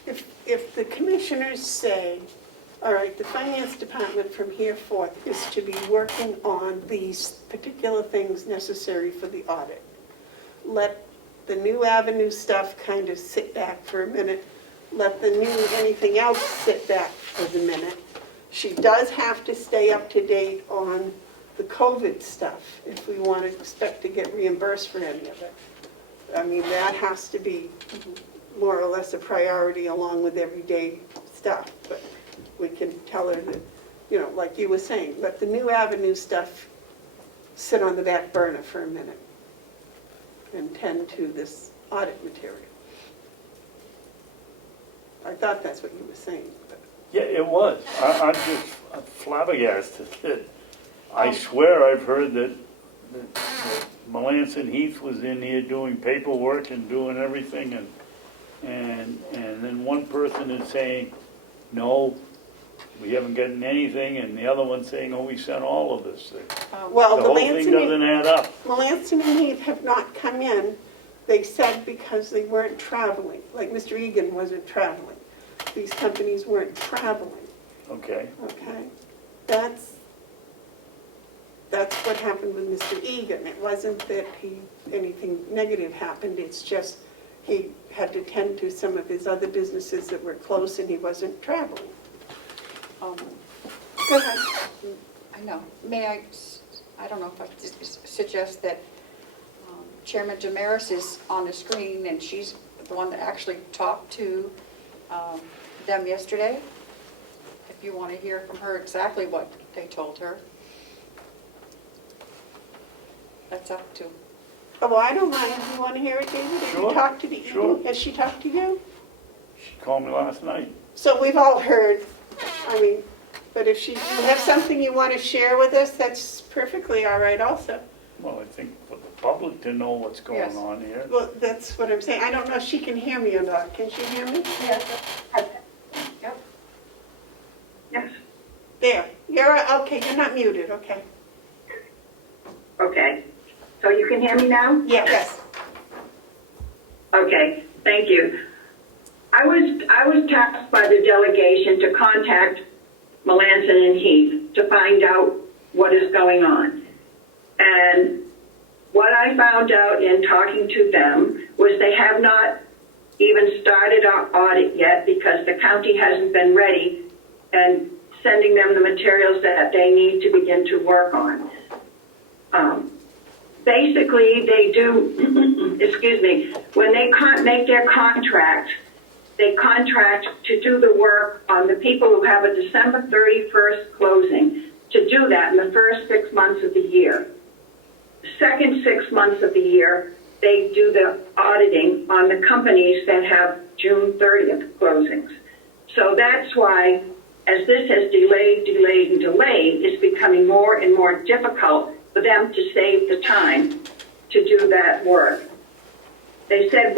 If the commissioners say, all right, the finance department from here forth is to be working on these particular things necessary for the audit, let the new Avenue stuff kind of sit back for a minute, let the new anything else sit back for the minute. She does have to stay up to date on the COVID stuff if we want to expect to get reimbursed for any of it. I mean, that has to be more or less a priority along with everyday stuff. But we can tell her that, you know, like you were saying, let the new Avenue stuff sit on the back burner for a minute and tend to this audit material. I thought that's what you were saying. But. Yeah, it was. I'm just flabbergasted that I swear I've heard that Melanson Heath was in here doing paperwork and doing everything, and then one person is saying, no, we haven't gotten anything, and the other one saying, oh, we sent all of this thing. Well, The whole thing doesn't add up. Melanson and Heath have not come in, they said, because they weren't traveling. Like Mr. Egan wasn't traveling. These companies weren't traveling. Okay. Okay, that's what happened with Mr. Egan. It wasn't that anything negative happened, it's just he had to tend to some of his other businesses that were close and he wasn't traveling. Go ahead. I know. May I don't know if I could suggest that Chairman Damaris is on the screen and she's the one that actually talked to them yesterday. If you want to hear from her exactly what they told her. That's up to. Oh, well, I don't mind if you want to hear it, David. Did you Sure, talk to the Egan? sure. Has she talked to you? She called me last night. So we've all heard, I mean, but if you have something you want to share with us, that's perfectly all right also. Well, I think for the public to know what's Yes. going on here. Well, that's what I'm saying. I don't know if she can hear me or not. Can she hear me? Yep. Yes, There. You're, okay, you're not muted, okay. okay. So you can hear me now? Yes. Okay, thank you. I was tasked by the delegation to contact Melanson and Heath to find out what is going on. And what I found out in talking to them was they have not even started our audit yet because the county hasn't been ready and sending them the materials that they need to begin to work on. Basically, they do, excuse me, when they make their contract, they contract to do the work on the people who have a December 31st closing, to do that in the first 6 months of the year. The second 6 months of the year, they do the auditing on the companies that have June 30th closings. So that's why, as this has delayed, it's becoming more and more difficult for them to save the time to do that work. They said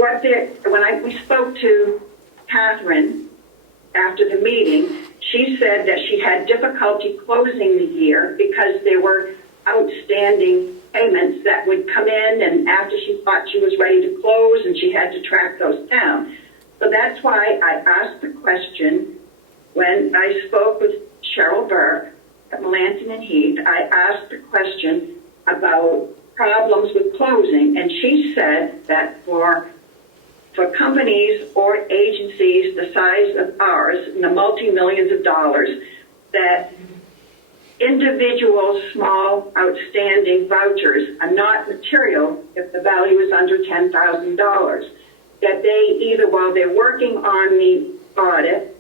we spoke to Catherine after the meeting, she said that she had difficulty closing the year because there were outstanding payments that would come in, and after she thought she was ready to close, and she had to track those down. So that's why I asked the question when I spoke with Cheryl Burke at Melanson and Heath. I asked the question about problems with closing, and she said that for companies or agencies the size of ours, in the multi-millions of dollars, that individual small outstanding vouchers are not material if the value is under $10,000. That they either, while they're working on the audit,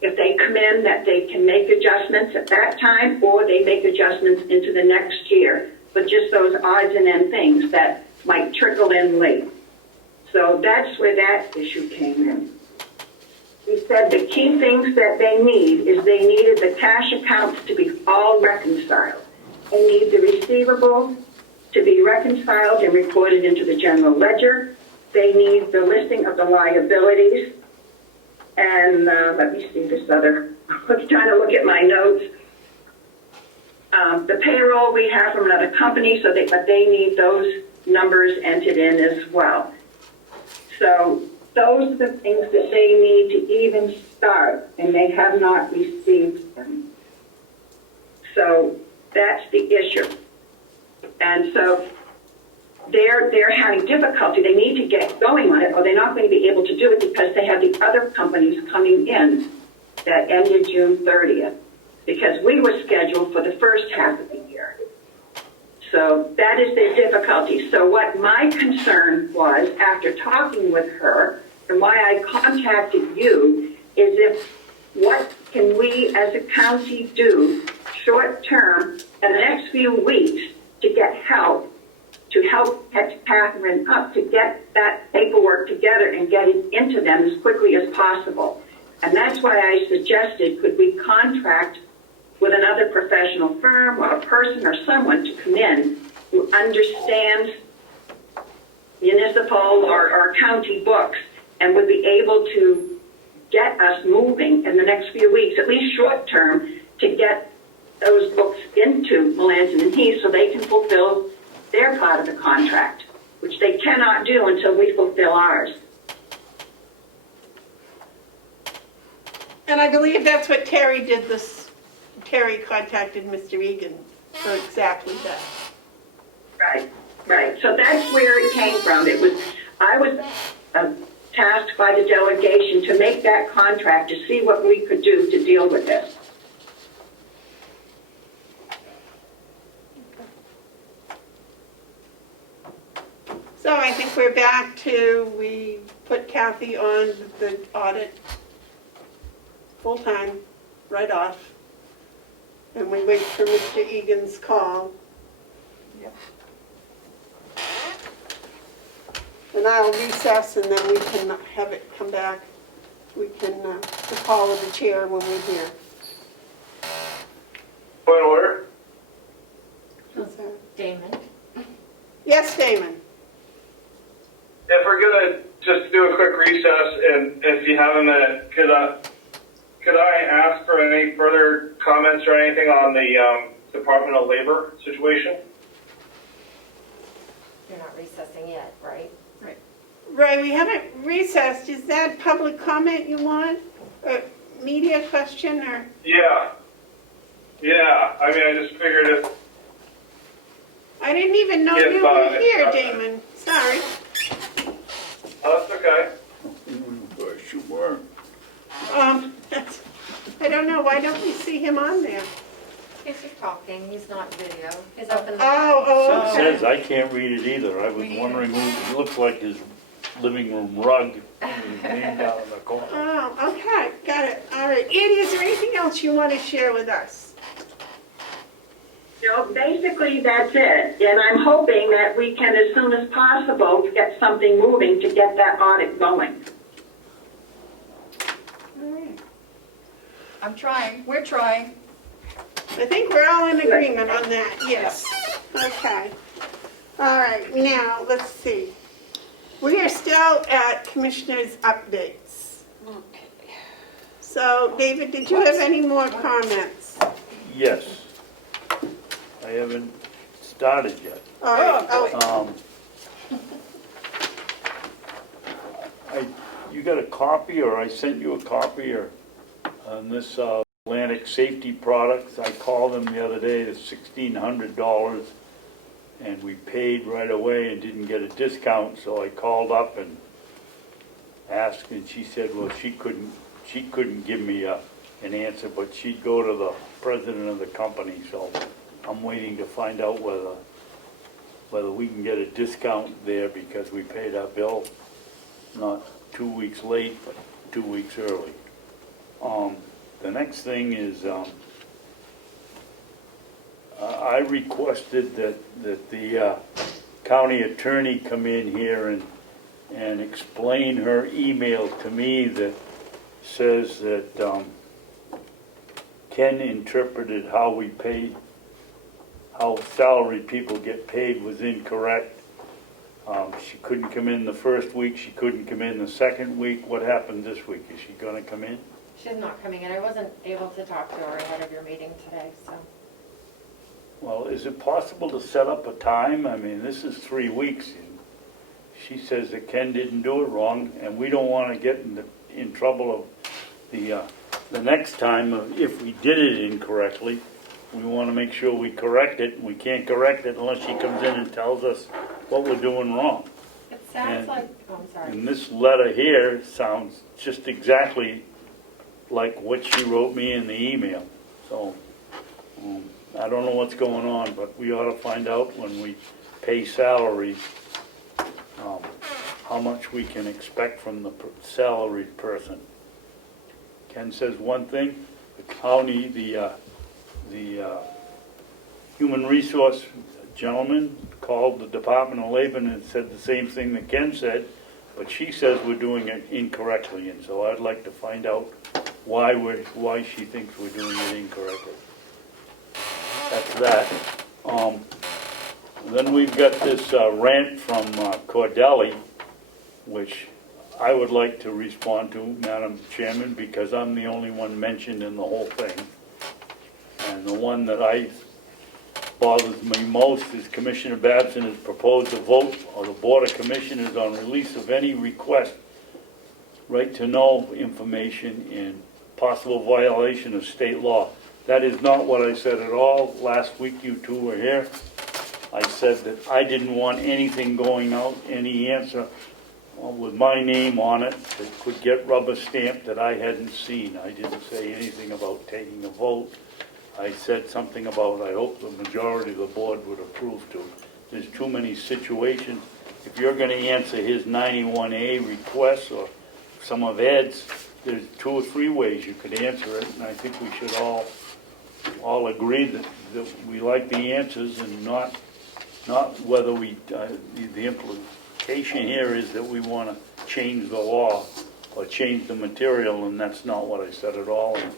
if they come in, that they can make adjustments at that time, or they make adjustments into the next year, but just those odds and end things that might trickle in late. So that's where that issue came in. He said the key things that they need is they needed the cash accounts to be all reconciled. They need the receivable to be reconciled and recorded into the general ledger. They need the listing of the liabilities. And let me see this other. I'm trying to look at my notes. The payroll we have from another company, but they need those numbers entered in as well. So those are the things that they need to even start, and they have not received them. So that's the issue. And so they're having difficulty. They need to get going on it, or they're not going to be able to do it because they have the other companies coming in that ended June 30th, because we were scheduled for the first half of the year. So that is their difficulty. So what my concern was, after talking with her, and why I contacted you, is what can we as a county do short term in the next few weeks to get help, to help catch Catherine up, to get that paperwork together and get it into them as quickly as possible. And that's why I suggested, could we contract with another professional firm or a person or someone to come in who understands municipal or county books and would be able to get us moving in the next few weeks, at least short term, to get those books into Melanson and Heath so they can fulfill their part of the contract, which they cannot do until we fulfill ours. And I believe that's what Terry did this. Terry contacted Mr. Egan for exactly that. Right. So that's where it came from. I was tasked by the delegation to make that contract to see what we could do to deal with this. So I think we're back to, we put Kathy on the audit full-time, right off. And we wait for Mr. Egan's call. Yep. And I'll recess, and then we can have it come back. We can the call of the chair when we're here. Point of order. Damon. Yes, Damon. If we're gonna just do a quick recess, and if you have a minute, could I ask for any further comments or anything on the Department of Labor situation? You're not recessing yet, right? Right, we haven't recessed. Is that public comment you want? A media question or? Yeah. I mean, I just figured if. I didn't even know you were here, Damon. Sorry. Oh, that's okay. You were. I don't know. Why don't we see him on there? He's just talking, he's not video. He's up in the... Oh, It okay. says, I can't read it either. I was wondering who, it looks like his living room rug, his name down in the corner. Oh, okay. Got it. All right. Eddie, is there anything else you want to share with us? Basically that's it. And I'm hoping that we can, as soon as possible, get something moving to get that audit going. All right. I'm trying, we're trying. I think we're all in agreement on that, yes. Okay. All right, now, let's see. We are still at commissioners' updates. Okay. So, David, did you have any more comments? Yes. I haven't started yet. All right, Oh, You got a copy, or I sent you a copy, or on this Atlantic Safety Products? I called them the other day, it's $1,600, and we paid right away and didn't get a discount, so I called up and asked, and she said, well, she couldn't give me an answer, but she'd go to the president of the company, so I'm waiting to find out whether we can get a discount there, because we paid our bill not 2 weeks late, but 2 weeks early. The next thing is, I requested that the county attorney come in here and explain her email to me that says that Ken interpreted how we pay, how salaried people get paid was incorrect. She couldn't come in the first week, she couldn't come in the second week. What happened this week? Is she gonna come in? She's not coming in. I wasn't able to talk to her ahead of your meeting today, so. Well, is it possible to set up a time? I mean, this is 3 weeks. And she says that Ken didn't do it wrong, and we don't want to get in trouble of the next time if we did it incorrectly. We want to make sure we correct it. We can't correct it unless she comes in and tells us what we're doing wrong. It sounds And- like, oh, I'm sorry. And this letter here sounds just exactly like what she wrote me in the email. So, I don't know what's going on, but we ought to find out when we pay salaries, how much we can expect from the salaried person. Ken says one thing, the county, the human resource gentleman called the Department of Labor and said the same thing that Ken said, but she says we're doing it incorrectly, and so I'd like to find out why she thinks we're doing it incorrectly. That's that. Then we've got this rant from Cordelli, which I would like to respond to, Madam Chairman, because I'm the only one mentioned in the whole thing. And the one that bothers me most is Commissioner Babson has proposed a vote of the Board of Commissioners on release of any request, right to know information in possible violation of state law. That is not what I said at all. Last week you two were here. I said that I didn't want anything going out, any answer with my name on it that could get rubber stamped that I hadn't seen. I didn't say anything about taking a vote. I said something about I hope the majority of the board would approve to. There's too many situations. If you're going to answer his 91A requests or some of Ed's, there's 2 or 3 ways you could answer it, and I think we should all agree that we like the answers and not whether we, the implication here is that we want to change the law or change the material, and that's not what I said at all. And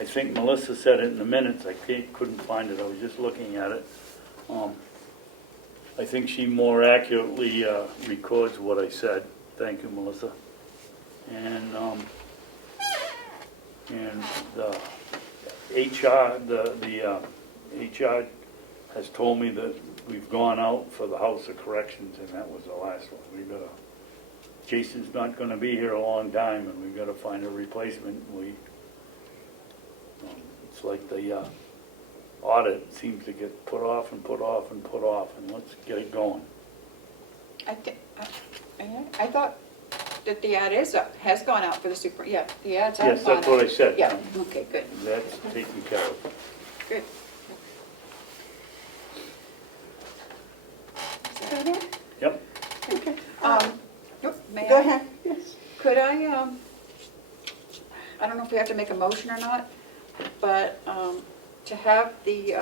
I think Melissa said it in the minutes. I couldn't find it. I was just looking at it. I think she more accurately records what I said. Thank you, Melissa. And the HR, the HR has told me that we've gone out for the House of Corrections, and that was the last one. Jason's not going to be here a long time, and we've got to find a replacement. It's like the audit seems to get put off and put off and put off, and let's get it going. I thought that the ad has gone out for the super, yeah, the ads have Yes, gone out. that's what I said. Yeah, okay, good, That's taken care of. good. Is that it? Yep. Okay. May Go I? ahead. Yes. Could I don't know if we have to make a motion or not, but to have the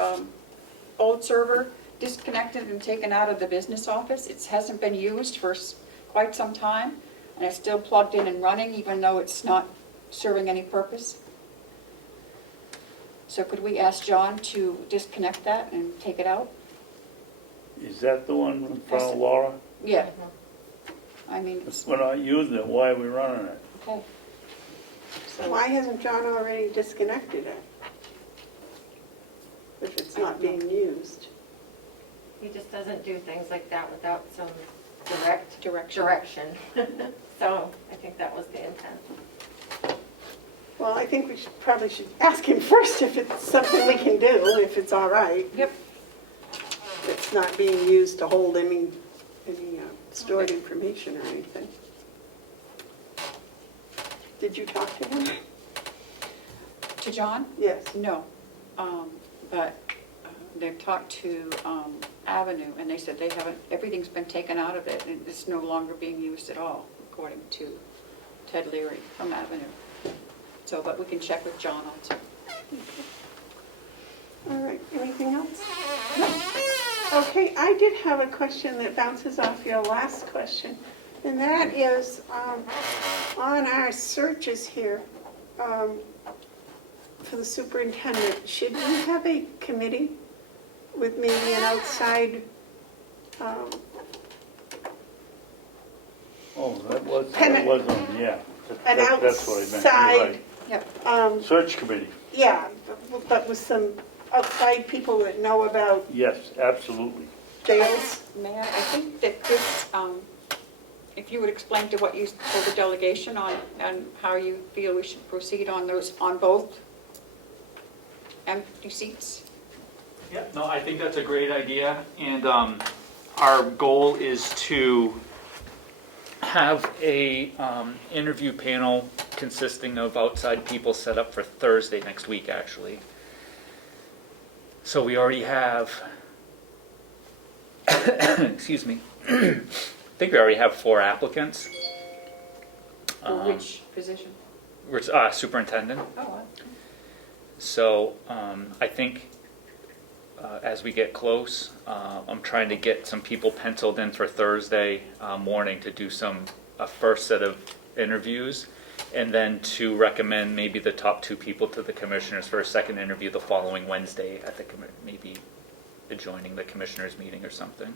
old server disconnected and taken out of the business office. It hasn't been used for quite some time, and it's still plugged in and running, even though it's not serving any purpose. So could we ask John to disconnect that and take it out? Is that the one in front of Laura? Yeah. I mean, it's, We're not using it, why are we running it? okay. So Why hasn't John already disconnected it? If it's not being used. He just doesn't do things like that without some Direction. direction. So I think that was the intent. Well, I think we probably should ask him first if it's something we can do, if it's all right. Yep. If it's not being used to hold any stored information or anything. Did you talk to him? To John? Yes. No. But they've talked to Avenue, and they said they haven't, everything's been taken out of it, and it's no longer being used at all, according to Ted Leary from Avenue. So, but we can check with John also. All right, anything else? No. Okay, I did have a question that bounces off your last question, and that is on our searches here for the superintendent, should we have a committee with maybe an outside, Oh, that was Can on, yeah. an That's what I meant, you're outside, right. Yep. Search committee, yeah, but with some outside people that know about yes, absolutely. jails? May I think that this, if you would explain to what you told the delegation on how you feel we should proceed on those, on both empty seats? Yeah, no, I think that's a great idea, and our goal is to have a interview panel consisting of outside people set up for Thursday next week, actually. So we already have, excuse me, I think we already have 4 applicants. For which position? We're superintendent. Oh, wow. So I think as we get close, I'm trying to get some people penciled in for Thursday morning to do a first set of interviews, and then to recommend maybe the top 2 people to the commissioners for a second interview the following Wednesday at the maybe adjoining the commissioners meeting or something.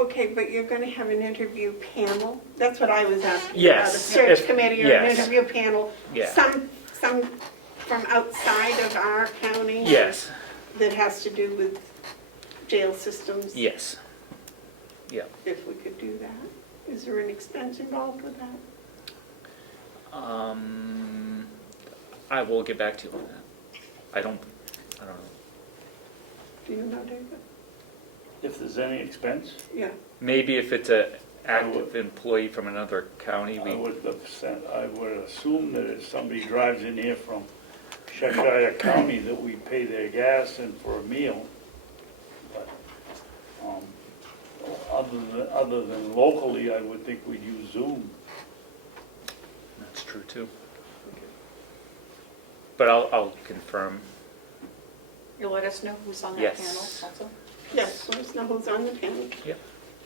Okay, but you're going to have an interview panel? That's what I was asking. Yes, About a search if- committee or an yes. interview panel? Yeah. Some from outside of our county? Yes, That has to do with jail systems? yes, yeah. If we could do that. Is there an expense involved with that? I will get back to you on that. I don't know. Do you know, David? If there's any expense, Yeah. Maybe if it's an active employee from another county, I we, would assume that if somebody drives in here from Cheshire County, that we pay their gas and for a meal. But other than locally, I would think we'd use Zoom. that's true too. But I'll confirm. You'll let us know who's on that Yes. panel also? Yes, let us know who's on the panel. Yep.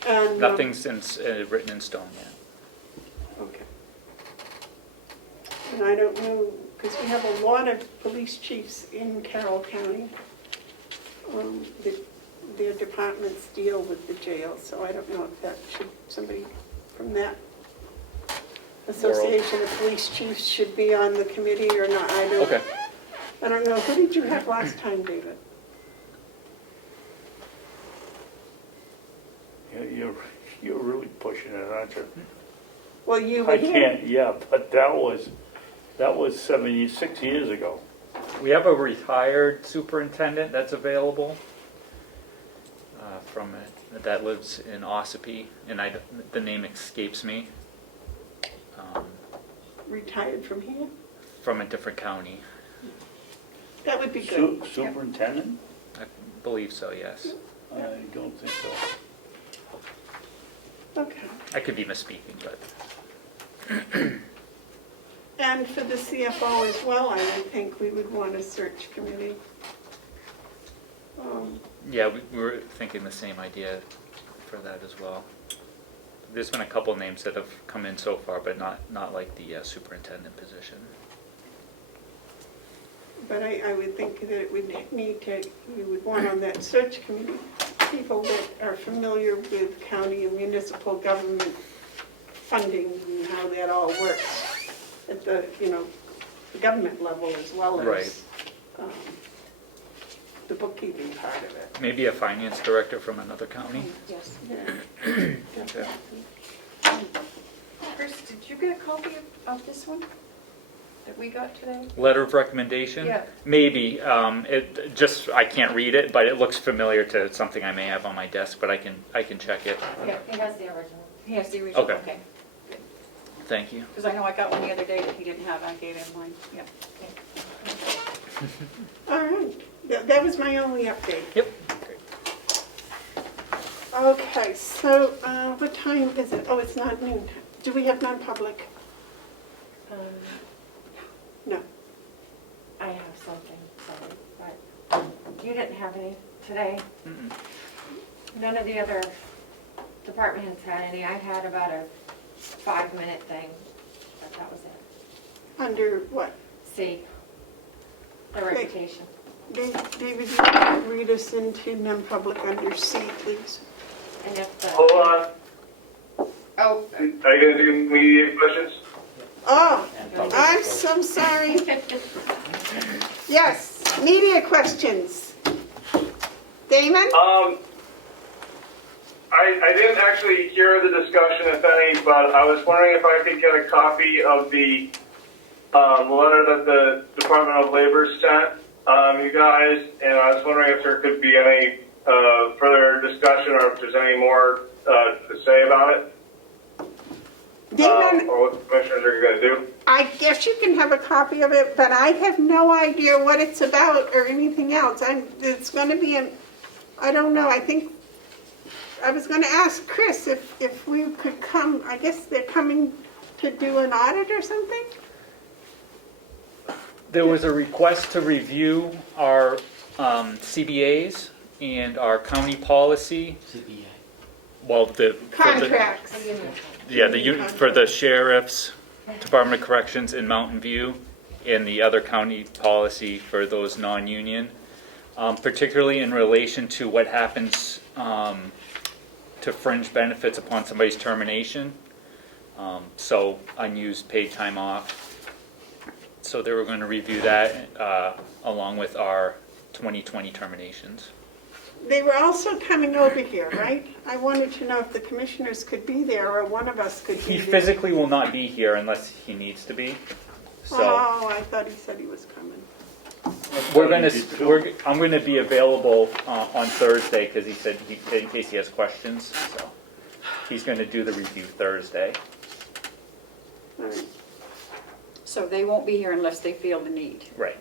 And, Nothing's written in stone yet. Okay. And I don't know, because we have a lot of police chiefs in Carroll County. Their departments deal with the jail, so I don't know if that should, somebody from that association of police chiefs should be on the committee or not. Okay. I don't know. Who did you have last time, David? You're really pushing it, aren't you? Well, you were I here. can't, yeah, but that was 6 years ago. We have a retired superintendent that's available that lives in Ossipee, and the name escapes me, Retired from here? from a different county. That would be good. Superintendent? I believe so, yes. I don't think so. Okay. I could be misspeaking, but And for the CFO as well, I would think we would want a search committee. Yeah, we were thinking the same idea for that as well. There's been a couple names that have come in so far, but not like the superintendent position. But I would think that it would need to, we would want on that search committee, people that are familiar with county and municipal government funding and how that all works at the, the government level as well as Right. the bookkeeping part of it. Maybe a finance director from another county? Yes. Yeah. Okay. Chris, did you get a copy of this one that we got today? Letter of recommendation? Yeah. Maybe. I can't read it, but it looks familiar to something I may have on my desk, but I can check it. Yeah. He has the original. He has the original, Okay. okay. Thank you. Because I know I got one the other day that he didn't have, I gave him mine, yeah. All right, that was my only update. Yep. Okay, so what time is it? Oh, it's not noon. Do we have non-public? No. I have something, sorry, but you didn't have any today. Mm-mm. None of the other department heads had any. I had about a 5-minute thing, but that was it. Under what? C, the reputation. David, you can read us into non-public under C, please. And if the, Hold on. oh, Are you gonna do immediate questions? Oh, And public I'm vote. so sorry. Yes, media questions. Damon? I didn't actually hear the discussion, if any, but I was wondering if I could get a copy of the letter that the Department of Labor sent you guys, and I was wondering if there could be any further discussion or if there's any more to say about it, Damon, or what the commissioners are going to do. I guess you can have a copy of it, but I have no idea what it's about or anything else. It's going to be I don't know, I was going to ask Chris if we could come, I guess they're coming to do an audit or something? There was a request to review our CBAs and our county policy. CPA. Well, Contracts. for the sheriffs, Department of Corrections in Mountain View, and the other county policy for those non-union, particularly in relation to what happens to fringe benefits upon somebody's termination. So unused paid time off. So they were going to review that along with our 2020 terminations. They were also coming over here, right? I wanted to know if the commissioners could be there or one of us could be He there. physically will not be here unless he needs to be. So Oh, I thought he said he was coming. I'm going to be available on Thursday because he said in case he has questions. So he's going to do the review Thursday. All right. So they won't be here unless they feel the need. Right.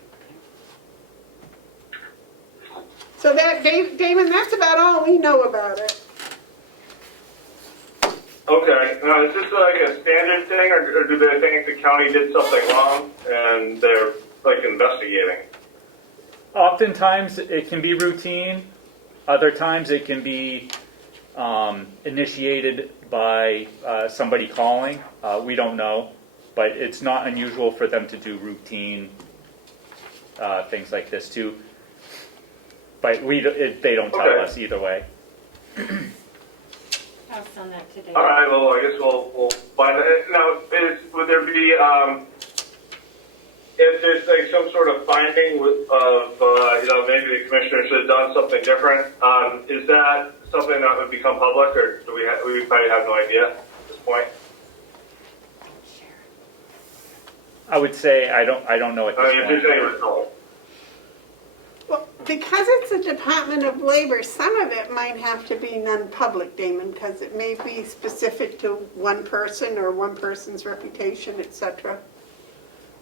So Damon, that's about all we know about it. Okay, now is this like a standard thing, or do they think the county did something wrong and they're like investigating? Oftentimes it can be routine. Other times it can be initiated by somebody calling. We don't know, but it's not unusual for them to do routine things like this too. But they don't tell Okay. us either way. I'll send that today. All right, well, I guess we'll find it. Now, would there be, if there's like some sort of finding maybe the commissioner should have done something different, is that something that would become public, or do we probably have no idea at this point? I would say I don't know at I this mean, if point. there's any result. Well, because it's a Department of Labor, some of it might have to be non-public, Damon, because it may be specific to one person or one person's reputation, etc.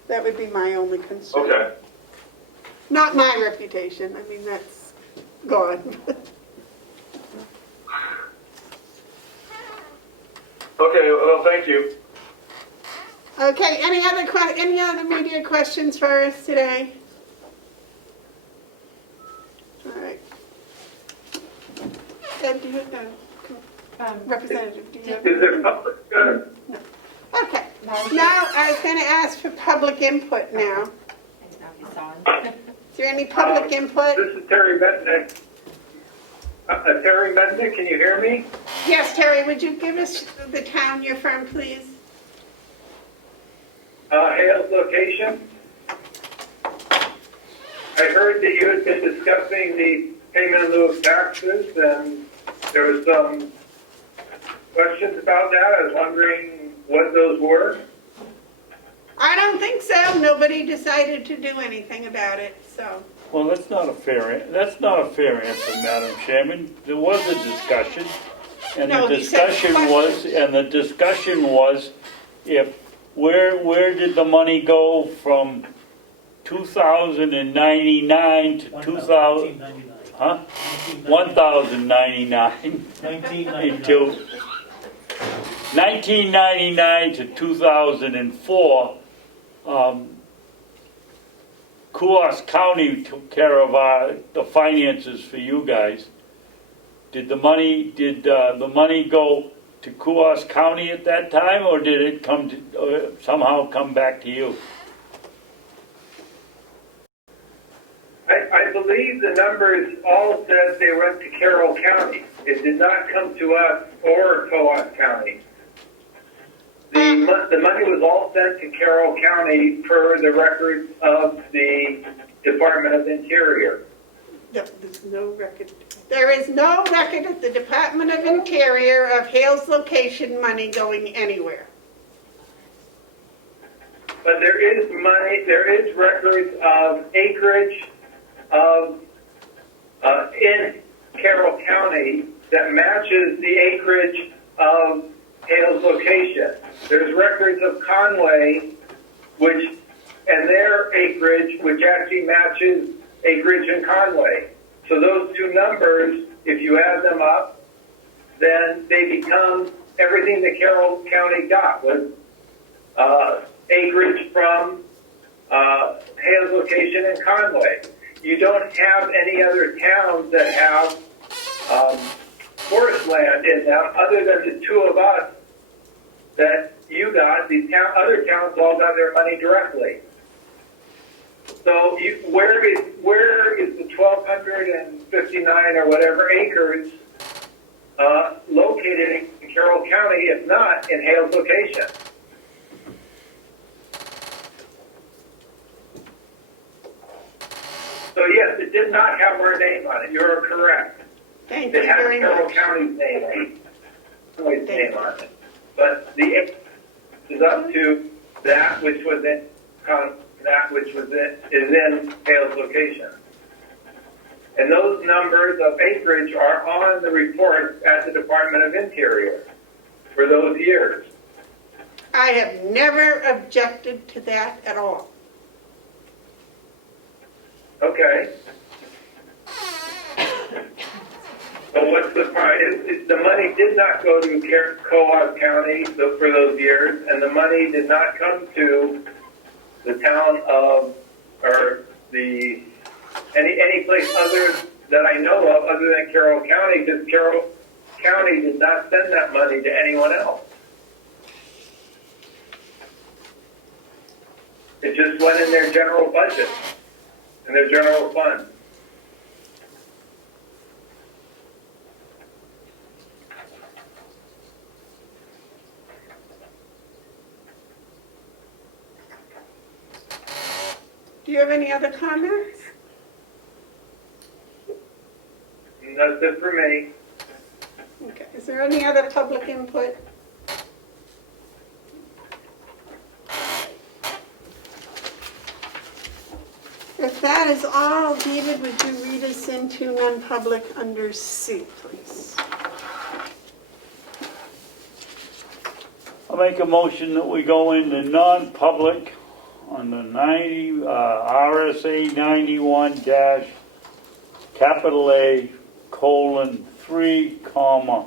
That would be my only concern. Okay. Not my reputation, I mean, that's gone. Okay, well, thank you. Okay, any other media questions for us today? All right. Ed, do you, Representative, do you have? Is there public, Okay, now I was going to ask for public input now. I don't know if you saw him. Is there any public input? this is Terry Metnick. Terry Metnick, can you hear me? Yes, Terry, would you give us the town you're from, please? Hale's location. I heard that you had been discussing the payment in lieu of taxes, and there was some questions about that. I was wondering what those were. I don't think so. Nobody decided to do anything about it, so. Well, that's not a fair answer, Madam Chairman. There was a discussion, and No, the he said discussion was, if, where did the money go from 2099 to 2000, 1999. huh? 1099 until 1999 to 2004. Coos County took care of the finances for you guys. Did the money go to Coos County at that time, or did it somehow come back to you? I believe the numbers all said they went to Carroll County. It did not come to us or Coos County. The money was all sent to Carroll County per the records of the Department of Interior. No, there's no record. There is no record at the Department of Interior of Hale's location money going anywhere. But there is money, there is records of acreage of in Carroll County that matches the acreage of Hale's location. There's records of Conway, and their acreage, which actually matches acreage in Conway. So those two numbers, if you add them up, then they become everything that Carroll County got was acreage from Hale's location in Conway. You don't have any other towns that have forest land in them other than the two of us that you got. These other towns all got their money directly. So where is the 1,259 or whatever acres located in Carroll County, if not in Hale's location? So yes, it did not have our name on it. You're correct. Thank you It had very Carroll much. County's name on it. But the acreage is up to that which was in is in Hale's location. And those numbers of acreage are on the report at the Department of Interior for those years. I have never objected to that at all. Okay. So what's the point? The money did not go to Coos County for those years, and the money did not come to the town of, or any place other that I know of other than Carroll County, because Carroll County did not send that money to anyone else. It just went in their general budget, in their general fund. Do you have any other comments? That's it for me. Okay, is there any other public input? If that is all, David, would you read us into non-public under C, please? I'll make a motion that we go into non-public on the RSA 91 dash capital A colon 3 comma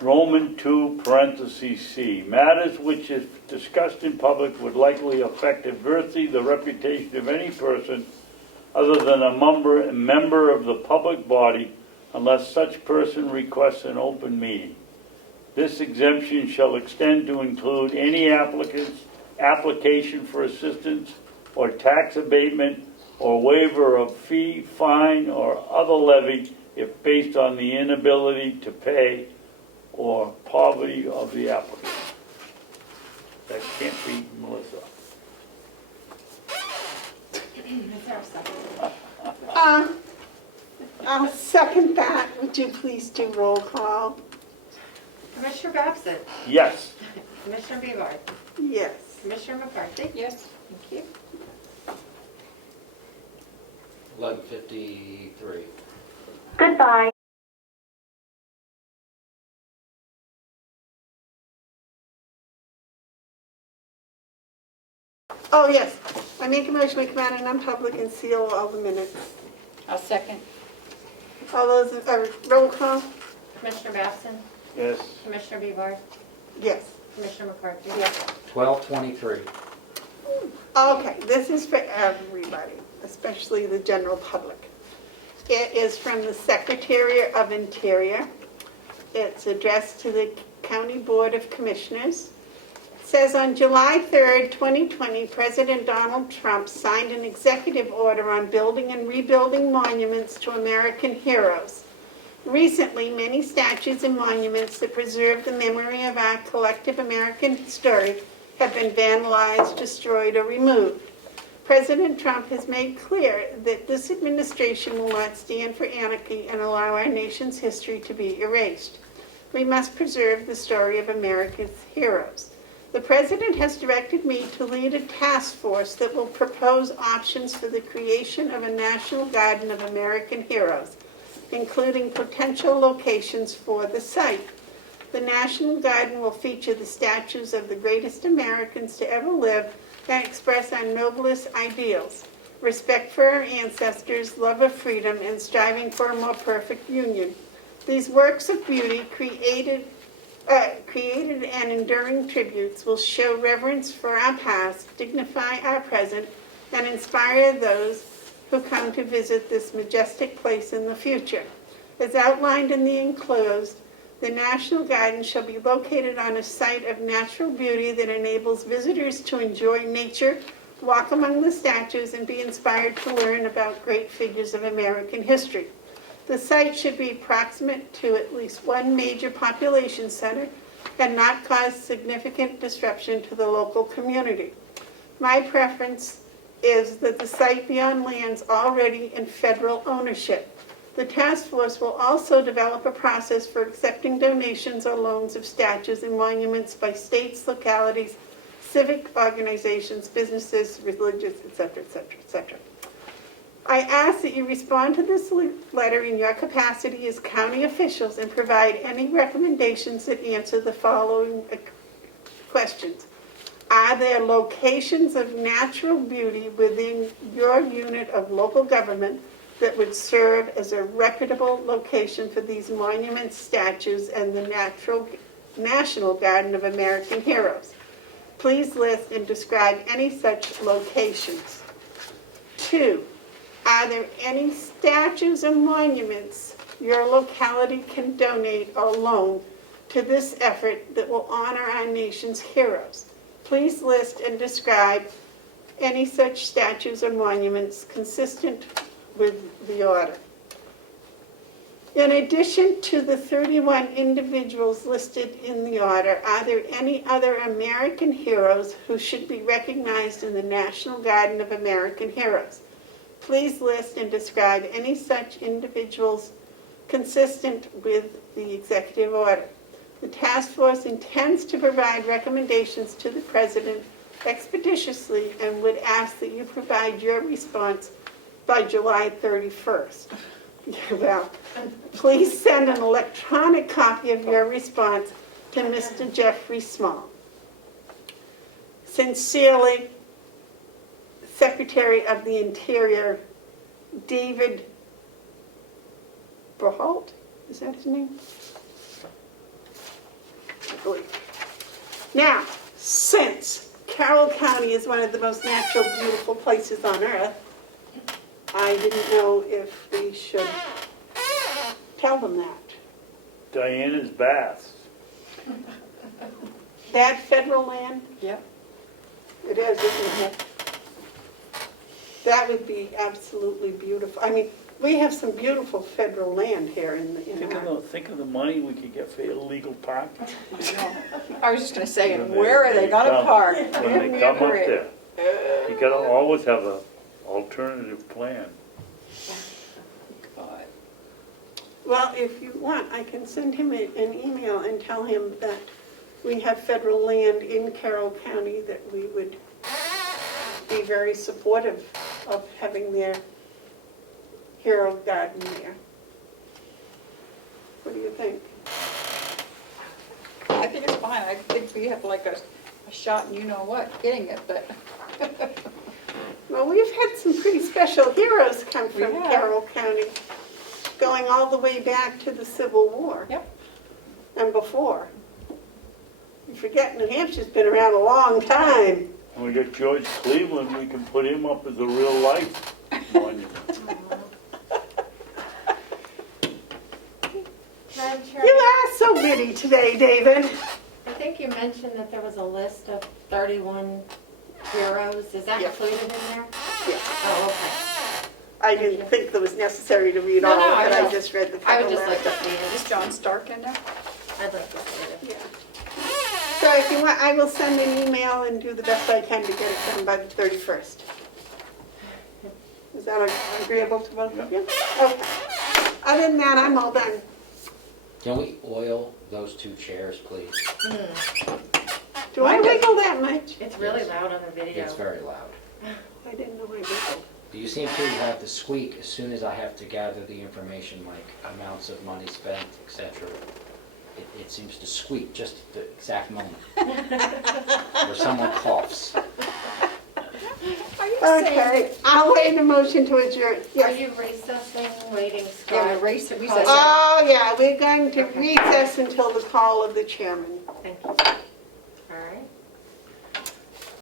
Roman 2 parentheses C. Matters which if discussed in public would likely affect adversely the reputation of any person other than a member of the public body unless such person requests an open meeting. This exemption shall extend to include any application for assistance or tax abatement or waiver of fee, fine, or other levy if based on the inability to pay or poverty of the applicant. That can't be Melissa. Is there a second? I'll second that. Would you please do roll call? Commissioner Babson, Yes. Commissioner Bevard, Yes. Commissioner McCarthy. Yes. Thank you. 11:53. Goodbye. Oh, yes. I make a motion we come out in non-public and seal all the minutes. I'll second. All those, roll call? Commissioner Babson, Yes. Commissioner Bevard, Yes. Commissioner McCarthy. Yes. 12:23. Okay, this is for everybody, especially the general public. It is from the Secretary of Interior. It's addressed to the County Board of Commissioners. It says on July 3rd, 2020, President Donald Trump signed an executive order on building and rebuilding monuments to American heroes. Recently, many statues and monuments that preserve the memory of our collective American history have been vandalized, destroyed, or removed. President Trump has made clear that this administration will not stand for anarchy and allow our nation's history to be erased. We must preserve the story of America's heroes. The President has directed me to lead a task force that will propose options for the creation of a National Garden of American Heroes, including potential locations for the site. The National Garden will feature the statues of the greatest Americans to ever live and express our noblest ideals: respect for our ancestors, love of freedom, and striving for a more perfect union. These works of beauty, created and enduring tributes, will show reverence for our past, dignify our present, and inspire those who come to visit this majestic place in the future. As outlined in the enclosed, the National Garden shall be located on a site of natural beauty that enables visitors to enjoy nature, walk among the statues, and be inspired to learn about great figures of American history. The site should be proximate to at least one major population center and not cause significant disruption to the local community. My preference is that the site be on lands already in federal ownership. The task force will also develop a process for accepting donations or loans of statues and monuments by states, localities, civic organizations, businesses, religious, etc., etc., etc. I ask that you respond to this letter in your capacity as county officials and provide any recommendations that answer the following questions. Are there locations of natural beauty within your unit of local government that would serve as a reputable location for these monuments, statues, and the National Garden of American Heroes? Please list and describe any such locations. 2, are there any statues or monuments your locality can donate or loan to this effort that will honor our nation's heroes? Please list and describe any such statues or monuments consistent with the order. In addition to the 31 individuals listed in the order, are there any other American heroes who should be recognized in the National Garden of American Heroes? Please list and describe any such individuals consistent with the executive order. The task force intends to provide recommendations to the President expeditiously and would ask that you provide your response by July 31st. Well, please send an electronic copy of your response to Mr. Jeffrey Small. Sincerely, Secretary of the Interior, David Berholt, is that his name? I believe. Now, since Carroll County is one of the most natural, beautiful places on earth, I didn't know if we should Tell them that. Diana's Baths. That federal land? Yep. It is, isn't it? That would be absolutely beautiful. I mean, we have some beautiful federal land here in our... Think of the money we could get for illegal parking. I was just gonna say, and where are they gonna park? When they come up there. You gotta always have a alternative plan. God. Well, if you want, I can send him an email and tell him that we have federal land in Carroll County that we would be very supportive of having their hero garden there. What do you think? I think it's fine. I think we have like a shot and you know what, getting it, but Well, we've had some pretty special heroes come We from have. Carroll County, going all the way back to the Civil War. Yep. And before. You forget New Hampshire's been around a long time. And we got George Cleveland, we can put him up as a real life monument. Madam Chair, You are so witty today, David. I think you mentioned that there was a list of 31 heroes. Is that Yeah. included in there? Yeah. Oh, okay. I didn't think it was necessary to read No, all, no, but I I know. just read the I cover would just like letter. to see it. is John Stark in there? I'd like to see it. Yeah. So if you want, I will send an email and do the best I can to get it done by the 31st. Is that agreeable to both of you? Okay. Other than that, I'm all done. Can we oil those two chairs, please? Do I wiggle that much? It's really loud on the video. It's very loud. I didn't know I wiggled. Do you seem to have the squeak as soon as I have to gather the information, like amounts of money spent, etc.? It seems to squeak just at the exact moment. Or someone coughs. Are you saying? Okay, I'll wait a motion to adjourn. Are Yes. you recessing, waiting Yeah, Scott? we're to recessing. call- Oh, yeah, we're going to Okay. recess until the call of the chairman. Thank you.